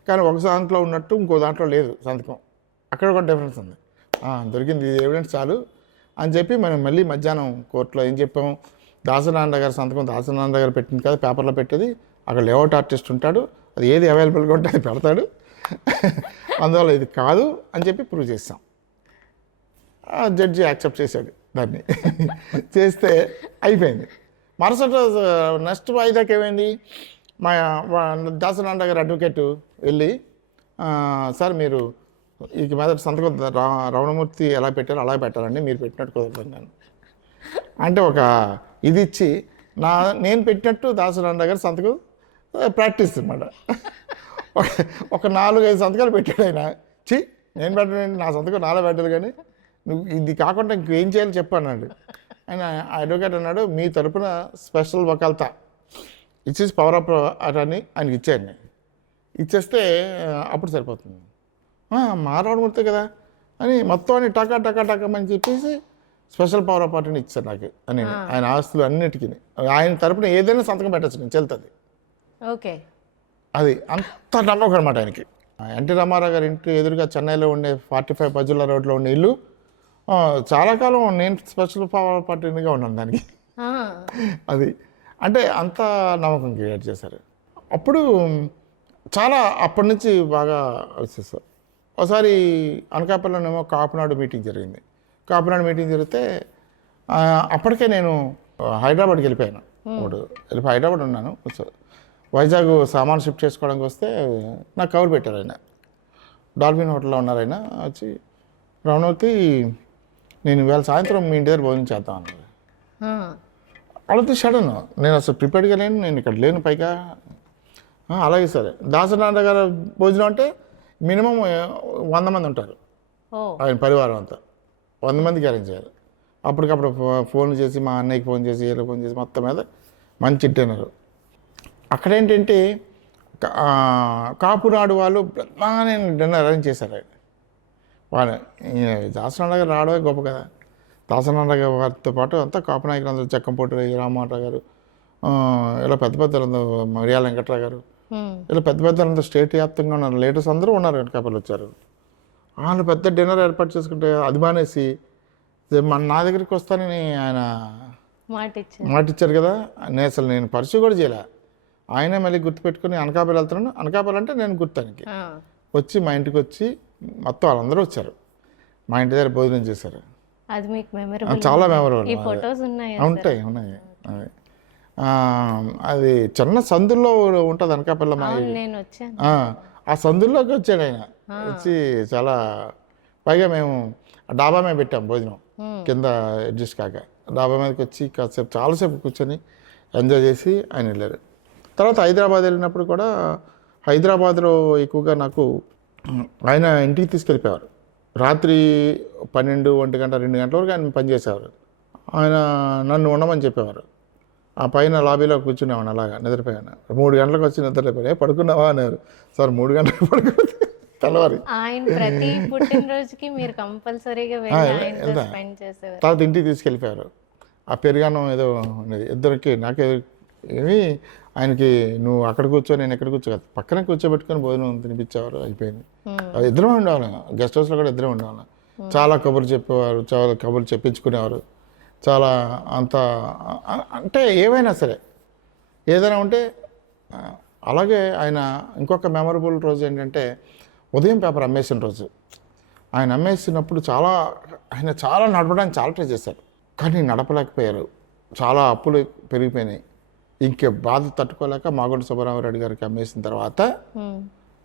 కానీ ఒక దాంట్లో ఉన్నట్టు ఇంకో దాంట్లో లేదు సంతకం. అక్కడ కూడా డిఫరెన్స్ ఉంది. దొరికింది, ఇది ఎవిడెన్స్ చాలు అని చెప్పి మనం మళ్ళీ మధ్యాహ్నం కోర్టులో ఏం చెప్పాం, దాసనారాయణ గారి సంతకం దాసనారాయణ గారు పెట్టింది కదా పేపర్లో పెట్టేది, అక్కడ లేఅవుట్ ఆర్టిస్ట్ ఉంటాడు, అది ఏది అవైలబుల్గా ఉంటే అది పెడతాడు, అందువల్ల ఇది కాదు అని చెప్పి ప్రూవ్ చేస్తాం. జడ్జి యాక్సెప్ట్ చేశాడు దాన్ని. చేస్తే అయిపోయింది. మరుసటి రోజు నెక్స్ట్ వాయిదాకి ఏమైంది, మా దాసనారాయణ గారి అడ్వకేటు వెళ్ళి సార్ మీరు ఇక మీద సంతకం రమణమూర్తి ఎలా పెట్టారో అలా పెట్టాలండి, మీరు పెట్టినట్టు కుదరదు అంటే ఒక ఇది ఇచ్చి నేను పెట్టినట్టు దాసనారాయణ గారి సంతకం ప్రాక్టీస్ అన్నమాట. ఒక 4-5 సంతకాలు పెట్టాడు ఆయన. నేను పెట్టాను, నా సంతకం 4 పెట్టాలి, కానీ నువ్వు ఇది కాకుండా ఇంకేం చేయాలి చెప్పన్నాడు ఆయన. అడ్వకేట్ అన్నాడు, మీ తరపున స్పెషల్ వకాల్తా ఇచ్చేసి పవర్ ఆఫ్ అటార్నీ ఆయనకి ఇచ్చాను. ఇచ్చేస్తే అప్పుడు సరిపోతుంది, మారవడమూర్తే కదా అని మొత్తం అని టకామని చెప్పేసి స్పెషల్ పవర్ ఆఫ్ అటార్నీ ఇచ్చారు నాకు అని. ఆయన ఆస్తులు అన్నిటికీ ఆయన తరపున ఏదైనా సంతకం పెట్టచ్చు, నేను చెల్తుంది. ఓకే, అది అంత నమ్మకం అనమాట ఆయనకి. ఎన్టీ రామారావు గారి ఇంటి ఎదురుగా చెన్నైలో ఉండే 45 పజుల రోడ్లో ఉండే ఇల్లు చాలా కాలం నేను స్పెషల్ పవర్ పార్టీగా ఉన్నాను దానికి. అది అంటే అంత నమ్మకం క్రియేట్ చేశారు. అప్పుడు చాలా అప్పటి నుంచి బాగా వచ్చేసారు. ఒకసారి అనకాపల్లిలోనేమో కాపునాడు మీటింగ్ జరిగింది. కాపునాడు మీటింగ్ జరిగితే అప్పటికే నేను హైదరాబాద్కి వెళ్ళిపోయాను. వెళ్ళిపోయి హైదరాబాద్ ఉన్నాను. వైజాగ్ సామాన్ షిఫ్ట్ చేసుకోవడానికి వస్తే నాకు కవర్ పెట్టారు ఆయన. డాల్ఫిన్ హోటల్లో ఉన్నారు ఆయన. వచ్చి రమణమూర్తి నేను ఇవాళ సాయంత్రం మీ ఇంటి దగ్గర భోజనం చేద్దాం అన్నారు. వాళ్ళతో సడన్ నేను అసలు ప్రిపేర్డ్గా లేను, నేను ఇక్కడ లేను పైగా. అలాగే సరే. దాసనారాయణ గారు భోజనం అంటే మినిమం 100 మంది ఉంటారు ఆయన పరివారం అంతా, 100 మందికి అరేంజ్ చేయాలి. అప్పటికప్పుడు ఫోన్ చేసి మా అన్నయ్యకి ఫోన్ చేసి వీళ్ళకి ఫోన్ చేసి మొత్తం మీద మంచి డిన్నర్. అక్కడ ఏంటంటే కాపునాడు వాళ్ళు బ్రహ్మాండమైన డిన్నర్ అరేంజ్ చేశారు ఆయన. వాళ్ళు దాసనారాయణ గారు రావడమే గొప్ప కదా. దాసనారాయణ గారి వారితో పాటు అంతా కాపునాయకులు అందరూ, చెక్కంపోటి రామరావు గారు, ఇలా పెద్ద పెద్దలందరూ, మరియాల వెంకట్రావు గారు, ఇలా పెద్ద పెద్దలందరూ స్టేట్ వ్యాప్తంగా ఉన్నారు. లేటెస్ట్ అందరూ ఉన్నారు వెంకటాపల్లి వచ్చారు. వాళ్ళు పెద్ద డిన్నర్ ఏర్పాటు చేసుకుంటే అది మానేసి నా దగ్గరికి వస్తానని ఆయన మాట ఇచ్చారు కదా. నేను పరిచయం కూడా చేయలే. ఆయనే మళ్ళీ గుర్తుపెట్టుకుని అనకాపల్లి వెళ్తున్నాను, అనకాపల్లి అంటే నేను గుర్తానికి వచ్చి మా ఇంటికి వచ్చి మొత్తం వాళ్ళందరూ వచ్చారు, మా ఇంటి దగ్గర భోజనం చేశారు. అది మీకు మెమరబుల్, చాలా మెమరబుల్. ఈ ఫొటోస్ ఉన్నాయి. ఉన్నాయి. అది చిన్న సందుల్లో ఉంటుంది అనకాపల్లి. నేను వచ్చాను, ఆ సందుల్లోకి వచ్చాడు ఆయన. వచ్చి చాలా పైగా మేము డాబా మీద పెట్టాం భోజనం, కింద అడ్జస్ట్ కాక డాబా మీదకి వచ్చి కాసేపు చాలాసేపు కూర్చొని ఎంజాయ్ చేసి ఆయన వెళ్ళారు. తర్వాత హైదరాబాద్ వెళ్ళినప్పుడు కూడా హైదరాబాద్లో ఎక్కువగా నాకు ఆయన ఇంటికి తీసుకెళ్ళిపోయారు. రాత్రి 12, 1 గంట, 2 గంటల వరకు ఆయన పనిచేసేవారు. ఆయన నన్ను ఉండమని చెప్పేవారు. ఆ పైన లాబీలో కూర్చునేవాడిని, అలాగా నిద్రపోయాను. 3 గంటలకు వచ్చి నిద్రపోయాను. పడుకున్నావా అన్నారు. సార్ 3 గంటలకు పడుకున్నా తెల్లవారి. ఆయన ప్రతి పుట్టినరోజుకి మీరు కంపల్సరీగా స్పెండ్ చేసేవారు. తర్వాత ఇంటికి తీసుకెళ్ళిపోయారు. ఆ పెరుగన్నం ఏదో ఉన్నది ఇద్దరికి, నాకు ఏమి ఆయనకి నువ్వు అక్కడ కూర్చో నేను ఎక్కడ కూర్చో, పక్కన కూర్చోబెట్టుకొని భోజనం తినిపించేవారు. అయిపోయింది. ఇద్దరం ఉండేవాళ్ళం, గెస్ట్ హౌస్లో కూడా ఇద్దరం ఉండేవాళ్ళం. చాలా కబుర్లు చెప్పేవారు, చాలా కబుర్లు చెప్పించుకునేవారు. చాలా అంత అంటే ఏవైనా సరే ఏదైనా ఉంటే. అలాగే ఆయన ఇంకొక మెమరబుల్ రోజు ఏంటంటే ఉదయం పేపర్ అమ్మేసిన రోజు. ఆయన అమ్మేసినప్పుడు ఆయన చాలా నడపడానికి చాలా ట్రై చేశారు, కానీ నడపలేకపోయారు. చాలా అప్పులు పెరిగిపోయినాయి. ఇంకే బాధ తట్టుకోలేక మాగుంట సుబ్బారామరెడ్డి గారికి అమ్మేసిన తర్వాత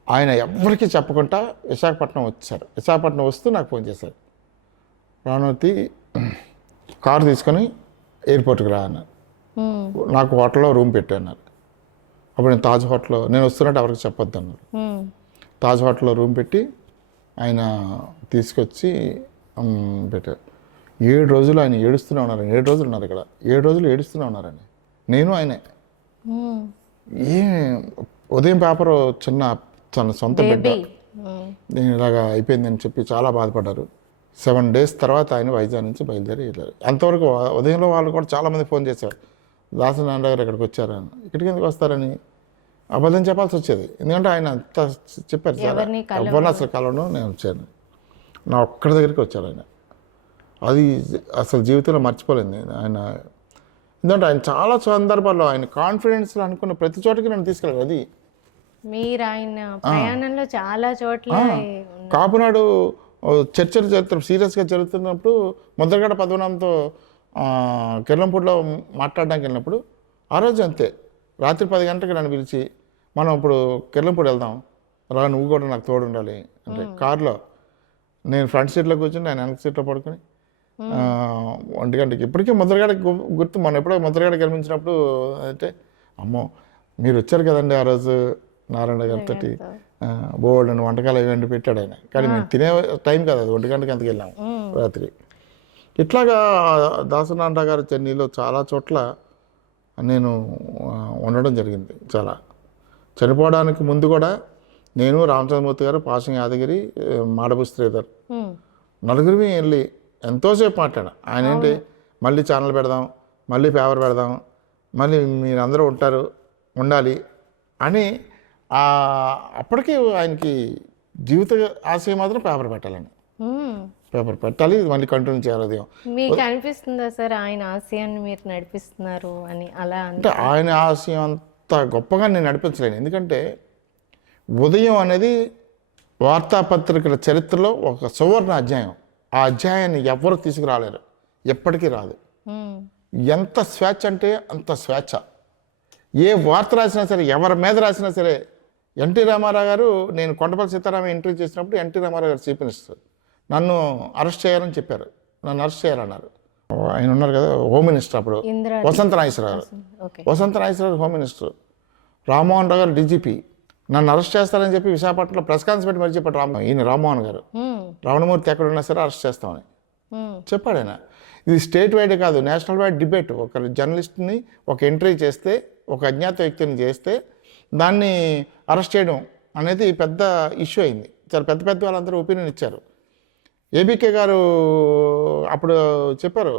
ఆయన ఎవరికి చెప్పకుండా విశాఖపట్నం వచ్చారు. విశాఖపట్నం వస్తూ నాకు ఫోన్ చేశారు, రాణవతి కారు తీసుకొని ఎయిర్పోర్ట్కి రా అన్నారు. నాకు హోటల్లో రూమ్ పెట్టాన్నారు. అప్పుడు నేను తాజ్ హోటల్లో నేను వస్తున్నట్టు ఎవరికి చెప్పొద్దు అన్నారు. తాజ్ హోటల్లో రూమ్ పెట్టి ఆయన తీసుకొచ్చి పెట్టారు. 7 రోజులు ఆయన ఏడుస్తూనే ఉన్నారు. 7 రోజులు ఉన్నారు ఇక్కడ. 7 రోజులు ఏడుస్తూనే ఉన్నారని నేను ఆయనే. ఉదయం పేపర్ తన సొంత బిడ్డ నేను ఇలాగా అయిపోయిందని చెప్పి చాలా బాధపడ్డారు. 7 days తర్వాత ఆయన వైజాగ్ నుంచి బయలుదేరి వెళ్ళారు. అంతవరకు ఉదయంలో వాళ్ళు కూడా చాలామంది ఫోన్ చేశారు, దాసనారాయణ గారు ఇక్కడికి వచ్చారని. ఇక్కడికి ఎందుకు వస్తారని అబద్ధం చెప్పాల్సి వచ్చేది. ఎందుకంటే ఆయన అంత చెప్పారు, సార్ ఎవరిని అసలు కలవడం, నేను వచ్చాను, నా ఒక్కడి దగ్గరికి వచ్చారు ఆయన. అది అసలు జీవితంలో మర్చిపోలేదు ఆయన. ఎందుకంటే ఆయన చాలా సందర్భాల్లో ఆయన కాన్ఫిడెన్స్లో అనుకున్న ప్రతి చోటకి నన్ను తీసుకెళ్ళారు. అది మీరు ఆయన ప్రయాణంలో చాలా చోట్ల కాపునాడు చర్చలు సీరియస్గా జరుగుతున్నప్పుడు ముద్రగడ పద్మనాభంతో కిర్లంపూడిలో మాట్లాడడానికి వెళ్ళినప్పుడు ఆ రోజు అంతే రాత్రి 10 గంటలకు నన్ను పిలిచి మనం ఇప్పుడు కిర్లంపూడి వెళ్దాం రా, నువ్వు కూడా నాకు తోడు ఉండాలి అంటే కారులో నేను ఫ్రంట్ సీట్లో కూర్చుని ఆయన వెనక సీట్లో పడుకొని 1 గంటకి ఇప్పటికీ ముద్రగడకి గుర్తు. మనం ఎప్పుడో ముద్రగడ గెలిపించినప్పుడు అంటే అమ్మో మీరు వచ్చారు కదండి ఆ రోజు నారాయణ గారితో బోర్డు అని వంటకాలు ఇవన్నీ పెట్టాడు ఆయన. కానీ మేము తినే టైం కదా అది, 1 గంటకి అంతకు వెళ్ళాము రాత్రి. ఇట్లాగా దాసనారాయణ గారి చెన్నైలో చాలా చోట్ల నేను ఉండడం జరిగింది. చాలా చనిపోవడానికి ముందు కూడా నేను, రామచంద్రమూర్తి గారు, పాషం యాదగిరి, మాడపు శ్రీధర్ నలుగురివి వెళ్ళి ఎంతోసేపు మాట్లాడా. ఆయన ఏంటి మళ్ళీ ఛానల్ పెడదాం, మళ్ళీ పేపర్ పెడదాం, మళ్ళీ మీరందరూ ఉండాలి అని. అప్పటికీ ఆయనకి జీవిత ఆశయం మాత్రం పేపర్ పెట్టాలని, పేపర్ పెట్టాలి, మళ్ళీ కంటిన్యూ చేయాలి. ఉదయం మీకు అనిపిస్తుందా సార్ ఆయన ఆశయాన్ని మీరు నడిపిస్తున్నారు అని? అలా అంటే ఆయన ఆశయం అంత గొప్పగా నేను నడిపించలేను. ఎందుకంటే ఉదయం అనేది వార్తాపత్రికల చరిత్రలో ఒక సువర్ణ అధ్యాయం. ఆ అధ్యాయాన్ని ఎవరు తీసుకురాలేరు, ఎప్పటికీ రాదు. ఎంత స్వేచ్ఛ అంటే అంత స్వేచ్ఛ. ఏ వార్త రాసినా సరే, ఎవరి మీద రాసినా సరే ఎన్టీ రామారావు గారు, నేను కొండపల్లి సీతారామయ్య ఇంటర్వ్యూ చేసినప్పుడు ఎన్టీ రామారావు గారు చీఫ్ మినిస్టర్ నన్ను అరెస్ట్ చేయాలని చెప్పారు. నన్ను అరెస్ట్ చేయాలన్నారు. ఆయన ఉన్నారు కదా హోమ్ మినిస్టర్ అప్పుడు, ఇందిరా వసంత నాగేశ్వరరావు గారు. ఓకే. వసంత నాగేశ్వరరావు హోమ్ మినిస్టర్, రామ్మోహన్ రావు గారు డీజీపీ. నన్ను అరెస్ట్ చేస్తారని చెప్పి విశాఖపట్నంలో ప్రెస్ కాన్ఫరెన్స్ పెట్టి మరి చెప్పాడు ఈయన రామ్మోహన్ గారు. రమణమూర్తి ఎక్కడ ఉన్నా సరే అరెస్ట్ చేస్తామని చెప్పాడు ఆయన. ఇది స్టేట్ వైడ్ కాదు, నేషనల్ వైడ్ డిబేట్. ఒక జర్నలిస్ట్ని ఒక ఎంట్రీ చేస్తే, ఒక అజ్ఞాత వ్యక్తిని చేస్తే దాన్ని అరెస్ట్ చేయడం అనేది పెద్ద ఇష్యూ అయింది. చాలా పెద్ద పెద్ద వాళ్ళందరూ ఒపీనియన్ ఇచ్చారు. ఏబీకే గారు అప్పుడు చెప్పారు,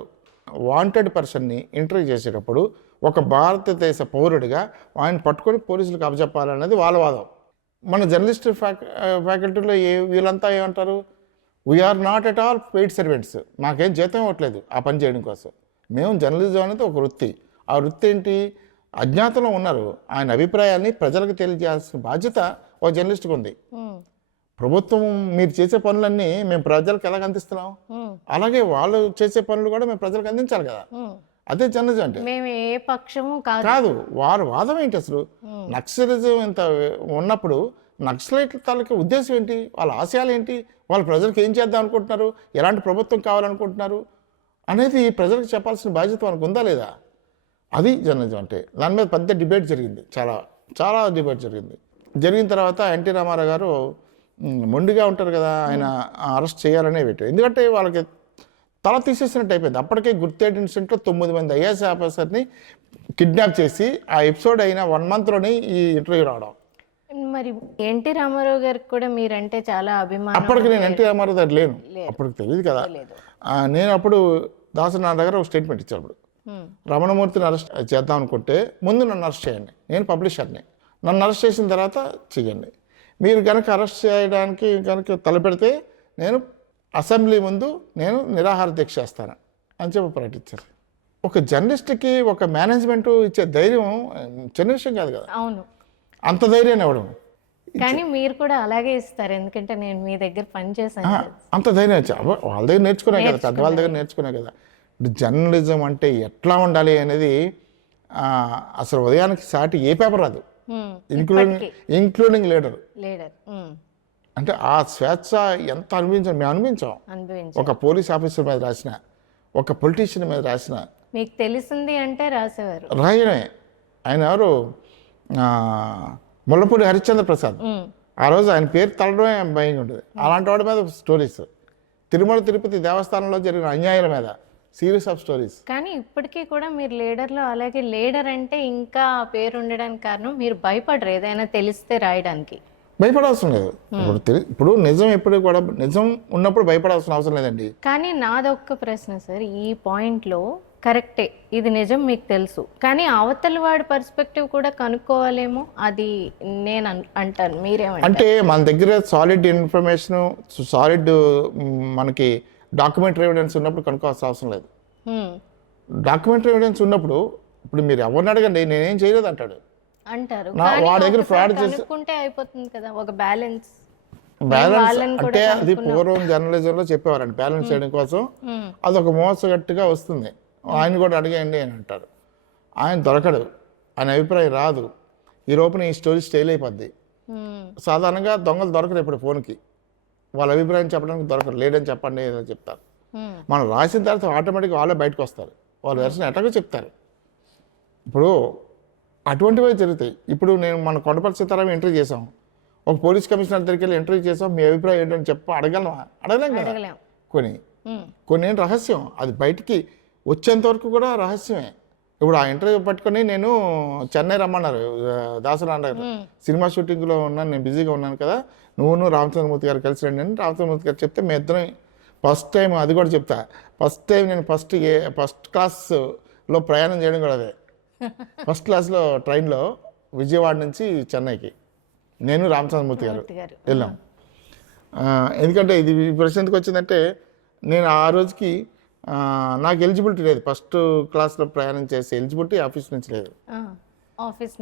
వాంటెడ్ పర్సన్ని ఇంటర్వ్యూ చేసేటప్పుడు ఒక భారతదేశ పౌరుడిగా ఆయన పట్టుకొని పోలీసులకు అప్పచెప్పాలనేది వాళ్ళ వాదం. మన జర్నలిస్ట్ ఫ్యాకల్టీలో వీళ్ళంతా ఏమంటారు, we are not at all paid servants, మాకేం జీతం ఇవ్వట్లేదు ఆ పని చేయడం కోసం. మేము జర్నలిజం అనేది ఒక వృత్తి. ఆ వృత్తి ఏంటి, అజ్ఞాతంలో ఉన్నారు. ఆయన అభిప్రాయాన్ని ప్రజలకు తెలియజేయాల్సిన బాధ్యత ఒక జర్నలిస్ట్కి ఉంది. ప్రభుత్వం మీరు చేసే పనులన్నీ మేము ప్రజలకు ఎలాగ అందిస్తున్నాం, అలాగే వాళ్ళు చేసే పనులు కూడా మేము ప్రజలకు అందించాలి కదా. అదే జర్నలిజం అంటే. మేము ఏ పక్షము కాదు, వారు వాదం ఏంటి అసలు, నక్సలిజం ఇంత ఉన్నప్పుడు నక్సలైట్ల తాలూకా ఉద్దేశం ఏంటి, వాళ్ళ ఆశయాలు ఏంటి, వాళ్ళు ప్రజలకు ఏం చేద్దాం అనుకుంటున్నారు, ఎలాంటి ప్రభుత్వం కావాలనుకుంటున్నారు అనేది ప్రజలకు చెప్పాల్సిన బాధ్యత మనకు ఉందా లేదా. అది జర్నలిజం అంటే. దాని మీద పెద్ద డిబేట్ జరిగింది, చాలా చాలా డిబేట్ జరిగింది. జరిగిన తర్వాత ఎన్టీ రామారావు గారు మొండిగా ఉంటారు కదా, ఆయన అరెస్ట్ చేయాలనే పెట్టారు. ఎందుకంటే వాళ్ళకి తల తీసేసినట్టు అయిపోయింది. అప్పటికే గుర్తేట్ ఇన్సిడెంట్లో 9 మంది ఐఏఎస్ ఆఫీసర్ని కిడ్నాప్ చేసి ఆ ఎపిసోడ్ అయిన 1 monthలోనే ఈ ఇంటర్వ్యూ రావడం. మరి ఎన్టీ రామారావు గారికి కూడా మీరంటే చాలా అభిమానం. అప్పటికి నేను ఎన్టీ రామారావు దగ్గర లేను, అప్పటికి తెలియదు కదా. నేను అప్పుడు దాసనారాయణ దగ్గర ఒక స్టేట్మెంట్ ఇచ్చాను. అప్పుడు రమణమూర్తిని అరెస్ట్ చేద్దాం అనుకుంటే ముందు నన్ను అరెస్ట్ చేయండి, నేను పబ్లిషర్ని, నన్ను అరెస్ట్ చేసిన తర్వాత చెయ్యండి. మీరు కనుక అరెస్ట్ చేయడానికి కనుక తలపెడితే నేను అసెంబ్లీ ముందు నేను నిరాహార దీక్ష చేస్తాను అని చెప్పి ప్రకటించారు. ఒక జర్నలిస్ట్కి ఒక మేనేజ్మెంట్ ఇచ్చే ధైర్యం చిన్న విషయం కాదు కదా. అవును, అంత ధైర్యాన్ని ఇవ్వడం. కానీ మీరు కూడా అలాగే ఇస్తారు, ఎందుకంటే నేను మీ దగ్గర పని చేశాను. అంత ధైర్యం వచ్చా వాళ్ళ దగ్గర నేర్చుకునే కదా, పెద్దవాళ్ళ దగ్గర నేర్చుకునే కదా. జర్నలిజం అంటే ఎట్లా ఉండాలి అనేది అసలు ఉదయానికి సాటి ఏ పేపర్ రాదు, ఇంక్లూడింగ్ లీడర్. అంటే ఆ స్వేచ్ఛ ఎంత అనిపించాం, మేము అనిపించాం. ఒక పోలీస్ ఆఫీసర్ మీద రాసిన, ఒక పొలిటీషియన్ మీద రాసిన, మీకు తెలిసింది అంటే రాసేవారు. రాయనే ఆయన ఎవరు, ముల్లపూడి హరిశ్చంద్ర ప్రసాద్. ఆ రోజు ఆయన పేరు తలడమే భయంగా ఉంటుంది. అలాంటి వాడి మీద స్టోరీస్, తిరుమల తిరుపతి దేవస్థానంలో జరిగిన అన్యాయాల మీద సిరీస్ ఆఫ్ స్టోరీస్. కానీ ఇప్పటికీ కూడా మీరు లీడర్లో, అలాగే లీడర్ అంటే ఇంకా పేరు ఉండడానికి కారణం మీరు భయపడరు ఏదైనా తెలిస్తే రాయడానికి. భయపడాల్సిన లేదు. ఇప్పుడు నిజం ఎప్పుడు కూడా, నిజం ఉన్నప్పుడు భయపడాల్సిన అవసరం లేదండి. కానీ నాదొక్క ప్రశ్న సార్, ఈ పాయింట్లో కరెక్టే, ఇది నిజం మీకు తెలుసు, కానీ అవతల వాడి పర్స్పెక్టివ్ కూడా కనుక్కోవాలేమో, అది నేను అంటాను. మీరేమంటారు? అంటే మన దగ్గర సాలిడ్ ఇన్ఫర్మేషన్, సాలిడ్ మనకి డాక్యుమెంటరీ ఎవిడెన్స్ ఉన్నప్పుడు కనుక్కోవాల్సిన అవసరం లేదు. డాక్యుమెంటరీ ఎవిడెన్స్ ఉన్నప్పుడు ఇప్పుడు మీరు ఎవరిని అడగండి, నేనేం చేయలేదు అంటాడు. వాడి దగ్గర ఫ్రాడ్ చేసుకుంటే అయిపోతుంది కదా, ఒక బ్యాలెన్స్. అంటే అది పూర్వం జర్నలిజంలో చెప్పేవారండి, బ్యాలెన్స్ చేయడం కోసం. అదొక మోసగట్టుగా వస్తుంది. ఆయన కూడా అడిగేయండి అని అంటారు. ఆయన దొరకడు, ఆయన అభిప్రాయం రాదు. ఈ లోపల ఈ స్టోరీ స్టైల్ అయిపోద్ది. సాధారణంగా దొంగలు దొరకరు ఇప్పుడు ఫోన్కి, వాళ్ళ అభిప్రాయం చెప్పడానికి దొరకరు. లేడని చెప్పండి ఏదని చెప్తారు. మనం రాసిన తర్వాత ఆటోమేటిక్గా వాళ్ళే బయటకు వస్తారు, వాళ్ళ వెర్షన్ ఎట్లాగో చెప్తారు. ఇప్పుడు అటువంటివే జరుగుతాయి. ఇప్పుడు నేను మన కొండపల్లి సీతారామయ్య ఇంటర్వ్యూ చేసాం, ఒక పోలీస్ కమిషనర్ దగ్గరికి వెళ్ళి ఇంటర్వ్యూ చేసాం, మీ అభిప్రాయం ఏంటని అడగలమా? అడగలేం కదా. కొన్ని రహస్యం, అది బయటికి వచ్చేంత వరకు కూడా రహస్యమే. ఇప్పుడు ఆ ఇంటర్వ్యూ పట్టుకొని నేను చెన్నై రమ్మన్నారు దాసనారాయణ గారు, సినిమా షూటింగ్లో ఉన్నాను, నేను బిజీగా ఉన్నాను కదా, నువ్వు రామచంద్రమూర్తి గారు కలిసి రండి అని రామచంద్రమూర్తి గారు చెప్తే మీ ఇద్దరం ఫస్ట్ టైం, అది కూడా చెప్తా, ఫస్ట్ టైం నేను ఫస్ట్ క్లాస్లో ప్రయాణం చేయడం కూడా అదే. ఫస్ట్ క్లాస్లో ట్రైన్లో విజయవాడ నుంచి చెన్నైకి నేను రామచంద్రమూర్తి గారు వెళ్ళాం. ఎందుకంటే ఇది ప్రశ్న ఎందుకు వచ్చిందంటే, నేను ఆ రోజుకి నాకు ఎలిజిబిలిటీ లేదు, ఫస్ట్ క్లాస్లో ప్రయాణం చేసే ఎలిజిబిలిటీ ఆఫీస్ నుంచి లేదు.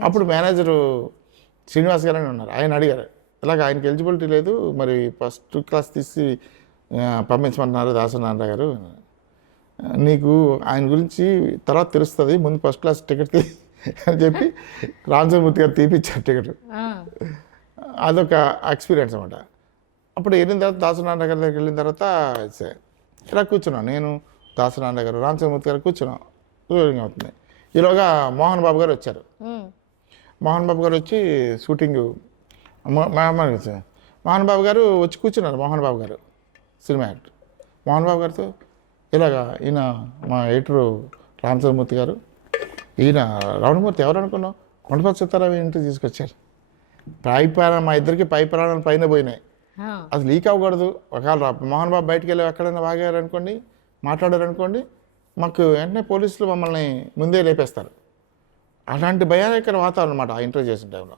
అప్పుడు మేనేజరు శ్రీనివాస్ గారు అని ఉన్నారు, ఆయన అడిగారు, ఇలాగ ఆయనకి ఎలిజిబిలిటీ లేదు, మరి ఫస్ట్ క్లాస్ తీసి పంపించమన్నారు దాసనారాయణ గారు, నీకు ఆయన గురించి తర్వాత తెలుస్తుంది, ముందు ఫస్ట్ క్లాస్ టికెట్ అని చెప్పి రామచంద్రమూర్తి గారు తీపిచ్చారు టికెట్. అదొక ఎక్స్పీరియన్స్ అనమాట. అప్పుడు వెళ్ళిన తర్వాత దాసనారాయణ గారి దగ్గరికి వెళ్ళిన తర్వాత ఇలా కూర్చున్నాను నేను, దాసనారాయణ గారు, రామచంద్రమూర్తి గారు కూర్చున్నాం. దూరంగా అవుతుంది. ఈలోగా మోహన్ బాబు గారు వచ్చారు. మోహన్ బాబు గారు వచ్చి షూటింగ్ మోహన్ బాబు గారు వచ్చి కూర్చున్నారు. మోహన్ బాబు గారు సినిమా యాక్టర్. మోహన్ బాబు గారితో ఇలాగా ఈయన మా ఎడిటరు రామచంద్రమూర్తి గారు, ఈయన రమణమూర్తి ఎవరు అనుకున్నాం, కొండపల్లి సీతారాం ఇంటికి తీసుకొచ్చారు. మా ఇద్దరికి పై ప్రాణాలు పైన పోయినాయి. అది లీక్ అవ్వకూడదు. ఒకవేళ మోహన్ బాబు బయటికి వెళ్ళి ఎక్కడైనా వాగారు అనుకోండి, మాట్లాడారు అనుకోండి, మాకు వెంటనే పోలీసులు మమ్మల్ని ముందే లేపేస్తారు. అలాంటి భయానకర వాతావరణం అన్నమాట ఆ ఇంటర్వ్యూ చేసిన టైంలో.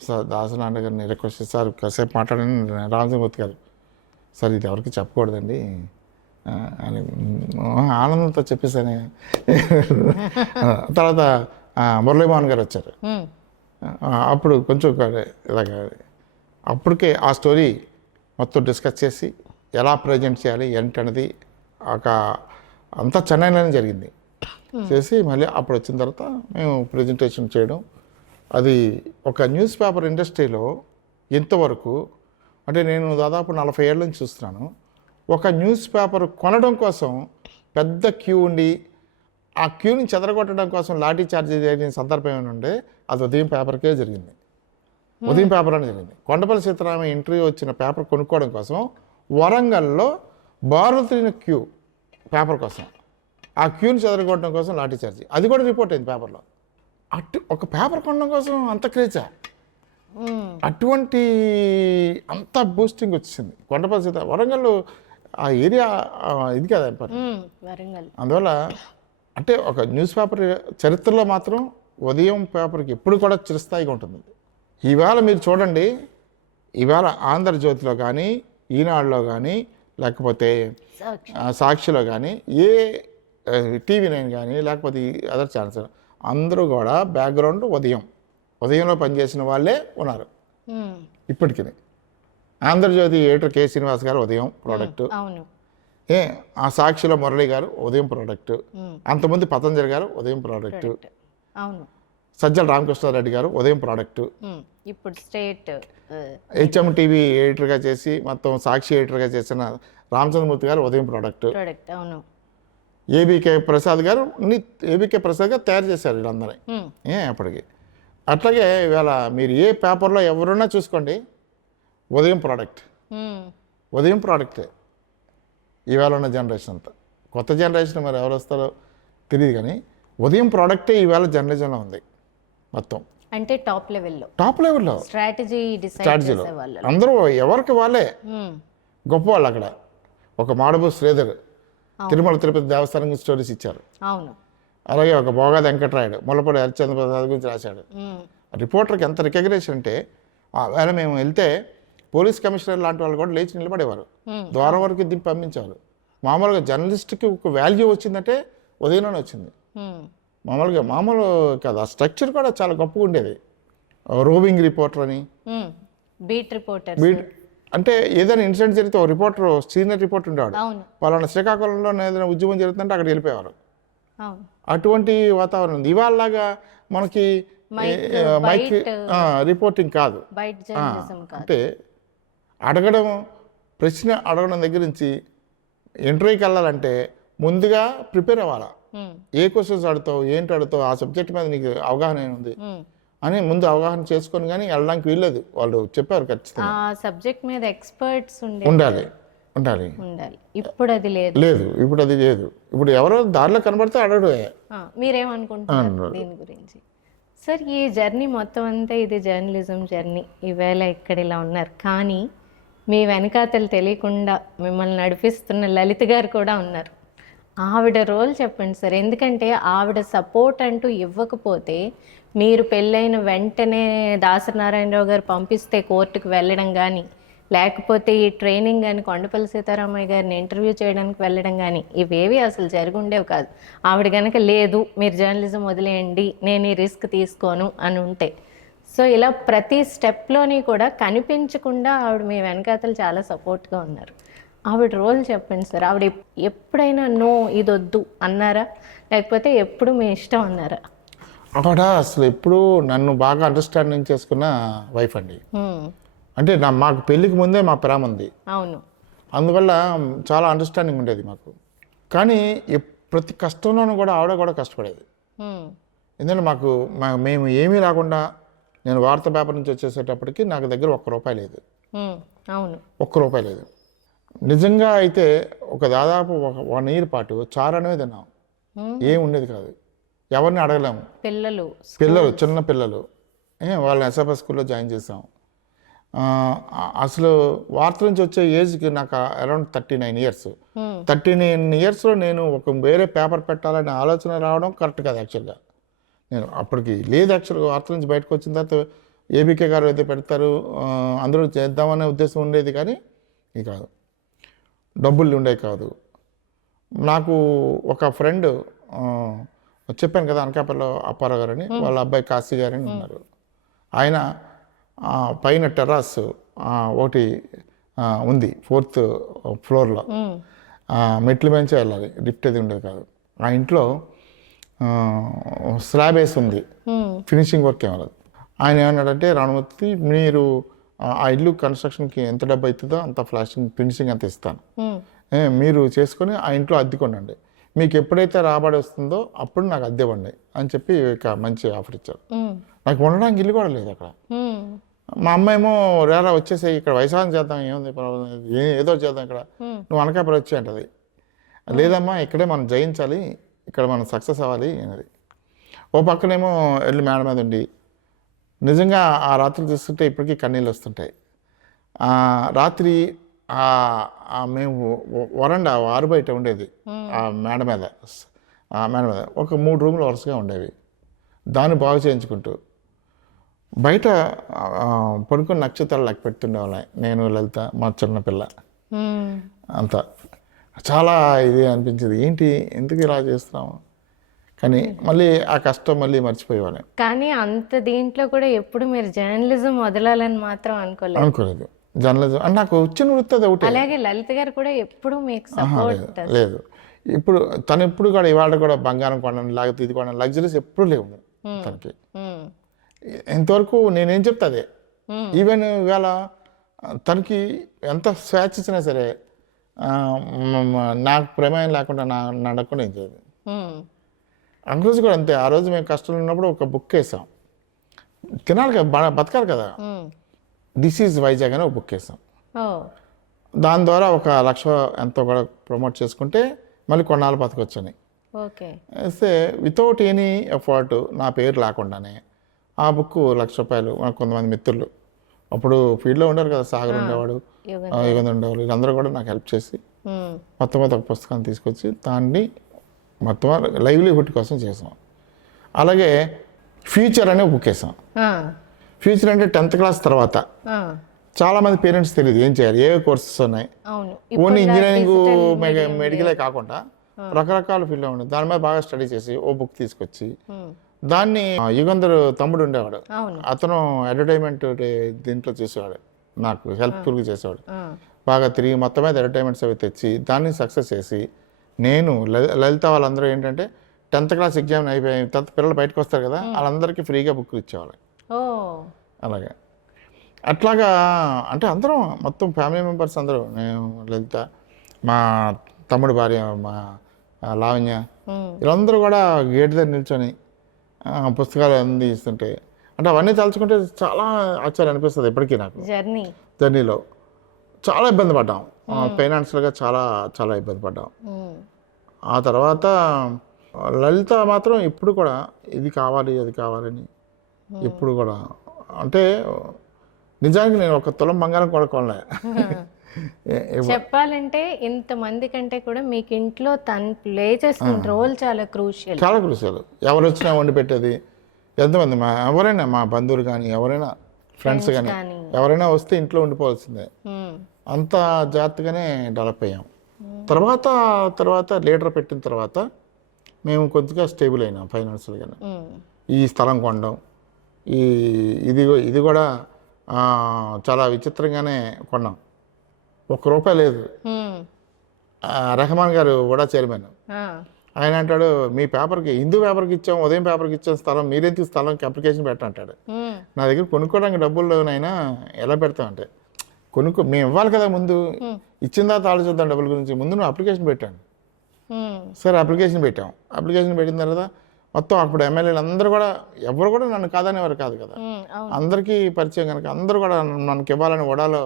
సార్ దాసనారాయణ గారిని రిక్వెస్ట్ చేస్తారు, కాసేపు మాట్లాడని రామచంద్రమూర్తి గారు, సార్ ఇది ఎవరికి చెప్పకూడదండి అని ఆనందంతో చెప్పేసాను. తర్వాత మురళీమోహన్ గారు వచ్చారు. అప్పుడు కొంచెం ఇలాగ అప్పటికే ఆ స్టోరీ మొత్తం డిస్కస్ చేసి ఎలా ప్రజెంట్ చేయాలి ఏంటనేది ఒక అంతా చెన్నైలోనే జరిగింది. చేసి మళ్ళీ అప్పుడు వచ్చిన తర్వాత మేము ప్రజెంటేషన్ చేయడం. అది ఒక న్యూస్ పేపర్ ఇండస్ట్రీలో ఎంతవరకు అంటే నేను దాదాపు 40 ఏళ్ళ నుంచి చూస్తున్నాను. ఒక న్యూస్ పేపర్ కొనడం కోసం పెద్ద క్యూ ఉండి ఆ క్యూని చెదరగొట్టడం కోసం లాఠీ చార్జ్ జరిగిన సందర్భం ఏమైనా ఉండే అది ఉదయం పేపర్కే జరిగింది. ఉదయం పేపర్ అని జరిగింది. కొండపల్లి సీతారామ ఇంటర్వ్యూ వచ్చిన పేపర్ కొనుక్కోవడం కోసం వరంగల్లో బారుతిన క్యూ పేపర్ కోసం, ఆ క్యూని చెదరగొట్టడం కోసం లాఠీ చార్జ్, అది కూడా రిపోర్ట్ అయింది పేపర్లో. ఒక పేపర్ కొనడం కోసం అంత క్రేజా, అటువంటి అంత బూస్టింగ్ వచ్చింది కొండపల్లి సీతారామ. వరంగల్ ఆ ఏరియా ఇది కదా వరంగల్. అందువల్ల అంటే ఒక న్యూస్ పేపర్ చరిత్రలో మాత్రం ఉదయం పేపర్కి ఎప్పుడు కూడా చిరస్థాయిగా ఉంటుంది. ఇవాళ మీరు చూడండి, ఇవాళ ఆంధ్రజ్యోతిలో కానీ, ఈనాడులో కానీ, లేకపోతే సాక్షిలో కానీ, ఏ TV9 కానీ, లేకపోతే అదర్ ఛానల్స్, అందరూ కూడా బ్యాక్గ్రౌండ్ ఉదయంలో పనిచేసిన వాళ్ళే ఉన్నారు ఇప్పటికీ. Andhra Jyothi editor K. శ్రీనివాస్ గారు ఉదయం ప్రోడక్ట్, ఆ సాక్షిలో మురళి గారు ఉదయం ప్రోడక్ట్, అంతమంది పతంజలి గారు ఉదయం ప్రోడక్ట్, సజ్జల రామకృష్ణారెడ్డి గారు ఉదయం ప్రోడక్ట్, ఇప్పుడు స్టేట్ HMTV ఎడిటర్గా చేసి మొత్తం సాక్షి ఎడిటర్గా చేసిన రామచంద్రమూర్తి గారు ఉదయం ప్రోడక్ట్, ఏబీకే ప్రసాద్ గారు తయారు చేశారు వీళ్ళందరినీ అప్పటికి. అట్లాగే ఇవాళ మీరు ఏ పేపర్లో ఎవరున్నా చూసుకోండి, ఉదయం ప్రోడక్టే ఇవాళ ఉన్న జనరేషన్ అంతా. కొత్త జనరేషన్ మరి ఎవరు వస్తారో తెలియదు, కానీ ఉదయం ప్రోడక్టే ఇవాళ జర్నలిజంలో ఉంది మొత్తం. అంటే టాప్ లెవెల్లో స్ట్రాటజీలో అందరూ ఎవరికి వాళ్ళే గొప్ప వాళ్ళు. అక్కడ ఒక మాడబు శ్రీధర్ తిరుమల తిరుపతి దేవస్థానం గురించి స్టోరీస్ ఇచ్చారు. అలాగే ఒక బోగాది వెంకటరాయుడు ముల్లపూడి హరిశ్చంద్ర ప్రసాద్ గురించి రాశాడు. రిపోర్టర్కి ఎంత రికగ్నేషన్ అంటే, వేళ మేము వెళ్తే పోలీస్ కమిషనర్ లాంటి వాళ్ళు కూడా లేచి నిలబడేవారు, ద్వారం వరకు దింపి పంపించేవారు. మామూలుగా జర్నలిస్ట్కి ఒక వాల్యూ వచ్చిందంటే ఉదయంలోనే వచ్చింది. మామూలు కాదు, ఆ స్ట్రక్చర్ కూడా చాలా గొప్పగా ఉండేది. రోవింగ్ రిపోర్టర్ అని, బీట్ అంటే ఏదైనా ఇన్సిడెంట్ జరిగితే ఒక రిపోర్టర్, సీనియర్ రిపోర్టర్ ఉండేవాడు. వాళ్ళ శ్రీకాకుళంలో ఏదైనా ఉద్యమం జరుగుతుంటే అక్కడికి వెళ్ళిపోయేవారు. అటువంటి వాతావరణం ఉంది. ఇవాళలాగా మనకి మైక్ రిపోర్టింగ్ కాదు. అంటే ప్రశ్న అడగడం దగ్గర నుంచి ఇంటర్వ్యూకి వెళ్ళాలంటే ముందుగా ప్రిపేర్ అవ్వాలా. ఏ క్వశ్చన్స్ అడుగుతావు, ఏంటి అడుగుతావు, ఆ సబ్జెక్ట్ మీద నీకు అవగాహన ఉంది అని ముందు అవగాహన చేసుకొని కానీ వెళ్ళడానికి వీల్లేదు. వాళ్ళు చెప్పారు ఖచ్చితంగా సబ్జెక్ట్ మీద ఎక్స్పర్ట్స్ ఉండాలి. ఇప్పుడు అది లేదు. ఇప్పుడు ఎవరో దారిలో కనబడితే అడగడు. మీరేమనుకుంటున్నారు దీని గురించి సార్? ఈ జర్నీ మొత్తం అంతా ఇది జర్నలిజం జర్నీ. ఈవేళ ఇక్కడ ఇలా ఉన్నారు, కానీ మీ వెనకాతలు తెలియకుండా మిమ్మల్ని నడిపిస్తున్న లలిత గారు కూడా ఉన్నారు. ఆవిడ రోల్ చెప్పండి సార్. ఎందుకంటే ఆవిడ సపోర్ట్ అంటూ ఇవ్వకపోతే మీరు పెళ్ళైన వెంటనే దాసనారాయణరావు గారు పంపిస్తే కోర్టుకు వెళ్ళడం కానీ, లేకపోతే ఈ ట్రైనింగ్ కానీ, కొండపల్లి సీతారామయ్య గారిని ఇంటర్వ్యూ చేయడానికి వెళ్ళడం కానీ, ఇవేవి అసలు జరుగుండేవి కాదు. ఆవిడ కనుక లేదు మీరు జర్నలిజం వదిలేయండి, నేను ఈ రిస్క్ తీసుకోను అని ఉంటే. సో ఇలా ప్రతి స్టెప్లోని కూడా కనిపించకుండా ఆవిడ మీ వెనకాతలు చాలా సపోర్ట్గా ఉన్నారు. ఆవిడ రోల్ చెప్పండి సార్. ఆవిడ ఎప్పుడైనా నో ఇదొద్దు అన్నారా, లేకపోతే ఎప్పుడు మీ ఇష్టం అన్నారా? అక్కడ అసలు ఎప్పుడూ నన్ను బాగా అండర్స్టాండింగ్ చేసుకున్న వైఫ్ అండి. అంటే మాకు పెళ్ళికి ముందే మా ప్రేమ ఉంది, అవును. అందువల్ల చాలా అండర్స్టాండింగ్ ఉండేది మాకు. కానీ ప్రతి కష్టంలోనూ కూడా ఆవిడ కూడా కష్టపడేది. ఎందుకంటే మేము ఏమీ రాకుండా నేను వార్తా పేపర్ నుంచి వచ్చేసేటప్పటికి నాకు దగ్గర ₹1 లేదు. అవును, ₹1 లేదు. నిజంగా అయితే దాదాపు 1 year పాటు చారు అనేది తిన్నాం, ఏం ఉండేది కాదు, ఎవరిని అడగలేము. పిల్లలు చిన్న పిల్లలు వాళ్ళని ఎస్ఎఫ్ఎస్ స్కూల్లో జాయిన్ చేసాం. అసలు వార్త నుంచి వచ్చే ఏజ్కి నాకు అరౌండ్ 39 years. 39 yearsలో నేను వేరే పేపర్ పెట్టాలనే ఆలోచన రావడం కరెక్ట్ కాదు యాక్చువల్గా. నేను అప్పటికి లేదు యాక్చువల్గా. వార్త నుంచి బయటకు వచ్చిన తర్వాత ఏబీకే గారు అయితే పెడతారు, అందరూ చేద్దామనే ఉద్దేశం ఉండేది, కానీ ఇది కాదు, డబ్బులు ఉండేవి కాదు. నాకు ఒక ఫ్రెండ్ చెప్పాను కదా, అనకాపల్లిలో అప్పారావు గారని, వాళ్ళ అబ్బాయి కాశీ గారని ఉన్నారు. ఆయన పైన టెర్రాస్ ఒకటి ఉంది 4th floorలో, మెట్లు మంచి వెళ్ళాలి, లిఫ్ట్ అది ఉండేది కాదు. ఆ ఇంట్లో స్లాబ్ వేసి ఉంది, ఫినిషింగ్ వర్క్ ఏమలేదు. ఆయన ఏమన్నాడంటే, రామమూర్తి మీరు ఆ ఇల్లు కన్స్ట్రక్షన్కి ఎంత డబ్బు అవుతుందో అంత ఫినిషింగ్ అంత ఇస్తాను, మీరు చేసుకొని ఆ ఇంట్లో అద్దెకొనండి, మీకు ఎప్పుడైతే రాబడి వస్తుందో అప్పుడు నాకు అద్దె ఇవ్వండి అని చెప్పి మంచి ఆఫర్ ఇచ్చారు. నాకు ఉండడానికి ఇల్లు కూడా లేదు అక్కడ. మా అమ్మ ఏమో రేరా వచ్చేసాయి, ఇక్కడ వైశాఖం చేద్దాం, ఏముంది ఏదో చేద్దాం, ఇక్కడ నువ్వు అనకాపల్లి వచ్చి అంటది. లేదమ్మా ఇక్కడే మనం జయించాలి, ఇక్కడ మనం సక్సెస్ అవ్వాలి అనేది. ఓ పక్కనేమో వెళ్ళి మేడ మీద ఉండి నిజంగా ఆ రాత్రి చూస్తుంటే ఇప్పటికీ కన్నీళ్ళు వస్తుంటాయి. రాత్రి మేము వరండా 6 బయట ఉండేది, ఆ మేడ మీద ఒక 3 రూములు వరుసగా ఉండేవి. దాన్ని బాగు చేయించుకుంటూ బయట పడుకుని నక్షత్రాలు లెక్క పెడుతుండేవాళ్ళం, నేను లలిత మా చిన్నపిల్ల. అంతా చాలా ఇది అనిపించేది, ఏంటి ఎందుకు ఇలా చేస్తున్నాము, కానీ మళ్ళీ ఆ కష్టం మళ్ళీ మర్చిపోయేవాళ్ళం. కానీ అంత దీంట్లో కూడా ఎప్పుడు మీరు జర్నలిజం వదలాలని మాత్రం అనుకోలేదు. జర్నలిజం అంటే నాకు వచ్చిన వృత్తి అది ఒకటి. అలాగే లలిత గారు కూడా ఎప్పుడు మీకు సపోర్ట్ లేదు. ఇప్పుడు తను ఎప్పుడు కూడా ఇవాళ కూడా బంగారం కొనడం లేకపోతే ఇది కొనడం లగ్జరీస్ ఎప్పుడు లేవు తనకి. ఇంతవరకు నేనేం చెప్తా అదే. ఈవెన్ ఇవాళ తనకి ఎంత స్వేచ్ఛ ఇచ్చినా సరే నాకు ప్రమేయం లేకుండా నడకుండా ఏం చేయదు. ఆ రోజు కూడా అంతే. ఆ రోజు మేము కష్టంలో ఉన్నప్పుడు ఒక బుక్ వేసాం, తినాలి కదా, బతకాలి కదా, దిస్ ఈజ్ వైజాగ్ అని ఒక బుక్ వేసాం. దాని ద్వారా 1,00,000 ఎంతో కూడా ప్రమోట్ చేసుకుంటే మళ్ళీ కొన్నాళ్ళు బతకొచ్చని వేస్తే వితౌట్ ఎనీ ఎఫర్ట్ నా పేరు లేకుండానే ఆ బుక్ ₹1,00,000. మనకు కొంతమంది మిత్రులు అప్పుడు ఫీల్డ్లో ఉండరు కదా, సాగర్ ఉండేవాడు, యుగంధర్ ఉండేవాళ్ళు, వీళ్ళందరూ కూడా నాకు హెల్ప్ చేసి మొత్తం ఒక పుస్తకాన్ని తీసుకొచ్చి దాన్ని మొత్తం లైవ్లీహుడ్ కోసం చేసాం. అలాగే ఫ్యూచర్ అనే బుక్ వేసాం. ఫ్యూచర్ అంటే 10th class తర్వాత చాలామంది పేరెంట్స్ తెలియదు ఏం చేయాలి, ఏ కోర్సెస్ ఉన్నాయి, ఓన్లీ ఇంజనీరింగ్ మెడికలే కాకుండా రకరకాల ఫీల్డ్లో ఉంది. దాని మీద బాగా స్టడీ చేసి ఓ బుక్ తీసుకొచ్చి దాన్ని యుగంధర్ తమ్ముడు ఉండేవాడు, అతను అడ్వర్టైజ్మెంట్ దీంట్లో చేసేవాడు, నాకు హెల్ప్ఫుల్గా చేసేవాడు. బాగా తిరిగి మొత్తం మీద అడ్వర్టైజ్మెంట్స్ అవి తెచ్చి దాన్ని సక్సెస్ చేసి నేను లలిత వాళ్ళందరూ ఏంటంటే 10th class ఎగ్జామ్ అయిపోయి తర్వాత పిల్లలు బయటకు వస్తారు కదా, వాళ్ళందరికీ ఫ్రీగా బుక్లు ఇచ్చేవాళ్ళు. అలాగే అట్లాగా అంటే అందరం మొత్తం ఫ్యామిలీ మెంబర్స్ అందరూ, నేను లలిత, మా తమ్ముడు భార్య మా లావణ్య, వీళ్ళందరూ కూడా గేట్ దగ్గర నిల్చొని పుస్తకాలు అన్నీ ఇస్తుంటే అంటే అవన్నీ తలుచుకుంటే చాలా ఆశ్చర్యం అనిపిస్తుంది ఇప్పటికీ నాకు. జర్నీలో చాలా ఇబ్బంది పడ్డాం, ఫైనాన్షియల్గా చాలా చాలా ఇబ్బంది పడ్డాం. ఆ తర్వాత లలిత మాత్రం ఇప్పుడు కూడా ఇది కావాలి అది కావాలని ఎప్పుడు కూడా, అంటే నిజానికి నేను 1 తులం బంగారం కూడా కొనలే. చెప్పాలంటే ఇంతమంది కంటే కూడా మీకు ఇంట్లో తను ప్లే చేస్తున్న రోల్ చాలా క్రూషియల్. ఎవరు వచ్చినా వండి పెట్టేది, ఎంతమంది ఎవరైనా మా బంధువులు కానీ ఎవరైనా ఫ్రెండ్స్ కానీ ఎవరైనా వస్తే ఇంట్లో ఉండిపోవాల్సిందే, అంత జాగ్రత్తగానే డెవలప్ అయ్యాం. తర్వాత లీడర్ పెట్టిన తర్వాత మేము కొద్దిగా స్టేబుల్ అయినాం ఫైనాన్షియల్గా. ఈ స్థలం కొనడం, ఇది కూడా చాలా విచిత్రంగానే కొన్నాం. ₹1 లేదు. రెహమాన్ గారు కూడా చైర్మన్, ఆయన అంటాడు మీ పేపర్కి హిందూ పేపర్కి ఇచ్చాం, ఉదయం పేపర్కి ఇచ్చాం స్థలం, మీరెందుకు స్థలంకి అప్లికేషన్ పెట్టంటాడు. నా దగ్గర కొనుక్కోవడానికి డబ్బుల్లోనైనా ఎలా పెడతామంటే మేము ఇవ్వాలి కదా, ముందు ఇచ్చిన తర్వాత ఆలోచిద్దాం డబ్బుల గురించి, ముందు నువ్వు అప్లికేషన్ పెట్టాను. సరే అప్లికేషన్ పెట్టాం. అప్లికేషన్ పెట్టిన తర్వాత మొత్తం అప్పుడు ఎమ్మెల్యేలు అందరూ కూడా ఎవరు కూడా నన్ను కాదనేవారు కాదు కదా, అందరికీ పరిచయం కనుక అందరూ కూడా మనకి ఇవ్వాలని వడాలో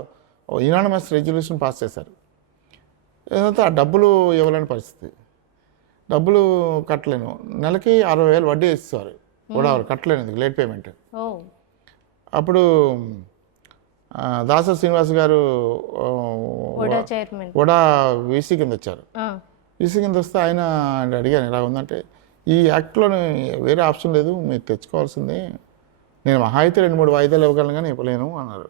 యునానిమస్ రెజల్యూషన్ పాస్ చేశారు. ఏదంటే ఆ డబ్బులు ఇవ్వలేని పరిస్థితి, డబ్బులు కట్టలేను, నెలకి 60,000 వడ్డీ ఇస్తారు వడాలు కట్టలేను, లేట్ పేమెంట్. అప్పుడు దాసరి శ్రీనివాస్ గారు వడా వీసీ కింద వచ్చారు. వీసీ కింద వస్తే ఆయన అడిగాను ఇలా ఉందంటే, ఈ యాక్ట్లో వేరే ఆప్షన్ లేదు, మీరు తెచ్చుకోవాల్సిందే, నేను మహా అయితే 2-3 వాయిదాలు ఇవ్వగలను కానీ ఇవ్వలేను అన్నారు.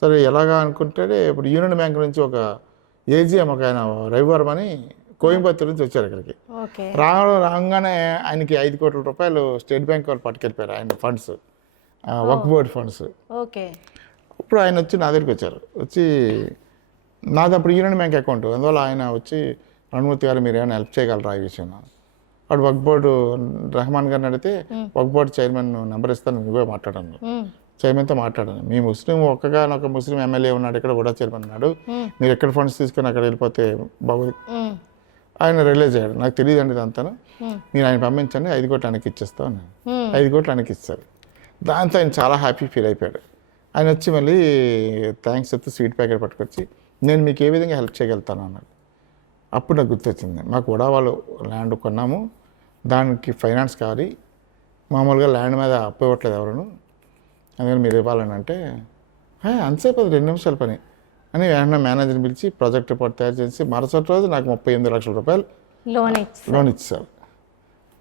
సరే ఎలాగా అనుకుంటే ఇప్పుడు యూనియన్ బ్యాంక్ నుంచి ఒక ఏజీఎం ఒక ఆయన రవివర్మ అని కోయంబత్తూరు నుంచి వచ్చారు ఇక్కడికి. రాగానే ఆయనకి 5 కోట్ల రూపాయలు స్టేట్ బ్యాంక్ వాళ్ళు పట్టుకెళ్ళిపోయారు, ఆయన ఫండ్స్, వక్ఫ్ బోర్డ్ ఫండ్స్. ఇప్పుడు ఆయన వచ్చి నా దగ్గరికి వచ్చారు, వచ్చి నాది అప్పుడు యూనియన్ బ్యాంక్ అకౌంట్, అందువల్ల ఆయన వచ్చి రణమూర్తి గారు మీరు ఏమైనా హెల్ప్ చేయగలరా ఈ విషయం. అప్పుడు వక్ఫ్ బోర్డు రెహమాన్ గారిని అడిగితే వక్ఫ్ బోర్డు చైర్మన్ నెంబర్ ఇస్తాను, నువ్వే మాట్లాడాను, చైర్మన్తో మాట్లాడాను. మీ ముస్లిం ఒక్కగానొక ముస్లిం ఎమ్మెల్యే ఉన్నాడు ఇక్కడ, కూడా చైర్మన్ ఉన్నాడు, మీరు ఎక్కడ ఫండ్స్ తీసుకొని అక్కడ వెళ్ళిపోతే బాగుంది. ఆయన రిలీజ్ అయ్యాడు, నాకు తెలియదు అండి ఇదంతా, మీరు ఆయన పంపించండి 5 కోట్లు ఆయనకి ఇచ్చేస్తాను నేను. 5 కోట్లు ఆయనకి ఇస్తారు. దాంతో ఆయన చాలా హ్యాపీ ఫీల్ అయిపోయాడు. ఆయన వచ్చి మళ్ళీ థ్యాంక్స్ చెప్తే స్వీట్ ప్యాకెట్ పట్టుకొచ్చి నేను మీకు ఏ విధంగా హెల్ప్ చేయగలుగుతాను అన్నాడు. అప్పుడు నాకు గుర్తొచ్చింది, మాకు కూడా వాళ్ళు ల్యాండ్ కొన్నాము, దానికి ఫైనాన్స్ కావాలి, మామూలుగా ల్యాండ్ మీద అప్పు ఇవ్వట్లేదు ఎవరును, అందుకని మీరు ఇవ్వాలని అంటే అంతసేపు అది 2 నిమిషాల పని అని వెంటనే మేనేజర్ని పిలిచి ప్రాజెక్ట్ రిపోర్ట్ తయారు చేసి మరుసటి రోజు నాకు 38 లక్షల రూపాయలు లోన్ ఇచ్చారు.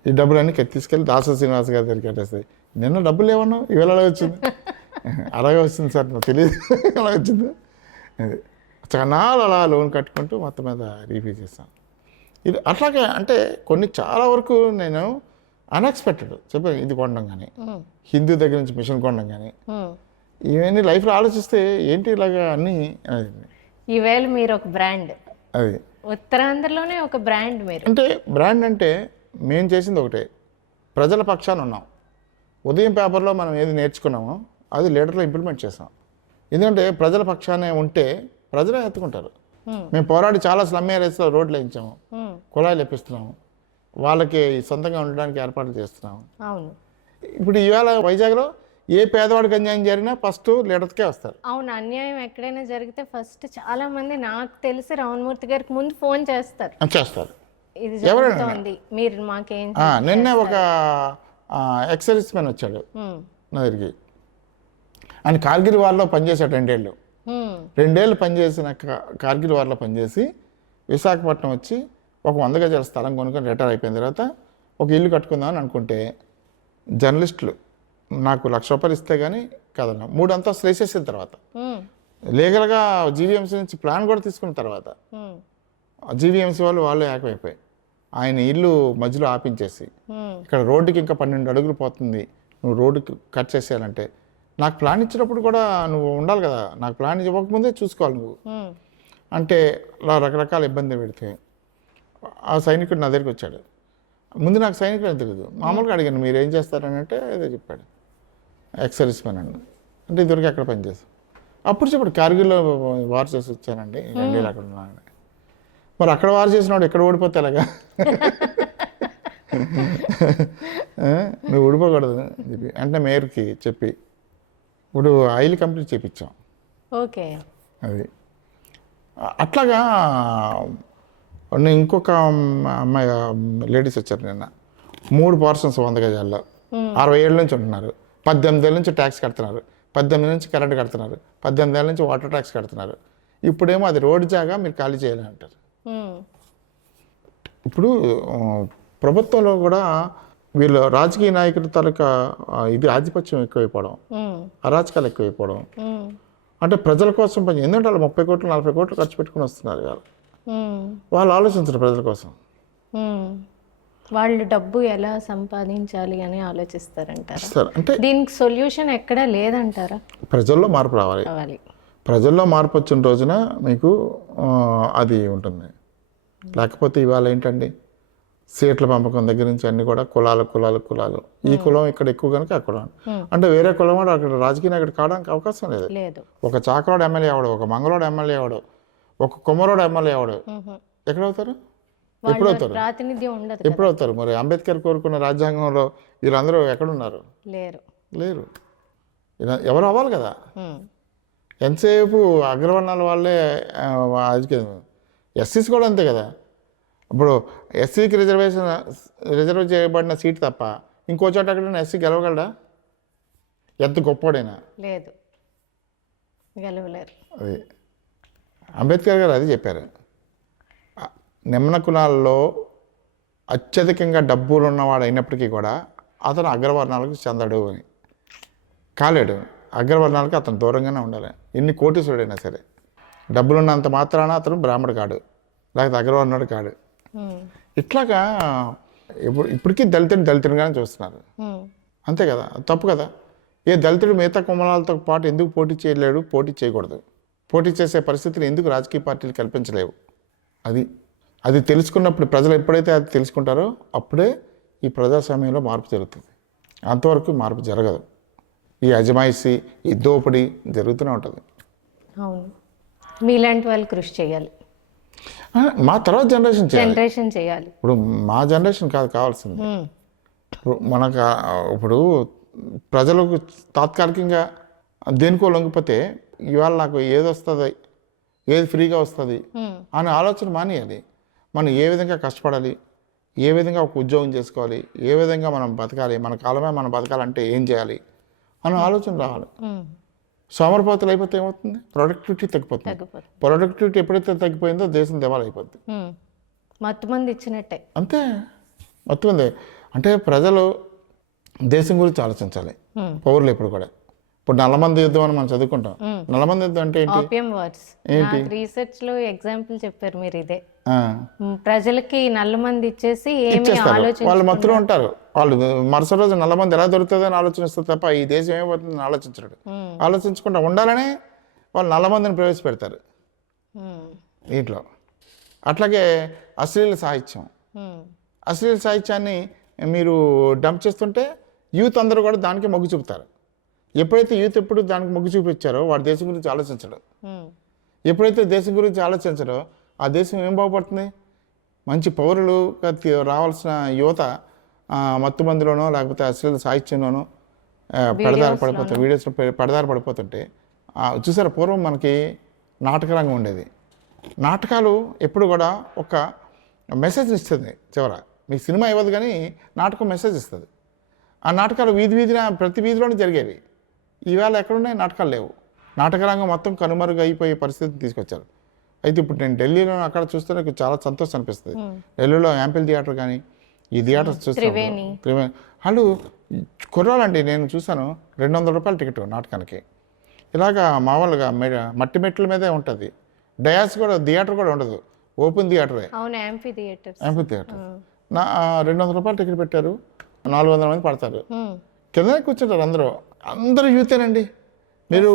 ఈ డబ్బులన్నీ తీసుకెళ్ళి దాసరి శ్రీనివాస్ గారి దగ్గరికి కట్టేస్తాయి. నిన్న డబ్బులు ఏమన్నావు, ఇవాళ అలా వచ్చింది, అలాగే వచ్చింది సార్, నాకు తెలియదు అలా వచ్చింది. అది చాలాలు అలా లోన్ కట్టుకుంటూ మొత్తం మీద రీపే చేస్తాను. ఇది అట్లాగే అంటే కొన్ని చాలా వరకు నేను అన్ఎక్స్పెక్టెడ్ చెప్పాను, ఇది కొనడం కానీ, హిందూ దగ్గర నుంచి మిషన్ కొనడం కానీ, ఇవన్నీ లైఫ్లో ఆలోచిస్తే ఏంటి ఇలాగా అన్నీ. ఈవేళ మీరు ఒక బ్రాండ్, అది ఉత్తరాంధ్రలోనే ఒక బ్రాండ్. మీరు అంటే బ్రాండ్ అంటే మేము చేసింది ఒకటే, ప్రజల పక్షాన ఉన్నాం. ఉదయం పేపర్లో మనం ఏది నేర్చుకున్నామో అది లీడర్లో ఇంప్లిమెంట్ చేసాం. ఎందుకంటే ప్రజల పక్షానే ఉంటే ప్రజలే ఎత్తుకుంటారు. మేము పోరాడి చాలా స్లమ్ ఏరియాస్లో రోడ్లు వేయించాము, కుళాయిలు ఎప్పిస్తున్నాము, వాళ్ళకి సొంతంగా ఉండడానికి ఏర్పాట్లు చేస్తున్నాము. అవును, ఇప్పుడు ఇవాళ వైజాగ్లో ఏ పేదవాడికి అన్యాయం జరిగినా ఫస్ట్ లీడర్స్కే వస్తారు. అవును, అన్యాయం ఎక్కడైనా జరిగితే ఫస్ట్ చాలా మంది నాకు తెలిసి రామమూర్తి గారికి ముందు ఫోన్ చేస్తారు. ఇది జరుగుతోంది, మీరు మాకేం. నిన్నే ఒక ఎక్సర్సైజ్ మ్యాన్ వచ్చాడు నా దగ్గరికి, ఆయన కార్గిల్ వార్లో పనిచేశాడు 2 ఏళ్ళు. 2 ఏళ్ళు పనిచేసిన కార్గిల్ వార్లో పనిచేసి విశాఖపట్నం వచ్చి ఒక 100 గజాల స్థలం కొనుక్కొని రిటైర్ అయిపోయిన తర్వాత ఒక ఇల్లు కట్టుకుందామని అనుకుంటే జర్నలిస్టులు నాకు ₹1,00,000 ఇస్తే కానీ కదన్నా 3 అంతస్తులు వేసేసిన తర్వాత లీగల్గా జీవీఎంసీ నుంచి ప్లాన్ కూడా తీసుకున్న తర్వాత జీవీఎంసీ వాళ్ళు ఏకమైపోయి ఆయన ఇల్లు మధ్యలో ఆపించేసి, ఇక్కడ రోడ్డుకి ఇంకా 12 అడుగులు పోతుంది, నువ్వు రోడ్డుకి కట్ చేసేయాలంటే నాకు ప్లాన్ ఇచ్చినప్పుడు కూడా నువ్వు ఉండాలి కదా, నాకు ప్లాన్ ఇవ్వకముందే చూసుకోవాలి నువ్వు అంటే అలా రకరకాల ఇబ్బంది పెడితే ఆ సైనికుడు నా దగ్గరికి వచ్చాడు. ముందు నాకు సైనికుడు అని తెలియదు, మామూలుగా అడిగాను మీరు ఏం చేస్తారని అంటే ఏదో చెప్పాడు, ఎక్సర్సైజ్ మ్యాన్ అండి అంటే ఇదివరకు ఎక్కడ పనిచేస్తాను. అప్పుడు చెప్పాడు కార్గిల్లో వార్ చేసి వచ్చానండి, 2 ఏళ్ళు అక్కడ ఉన్నాను. మరి అక్కడ వార్ చేసినాడు ఇక్కడ ఓడిపోతే ఎలాగా, నువ్వు ఓడిపోకూడదు అని చెప్పి అంటే మేయర్కి చెప్పి ఇప్పుడు ఆయిల్ కంప్లీట్ చేయించాం. ఓకే, అది అట్లాగా. ఇంకొక అమ్మాయి లేడీస్ వచ్చారు నిన్న, 3 పోర్షన్స్ 100 గజాల్లో 60 ఏళ్ళ నుంచి ఉంటున్నారు, 18 ఏళ్ళ నుంచి ట్యాక్స్ కడుతున్నారు, 18 నుంచి కరెంట్ కడుతున్నారు, 18 ఏళ్ళ నుంచి వాటర్ ట్యాక్స్ కడుతున్నారు. ఇప్పుడేమో అది రోడ్డు జాగా మీరు ఖాళీ చేయాలి అంటారు. ఇప్పుడు ప్రభుత్వంలో కూడా వీళ్ళు రాజకీయ నాయకుల తాలూకా ఇది ఆధిపత్యం ఎక్కువైపోవడం, అరాచకాలు ఎక్కువైపోవడం. అంటే ప్రజల కోసం పని, ఎందుకంటే వాళ్ళు 30 కోట్లు 40 కోట్లు ఖర్చు పెట్టుకుని వస్తున్నారు కదా, వాళ్ళు ఆలోచించరు ప్రజల కోసం. వాళ్ళు డబ్బు ఎలా సంపాదించాలి అని ఆలోచిస్తారంటారు. అంటే దీనికి సొల్యూషన్ ఎక్కడా లేదంటారా? ప్రజల్లో మార్పు రావాలి. ప్రజల్లో మార్పు వచ్చిన రోజున మీకు అది ఉంటుంది. లేకపోతే ఇవాళ ఏంటండి సీట్ల పంపకం దగ్గర నుంచి అన్ని కూడా కులాలు ఈ కులం ఇక్కడ ఎక్కువ కనుక ఆ కులం అంటే వేరే కులం వాడు అక్కడ రాజకీయ నాయకుడు కావడానికి అవకాశం లేదు. లేదు. ఒక చాకరోడు ఎమ్మెల్యే అవడు, ఒక మంగళోడు ఎమ్మెల్యే అవడు, ఒక కుమ్మరోడు ఎమ్మెల్యే అవడు. ఎక్కడ అవుతారు? ఎప్పుడు అవుతారు? ప్రాతినిధ్యం ఉండదు. ఎప్పుడు అవుతారు? మరి అంబేద్కర్ కోరుకున్న రాజ్యాంగంలో వీళ్ళందరూ ఎక్కడున్నారు? లేరు. ఎవరు అవ్వాలి కదా. ఎంతసేపు అగ్రవర్ణాల వాళ్ళే ఎస్సీస్ కూడా అంతే కదా. ఇప్పుడు ఎస్సీకి రిజర్వ్ చేయబడిన సీట్ తప్ప ఇంకో చోట ఎక్కడైనా ఎస్సీ గెలవగలడా? ఎంత గొప్పవాడైనా లేదు, గెలవలేరు. అది అంబేద్కర్ గారు అది చెప్పారు. నిమ్న కులాల్లో అత్యధికంగా డబ్బులు ఉన్నవాడు అయినప్పటికీ కూడా అతను అగ్రవర్ణాలకు చెందడు అని. కాలేడు. అగ్రవర్ణాలకు అతను దూరంగానే ఉండాలి. ఎన్ని కోటీశ్వరుడైనా సరే డబ్బులున్నంత మాత్రాన అతను బ్రాహ్మడు కాడు, లేకపోతే అగ్రవర్ణుడు కాడు. ఇట్లాగా ఇప్పటికీ దళితుడిగానే చూస్తున్నారు. అంతే కదా, తప్పు కదా. ఏ దళితుడు మిగతా కుమలాలతో పాటు ఎందుకు పోటీ చేయలేడు? పోటీ చేయకూడదు. పోటీ చేసే పరిస్థితిని ఎందుకు రాజకీయ పార్టీలు కల్పించలేవు? అది తెలుసుకున్నప్పుడు ప్రజలు ఎప్పుడైతే అది తెలుసుకుంటారో అప్పుడే ఈ ప్రజాస్వామ్యంలో మార్పు జరుగుతుంది. అంతవరకు మార్పు జరగదు. ఈ అజమాయిషి, ఈ దోపిడీ జరుగుతూనే ఉంటుంది. అవును, మీలాంటి వాళ్ళు కృషి చేయాలి. మా తర్వాత జనరేషన్ చేయాలి. ఇప్పుడు మా జనరేషన్ కాదు కావాల్సింది. ఇప్పుడు ప్రజలకు తాత్కాలికంగా దేనికో లొంగిపోతే ఇవాళ నాకు ఏది వస్తుంది, ఏది ఫ్రీగా వస్తుంది అనే ఆలోచన మానేయాలి. మనం ఏ విధంగా కష్టపడాలి, ఏ విధంగా ఒక ఉద్యోగం చేసుకోవాలి, ఏ విధంగా మనం బతకాలి, మన కాలమే మనం బతకాలంటే ఏం చేయాలి అనే ఆలోచన రావాలి. సోమరిపోతులు అయిపోతే ఏమవుతుంది? ప్రొడక్టివిటీ తగ్గిపోతుంది. ప్రొడక్టివిటీ ఎప్పుడైతే తగ్గిపోయిందో దేశం దివాలైపోద్ది. మత్తుమంది ఇచ్చినట్టే. అంతే, మత్తుమంది. అంటే ప్రజలు దేశం గురించి ఆలోచించాలి, పౌరులు ఎప్పుడు కూడా. ఇప్పుడు నల్లమంది యుద్ధం అని మనం చదువుకుంటాం. నల్లమంది యుద్ధం అంటే ఏంటి? రీసెర్చ్ లో ఎగ్జాంపుల్ చెప్పారు మీరు ఇదే. ప్రజలకి నల్లమంది ఇచ్చేసి వాళ్ళు మత్తులో ఉంటారు. వాళ్ళు మరుసటి రోజు నల్లమంది ఎలా దొరుకుతుంది అని ఆలోచిస్తారు తప్ప ఈ దేశం ఏమైపోతుందని ఆలోచించడు. ఆలోచించకుండా ఉండాలనే వాళ్ళు నల్లమందిని ప్రవేశపెడతారు దీంట్లో. అట్లాగే అశ్లీల సాహిత్యాన్ని మీరు డంప్ చేస్తుంటే యూత్ అందరూ కూడా దానికి మొగ్గు చూపుతారు. ఎప్పుడైతే యూత్ ఎప్పుడు దానికి మొగ్గు చూపించారో వాడు దేశం గురించి ఆలోచించడు. ఎప్పుడైతే దేశం గురించి ఆలోచించడో ఆ దేశం ఏం బాగుపడుతుంది? మంచి పౌరులు రావాల్సిన యువత మత్తుమందిలోనో లేకపోతే అశ్లీల సాహిత్యంలోనో వీడియోస్లో పడదారి పడిపోతుంటే చూసారా, పూర్వం మనకి నాటక రంగం ఉండేది. నాటకాలు ఎప్పుడు కూడా ఒక మెసేజ్ ఇస్తుంది. మీకు సినిమా ఇవ్వదు కానీ నాటకం మెసేజ్ ఇస్తుంది. ఆ నాటకాలు ప్రతి వీధిలోనే జరిగేవి. ఈవేళ ఎక్కడున్నాయి? నాటకాలు లేవు. నాటక రంగం మొత్తం కనుమరుగైపోయే పరిస్థితిని తీసుకొచ్చారు. అయితే ఇప్పుడు నేను ఢిల్లీలో అక్కడ చూస్తే నాకు చాలా సంతోషం అనిపిస్తుంది. ఢిల్లీలో యాంపిల్ థియేటర్ కానీ ఈ థియేటర్స్ చూస్తాను. వాళ్ళు కుర్రాలండి, నేను చూసాను 200 రూపాయల టికెట్ నాటకానికి. ఇలాగా మామూలుగా మట్టి మెట్ల మీదే ఉంటుంది. డయాస్ కూడా థియేటర్ కూడా ఉండదు, ఓపెన్ థియేటరే. యాంపీ థియేటర్. 200 రూపాయలు టికెట్ పెట్టారు, 400 మంది పడతారు. కిందనే కూర్చుంటారు అందరూ యూతేనండి. మీరు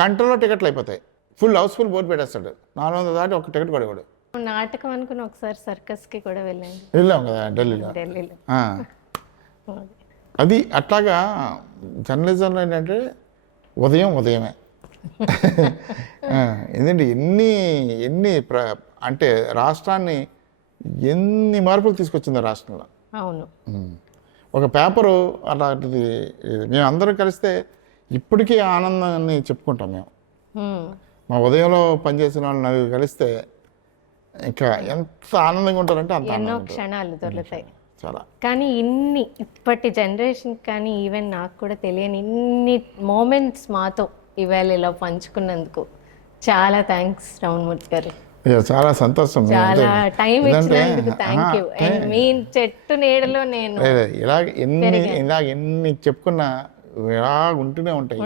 గంటలో టికెట్లు అయిపోతాయి. ఫుల్ హౌస్ఫుల్ బోర్డు పెట్టేస్తాడు. 400 దాటి ఒక టికెట్ కూడా ఇవ్వడు. నాటకం అనుకుని ఒకసారి సర్కస్ కి కూడా వెళ్ళాం కదా ఢిల్లీలో. అది అట్లాగా జర్నలిజంలో ఏంటంటే ఉదయమే ఎందుకంటే ఎన్ని అంటే రాష్ట్రాన్ని ఎన్ని మార్పులు తీసుకొచ్చిందో రాష్ట్రంలో. అవును, ఒక పేపరు అలాంటిది మేము అందరం కలిస్తే ఇప్పటికీ ఆనందాన్ని చెప్పుకుంటాం. మేము మా ఉదయంలో పనిచేసిన వాళ్ళు నలుగురు కలిస్తే ఇంకా ఎంత ఆనందంగా ఉంటారంటే అంత ఎన్నో క్షణాలు దొరుకుతాయి చాలా. కానీ ఇప్పటి జనరేషన్ కానీ ఈవెన్ నాకు కూడా తెలియని ఇన్ని మూమెంట్స్ మాతో ఇవాళ ఇలా పంచుకున్నందుకు చాలా థ్యాంక్స్ రామమూర్తి గారు. చాలా సంతోషం. చాలా టైం ఇచ్చినందుకు థ్యాంక్ యూ. మీ చెట్టు నీడలో నేను ఇలాగ ఎన్ని చెప్పుకున్నా ఇలా ఉంటూనే ఉంటాయి.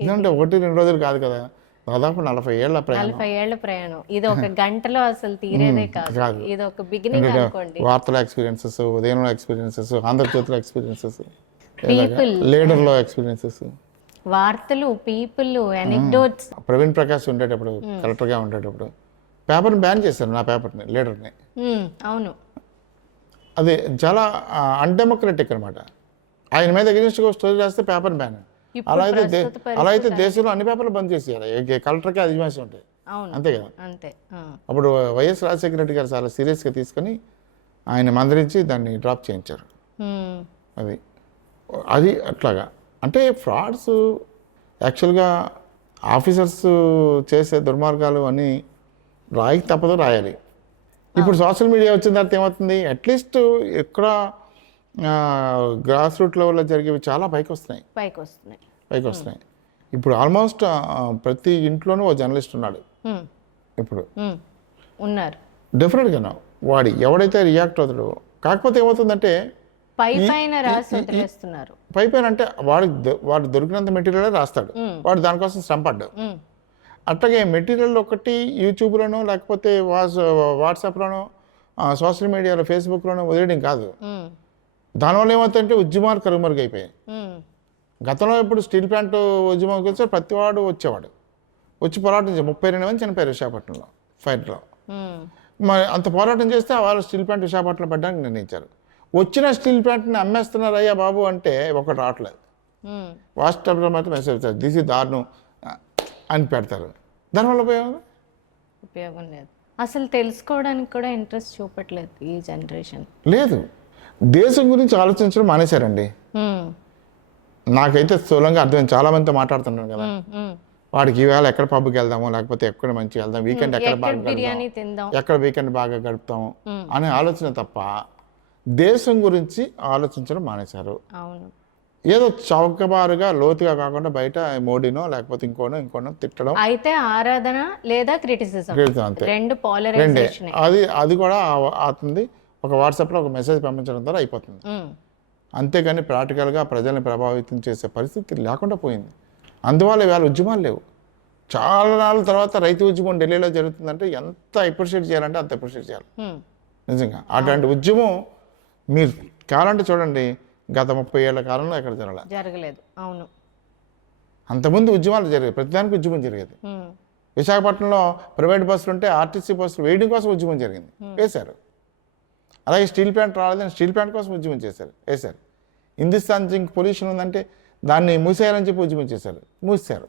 ఎందుకంటే 1-2 రోజులు కాదు కదా, దాదాపు 40 ఏళ్ల ప్రయాణం. ఇది ఒక గంటలో అసలు తీరేదే కాదు. ఇది ఒక బిగినింగ్ అనుకోండి. వార్తల ఎక్స్పీరియన్సెస్, ఉదయంలో ఎక్స్పీరియన్సెస్, ఆంధ్రజ్యోతిలో ఎక్స్పీరియన్సెస్, లీడర్లో ఎక్స్పీరియన్సెస్, వార్తలు, పీపుల్, ఎనెక్డోట్స్. ప్రవీణ్ ప్రకాష్ ఉండేటప్పుడు, కలెక్టర్గా ఉండేటప్పుడు పేపర్ని బ్యాన్ చేశారు. నా పేపర్ని, లీడర్ని. అవును, అది చాలా అన్డెమోక్రటిక్ అనమాట. ఆయన మీద అగెన్స్ట్గా స్టోరీ రాస్తే పేపర్ బ్యాన్. ఇప్పుడు అలా అయితే దేశంలో అన్ని పేపర్లు బంద్ చేసేయాలి. కలెక్టర్కి అధికారం ఉంటాయి, అవును అంతే కదా. అంతే. అప్పుడు వైఎస్ రాజశేఖర రెడ్డి గారు చాలా సీరియస్గా తీసుకొని ఆయన మందరించి దాన్ని డ్రాప్ చేయించారు. అది అది అట్లాగా. అంటే ఫ్రాడ్స్ యాక్చువల్గా ఆఫీసర్స్ చేసే దుర్మార్గాలు అని రాయికి తప్పదు, రాయాలి. ఇప్పుడు సోషల్ మీడియా వచ్చిన తర్వాత ఏమవుతుంది, అట్లీస్ట్ ఎక్కడ గ్రాస్ రూట్ లెవెల్లో జరిగేవి చాలా పైకి వస్తున్నాయి. ఇప్పుడు ఆల్మోస్ట్ ప్రతి ఇంట్లోనూ ఓ జర్నలిస్ట్ ఉన్నాడు ఇప్పుడు. ఉన్నారు డెఫినెట్గా వాడి ఎవడైతే రియాక్ట్ అవుతాడో. కాకపోతే ఏమవుతుందంటే పైన రాసి వదిలేస్తున్నారు. పైపైన అంటే వాడు దొరికినంత మెటీరియల్ రాస్తాడు, వాడు దానికోసం శ్రమ పడ్డాడు. అట్లాగే మెటీరియల్ ఒకటి యూట్యూబ్లోనో లేకపోతే వాట్సాప్లోనో సోషల్ మీడియాలో ఫేస్బుక్లోనో వదిలేయడం కాదు. దానివల్ల ఏమవుతుందంటే ఉద్యమాలు కరుమరుగైపోయాయి. గతంలో ఇప్పుడు స్టీల్ ప్లాంట్ ఉద్యమం వచ్చి ప్రతి వాడు వచ్చి పోరాటం చేసి 32 మంది చనిపోయారు విశాఖపట్నంలో ఫైట్లో. మరి అంత పోరాటం చేస్తే వాళ్ళు స్టీల్ ప్లాంట్ విశాఖపట్నంలో పెట్టడానికి నిర్ణయించారు. వచ్చిన స్టీల్ ప్లాంట్ని అమ్మేస్తున్నారు అయ్యా బాబు అంటే ఒకటి రావట్లేదు. వాట్సాప్లో మాత్రం మెసేజ్ వచ్చారు, దిస్ ఇస్ దారుణం అని పెడతారు. దానివల్ల ఉపయోగం లేదు. అసలు తెలుసుకోవడానికి కూడా ఇంట్రెస్ట్ చూపట్లేదు ఈ జనరేషన్. లేదు, దేశం గురించి ఆలోచించడం మానేశారండి. నాకైతే స్థూలంగా అర్థమైంది. చాలా మందితో మాట్లాడుతున్నాను కదా, వాడికి ఈవేళ ఎక్కడ పబ్కి వెళ్దాము, లేకపోతే ఎక్కడ మంచిగా వెళ్దాం, వీకెండ్ ఎక్కడ వీకెండ్ బాగా గడుపుతాము అనే ఆలోచన తప్ప దేశం గురించి ఆలోచించడం మానేశారు. ఏదో చౌకబారుగా లోతుగా కాకుండా బయట మోడీనో లేకపోతే ఇంకోనో తిట్టడం, అయితే ఆరాధన లేదా క్రిటిసిజం అంతే. అది కూడా అవుతుంది. ఒక వాట్సాప్లో ఒక మెసేజ్ పంపించడం ద్వారా అయిపోతుంది. అంతేగాని ప్రాక్టికల్గా ప్రజల్ని ప్రభావితం చేసే పరిస్థితి లేకుండా పోయింది. అందువల్ల ఇవాళ ఉద్యమాలు లేవు. చాలా నాళ్ళ తర్వాత రైతు ఉద్యమం ఢిల్లీలో జరుగుతుందంటే ఎంత అప్రిషియేట్ చేయాలంటే అంత అప్రిషియేట్ చేయాలి నిజంగా. అటువంటి ఉద్యమం మీరు కావాలంటే చూడండి, గత 30 ఏళ్ల కాలంలో ఎక్కడ జరగలేదు. అవును, అంతకుముందు ఉద్యమాలు జరిగాయి, ప్రతిదానికి ఉద్యమం జరిగేది. విశాఖపట్నంలో ప్రైవేట్ బస్సులు ఉంటే ఆర్టీసీ బస్సులు వేయడం కోసం ఉద్యమం జరిగింది, వేశారు. అలాగే స్టీల్ ప్లాంట్ రాలేదని స్టీల్ ప్లాంట్ కోసం ఉద్యమం వేశారు. హిందుస్థాన్ జింక్ పొల్యూషన్ ఉందంటే దాన్ని మూసేయాలని చెప్పి ఉద్యమం మూసారు.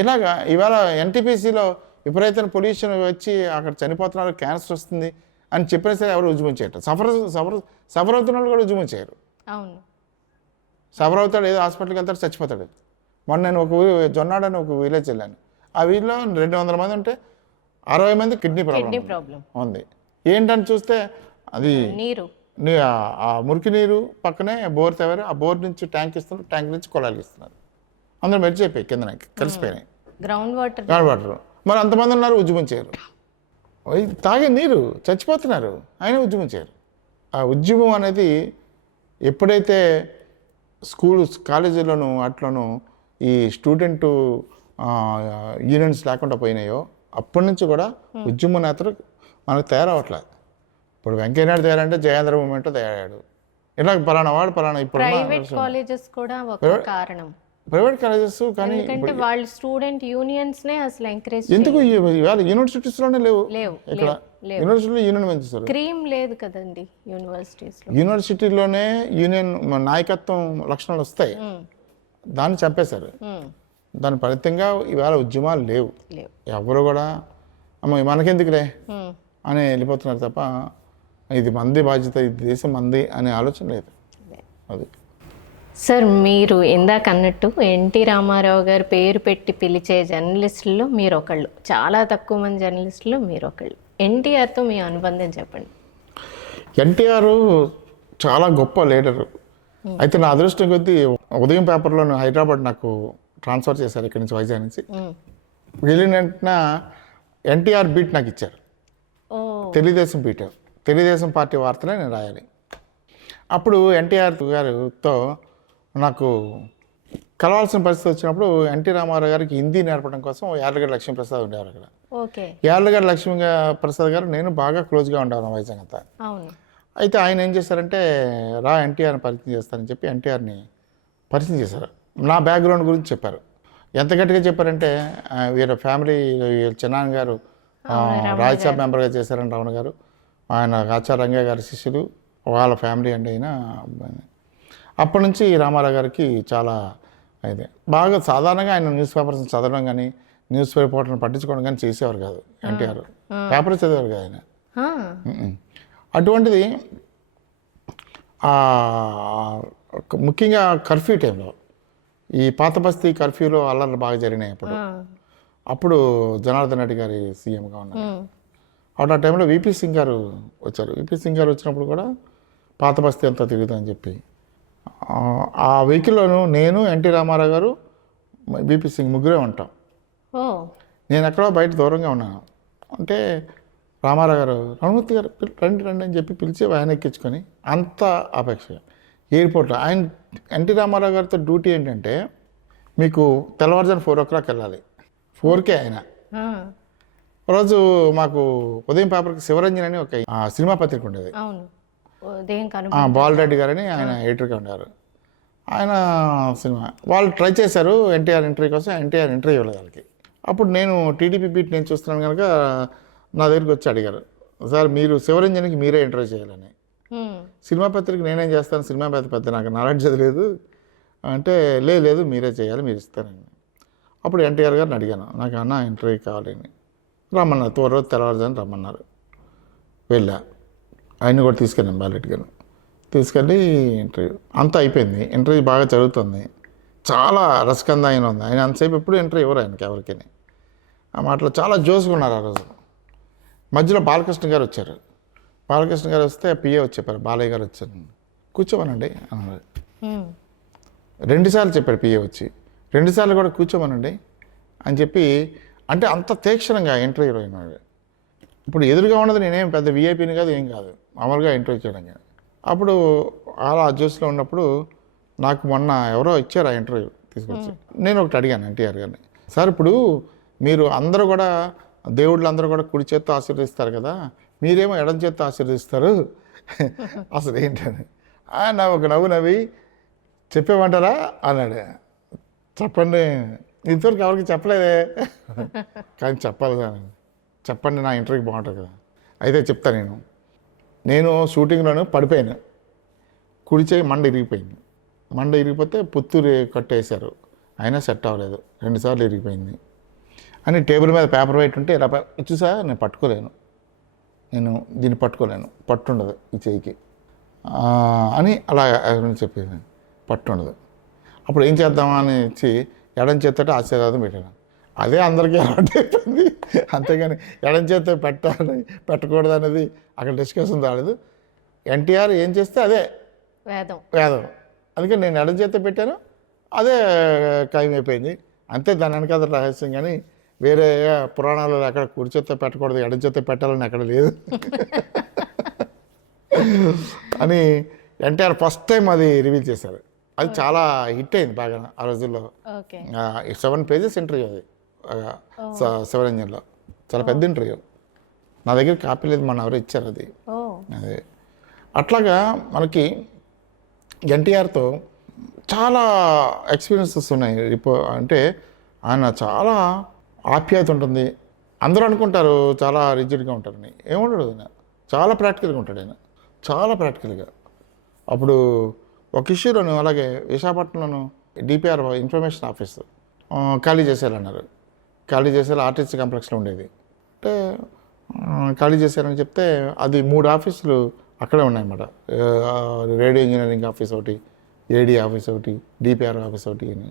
ఇలాగా ఇవాళ ఎన్టీపీసీలో విపరీతమైన పొల్యూషన్ వచ్చి అక్కడ చనిపోతున్నారు, క్యాన్సర్ వస్తుంది అని చెప్పినా సరే ఎవరు ఉద్యమం చేయటం. సఫర్ అవుతున్న వాళ్ళు కూడా ఉద్యమం చేయరు. సఫర్ అవుతాడు, ఏదో హాస్పిటల్కి వెళ్తాడు, చచ్చిపోతాడు. మొన్న నేను జొన్నాడు అని ఒక విలేజ్ వెళ్ళాను. ఆ వీధిలో 200 మంది ఉంటే 60 మంది కిడ్నీ ప్రాబ్లం ఉంది. ఏంటని చూస్తే అది ఆ మురికి నీరు పక్కనే బోర్ తవ్వారు, ఆ బోర్ నుంచి ట్యాంక్ ఇస్తున్నారు, ట్యాంక్ నుంచి కొలాలు ఇస్తున్నారు. అందరూ మెరిచిపోయి కింద కలిసిపోయినాయి, గ్రౌండ్ వాటర్. మరి అంతమంది ఉన్నారు, ఉద్యమం చేయరు. తాగే నీరు చచ్చిపోతున్నారు, అయినా ఉద్యమం చేయరు. ఆ ఉద్యమం అనేది ఎప్పుడైతే కాలేజీలోనూ అట్లోనూ ఈ స్టూడెంట్ యూనియన్స్ లేకుండా పోయినాయో అప్పటి నుంచి కూడా ఉద్యమ నేతలు మనకు తయారవట్లేదు. ఇప్పుడు వెంకయ్యనాయుడు తయారంటే జయేంద్ర మూమెంట్ తయారయ్యాడు. ఇలా పలానా వాడు పలానా. ఇప్పుడు ప్రైవేట్ కాలేజెస్ కూడా ఒక కారణం. ప్రైవేట్ కాలేజెస్ కానీ ఎందుకంటే వాళ్ళ స్టూడెంట్ యూనియన్స్ నే అసలు ఎంకరేజ్ ఎందుకు ఇవాళ యూనివర్సిటీస్లోనే లేవు. ఇక్కడ యూనివర్సిటీలో యూనియన్ పెంచుతారు. క్రీమ్ లేదు కదండి యూనివర్సిటీలోనే యూనియన్ నాయకత్వం లక్షణాలు వస్తాయి, దాన్ని చంపేశారు. దాని ఫలితంగా ఇవాళ ఉద్యమాలు లేవు. ఎవరు కూడా అమ్మ మనకెందుకులే అని వెళ్ళిపోతున్నారు తప్ప ఇది మంది బాధ్యత, ఇది దేశం మంది అనే ఆలోచన లేదు. అది సార్, మీరు ఇందాక అన్నట్టు ఎన్టీ రామారావు గారు పేరు పెట్టి పిలిచే జర్నలిస్టుల్లో మీరు ఒకళ్ళు, చాలా తక్కువ మంది జర్నలిస్టుల్లో మీరు ఒకళ్ళు. ఎన్టీఆర్తో మీ అనుబంధం చెప్పండి. ఎన్టీఆర్ చాలా గొప్ప లీడరు. అయితే నా అదృష్టం కొద్దీ ఉదయం పేపర్లో హైదరాబాద్ నాకు ట్రాన్స్ఫర్ చేశారు, ఇక్కడి నుంచి వైజాగ్ నుంచి. వెళ్ళిన వెంటనే ఎన్టీఆర్ బీట్ నాకు ఇచ్చారు, తెలుగుదేశం బీట్, తెలుగుదేశం పార్టీ వార్తలే నేను రాయాలి. అప్పుడు ఎన్టీఆర్ గారితో నాకు కలవాల్సిన పరిస్థితి వచ్చినప్పుడు ఎన్టీ రామారావు గారికి హిందీ నేర్పడం కోసం యార్లగడ్డ లక్ష్మీప్రసాద్ ఉండేవారు అక్కడ. యార్లగడ్డ లక్ష్మీ ప్రసాద్ గారు నేను బాగా క్లోజ్గా ఉండేవాను వైజాగ్ అంతా. అయితే ఆయన ఏం చేశారంటే రా ఎన్టీఆర్ని పరిచయం చేస్తారని చెప్పి ఎన్టీఆర్ని పరిచయం చేశారు. నా బ్యాక్గ్రౌండ్ గురించి చెప్పారు. ఎంత గట్టిగా చెప్పారంటే వీళ్ళ ఫ్యామిలీ చిన్నాన్న గారు రాజ్యసభ మెంబర్గా చేశారని రావణ గారు, ఆయన ఆచార్య గారి శిష్యులు, వాళ్ళ ఫ్యామిలీ అండి అయినా. అప్పటి నుంచి రామారావు గారికి చాలా అయితే బాగా సాధారణంగా ఆయన న్యూస్ పేపర్స్ చదవడం కానీ న్యూస్ రిపోర్ట్లను పట్టించుకోవడం కానీ చేసేవారు కాదు ఎన్టీఆర్. పేపర్ చదివారు కదా ఆయన. అటువంటిది ముఖ్యంగా కర్ఫ్యూ టైంలో, ఈ పాత బస్తీ కర్ఫ్యూలో అల్లర్లు బాగా జరిగినాయి అప్పుడు జనార్దన్ రెడ్డి గారి సీఎంగా ఉన్నారు. అప్పుడు ఆ టైంలో విపి సింగ్ గారు వచ్చారు. విపి సింగ్ గారు వచ్చినప్పుడు కూడా పాత బస్తీ అంతా తిరుగుతుందని చెప్పి ఆ వెహికల్లోనూ నేను, ఎన్టీ రామారావు గారు, విపి సింగ్ ముగ్గురే ఉంటాం. నేను ఎక్కడో బయట దూరంగా ఉన్నాను. అంటే రామారావు గారు రమణమూర్తి గారు రండి రండి అని చెప్పి పిలిచి ఆయన ఎక్కించుకొని అంత అపేక్షగా ఎయిర్పోర్ట్లో ఆయన ఎన్టీ రామారావు గారితో డ్యూటీ ఏంటంటే మీకు తెల్లవారుజాను 4 o'clock వెళ్ళాలి. 4కే ఆయన. రోజు మాకు ఉదయం పేపర్కి శివరంజన్ అని ఒక సినిమా పత్రిక ఉండేది. బాలరెడ్డి గారని ఆయన ఎడిటర్గా ఉండేవారు. ఆయన సినిమా వాళ్ళు ట్రై చేశారు ఎన్టీఆర్ ఇంటర్వ్యూ కోసం. ఎన్టీఆర్ ఇంటర్వ్యూ ఇవ్వలేదు వాళ్ళకి. అప్పుడు నేను టీడీపీ బీట్ నేను చూస్తున్నాను కనుక నా దగ్గరికి వచ్చి అడిగారు, సార్ మీరు శివరంజన్కి మీరే ఇంటర్వ్యూ చేయాలని. సినిమా పత్రిక నేనేం చేస్తాను, సినిమా పెద్ద నాకు నాలెడ్జ్ లేదు అంటే లేదు మీరే చేయాలి, మీరు ఇస్తారని. అప్పుడు ఎన్టీఆర్ గారిని అడిగాను, నాకు అన్న ఇంటర్వ్యూ కావాలని. రమ్మన్నారు, రోజు తెల్లవారుజాని రమ్మన్నారు. వెళ్ళా, ఆయన్ని కూడా తీసుకెళ్ళాను బాలరెడ్డి గారిని. తీసుకెళ్ళి ఇంటర్వ్యూ అంతా అయిపోయింది. ఇంటర్వ్యూ బాగా జరుగుతుంది, చాలా రసకందాయన ఉంది. ఆయన అంతసేపు ఎప్పుడు ఇంటర్వ్యూ ఇవ్వరు ఆయనకి ఎవరికి. ఆ మాటలో చాలా జోసుకున్నారు ఆ రోజు. మధ్యలో బాలకృష్ణ గారు వచ్చారు. బాలకృష్ణ గారు వస్తే పిఏ వచ్చి చెప్పారు, బాలయ్య గారు వచ్చారు, కూర్చోమనండి అన్నారు. 2 సార్లు చెప్పాడు పిఏ వచ్చి, 2 సార్లు కూడా కూర్చోమనండి అని చెప్పి. అంటే అంత తీక్షణంగా ఇంటర్వ్యూలో అయినాడు. ఇప్పుడు ఎదురుగా ఉన్నది నేనేం పెద్ద విఐపీని కాదు, ఏం కాదు, మామూలుగా ఇంటర్వ్యూ చేయడం కానీ. అప్పుడు అలా జ్యూస్లో ఉన్నప్పుడు నాకు మొన్న ఎవరో ఇచ్చారు ఆ ఇంటర్వ్యూ తీసుకొచ్చి. నేను ఒకటి అడిగాను ఎన్టీఆర్ గారిని, సార్ ఇప్పుడు మీరు అందరూ కూడా దేవుళ్ళు అందరూ కూడా కుడి చేత్తో ఆశీర్వదిస్తారు కదా, మీరేమో ఎడం చేత్తో ఆశీర్వదిస్తారు అసలు ఏంటని. నా ఒక నవ్వు నవ్వి చెప్పేమంటారా అన్నాడు. చెప్పండి, ఇంతవరకు ఎవరికి చెప్పలేదే కానీ చెప్పాలి సార్, చెప్పండి నా ఇంటర్వ్యూకి బాగుంటుంది కదా. అయితే చెప్తా, నేను షూటింగ్లోనూ పడిపోయాను, కుడి చేయి మండ ఇరిగిపోయింది. మండ ఇరిగిపోతే పుత్తూరు కట్టేశారు, అయినా సెట్ అవ్వలేదు, 2 సార్లు ఇరిగిపోయింది అని టేబుల్ మీద పేపర్ వెయిట్ ఉంటే ఇలా చూసా, నేను పట్టుకోలేను, నేను దీన్ని పట్టుకోలేను, పట్టుండదు ఈ చేయికి అని అలా చెప్పేది, పట్టుండదు. అప్పుడు ఏం చేద్దామా అని ఇచ్చి ఎడం చేత్తట ఆశీర్వాదం పెట్టాను. అదే అందరికీ అలవాటు అయిపోయింది. అంతేగాని ఎడం చేత్తో పెట్టాలి పెట్టకూడదు అనేది అక్కడ డిస్కషన్ రాలేదు. ఎన్టీఆర్ ఏం చేస్తే అదే వేదం. అందుకని నేను ఎడం చేత్తో పెట్టాను, అదే ఖాయమైపోయింది. అంతే, దాని వెనకాల రహస్యం. కానీ వేరే పురాణాలలో ఎక్కడ కుడి చేత్తో పెట్టకూడదు, ఎడం చేత్తో పెట్టాలని ఎక్కడ లేదు అని ఎన్టీఆర్ ఫస్ట్ టైం అది రివీల్ చేశారు. అది చాలా హిట్ అయింది బాగా ఆ రోజుల్లో. 7 pages ఇంటర్వ్యూ అది శివరంజన్లో, చాలా పెద్ద ఇంటర్వ్యూ. నా దగ్గర కాపీ లేదు, మన ఎవరు ఇచ్చారు అది. అదే అట్లాగా మనకి ఎన్టీఆర్తో చాలా ఎక్స్పీరియన్సెస్ ఉన్నాయి. అంటే ఆయన చాలా ఆప్యాయత ఉంటుంది. అందరూ అనుకుంటారు చాలా రిజిడ్గా ఉంటారని, ఏముంటాడు ఆయన, చాలా ప్రాక్టికల్గా ఉంటాడు ఆయన, చాలా ప్రాక్టికల్గా. అప్పుడు ఒక ఇష్యూలోను అలాగే విశాఖపట్నంలోను డిపిఆర్ ఇన్ఫర్మేషన్ ఆఫీస్ ఖాళీ చేశారన్నారు. ఖాళీ చేసేలా ఆర్టీసీ కాంప్లెక్స్లో ఉండేది. అంటే ఖాళీ చేశారని చెప్తే అది 3 ఆఫీసులు అక్కడే ఉన్నాయన్నమాట. రేడియో ఇంజనీరింగ్ ఆఫీస్ ఒకటి, ఏడీ ఆఫీస్ ఒకటి, డిపిఆర్ ఆఫీస్ ఒకటి అని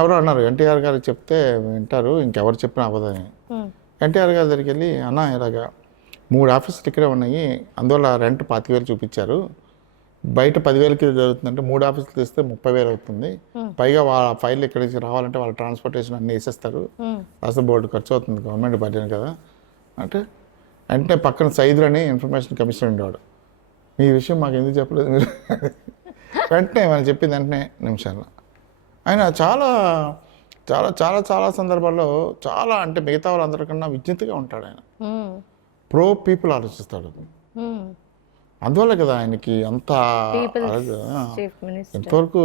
ఎవరో అన్నారు. ఎన్టీఆర్ గారికి చెప్తే వింటారు, ఇంకెవరు చెప్పినా అవ్వదని. ఎన్టీఆర్ గారి దగ్గరికి వెళ్ళి, అన్న ఇలాగా 3 ఆఫీసులు ఇక్కడే ఉన్నాయి, అందువల్ల రెంట్ 25,000 చూపించారు, బయట 10,000కి జరుగుతుందంటే 3 ఆఫీసులు తీస్తే 30,000 అవుతుంది, పైగా వాళ్ళ ఫైల్ ఇక్కడి నుంచి రావాలంటే వాళ్ళ ట్రాన్స్పోర్టేషన్ అన్నీ వేసేస్తారు, రాష్ట్ర బోర్డు ఖర్చు అవుతుంది, గవర్నమెంట్ బడ్జెట్ కదా అంటే. అంటే పక్కన సైదులు అని ఇన్ఫర్మేషన్ కమిషనర్ ఉండేవాడు, మీ విషయం మాకు ఎందుకు చెప్పలేదు మీరు వెంటనే మనం చెప్పింది వెంటనే నిమిషాల్లో. ఆయన చాలా చాలా చాలా చాలా సందర్భాల్లో చాలా, అంటే మిగతా వాళ్ళందరికన్నా విజ్ఞతగా ఉంటాడు ఆయన. ప్రో పీపుల్ ఆలోచిస్తాడు. అందువల్ల కదా ఆయనకి అంత ఎంతవరకు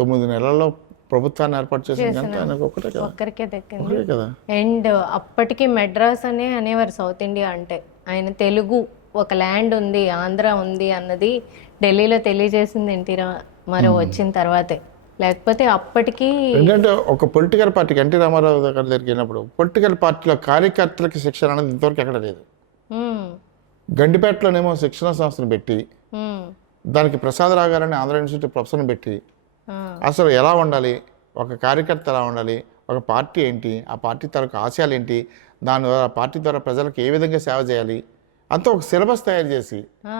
9 నెలల్లో ప్రభుత్వాన్ని ఏర్పాటు చేసింది అంటే ఆయనకు ఒక్కరికే దక్కింది. అండ్ అప్పటికి మెడ్రాస్ అనేవారు సౌత్ ఇండియా అంటే. ఆయన తెలుగు ఒక ల్యాండ్ ఉంది, ఆంధ్ర ఉంది అన్నది ఢిల్లీలో తెలియజేసింది ఎన్టీ రామారావు వచ్చిన తర్వాతే. లేకపోతే అప్పటికి ఎందుకంటే ఒక పొలిటికల్ పార్టీకి ఎన్టీ రామారావు గారి దగ్గరికి వెళ్ళినప్పుడు పొలిటికల్ పార్టీలో కార్యకర్తలకి శిక్షణ అనేది ఇంతవరకు ఎక్కడ లేదు. ఉమ్, గండిపేటలోనేమో శిక్షణ సంస్థను పెట్టి ఉమ్, దానికి ప్రసాదరావు గారని ఆంధ్ర యూనివర్సిటీ ప్రొఫెసర్ని పెట్టి ఆ, అసలు ఎలా ఉండాలి, ఒక కార్యకర్త ఎలా ఉండాలి, ఒక పార్టీ ఏంటి, ఆ పార్టీ తరకు ఆశయాలు ఏంటి, దాని ద్వారా పార్టీ ద్వారా ప్రజలకు ఏ విధంగా సేవ చేయాలి అంతా ఒక సిలబస్ తయారు చేసి ఆ,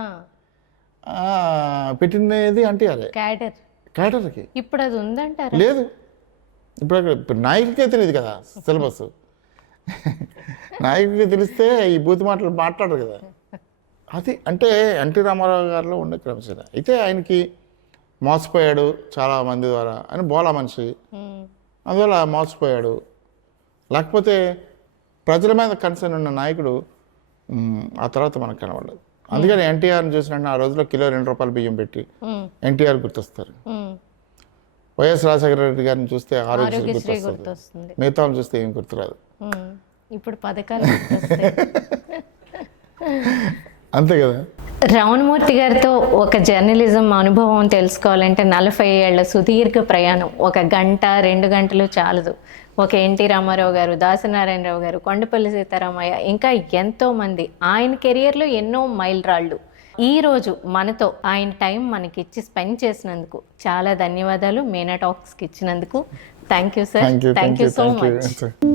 పెట్టినది ఎన్టీఆర్ క్యాడర్. క్యాడర్కి. ఇప్పుడు అది ఉందంటారా? లేదు, ఇప్పుడు నాయకుడికే తెలియదు కదా సిలబస్. నాయకుడికి తెలిస్తే ఈ బూత్ మాటలు మాట్లాడరు కదా. అది అంటే ఎన్టీ రామారావు గారిలో ఉండే క్రమశిక్షణ. అయితే ఆయనకి మోసపోయాడు చాలా మంది ద్వారా, ఆయన బోలా మనిషి, ఉమ్, అందువల్ల మోసపోయాడు. లేకపోతే ప్రజల మీద కన్సర్న్ ఉన్న నాయకుడు ఆ తర్వాత మనకు కనబడలేదు. అందుకని ఎన్టీఆర్ని చూసినట్టు ఆ రోజులో కిలో 2 రూపాయలు బియ్యం పెట్టి ఉమ్, ఎన్టీఆర్ గుర్తొస్తారు. ఉమ్. వైఎస్ రాజశేఖర రెడ్డి గారిని చూస్తే ఆరోగ్యశ్రీ ఆరోగ్యశ్రీ గుర్తొస్తుంది. గుర్తొస్తుంది. మిగతా వాళ్ళని చూస్తే ఏం గుర్తురాదు. ఉమ్, ఇప్పుడు పథకాలు గుర్తొస్తాయి. అంతే కదా. రమణమూర్తి గారితో ఒక జర్నలిజం అనుభవం తెలుసుకోవాలంటే 40 ఏళ్ల సుదీర్ఘ ప్రయాణం. 1 గంట 2 గంటలు చాలదు. ఒక ఎన్టీ రామారావు గారు, దాసనారాయణరావు గారు, కొండపల్లి సీతారామయ్య, ఇంకా ఎంతోమంది. ఆయన కెరియర్లో ఎన్నో మైలురాళ్ళు. ఈరోజు మనతో ఆయన టైం మనకిచ్చి స్పెండ్ చేసినందుకు చాలా ధన్యవాదాలు. మీనా టాక్స్కి ఇచ్చినందుకు thank you sir. Thank you so much.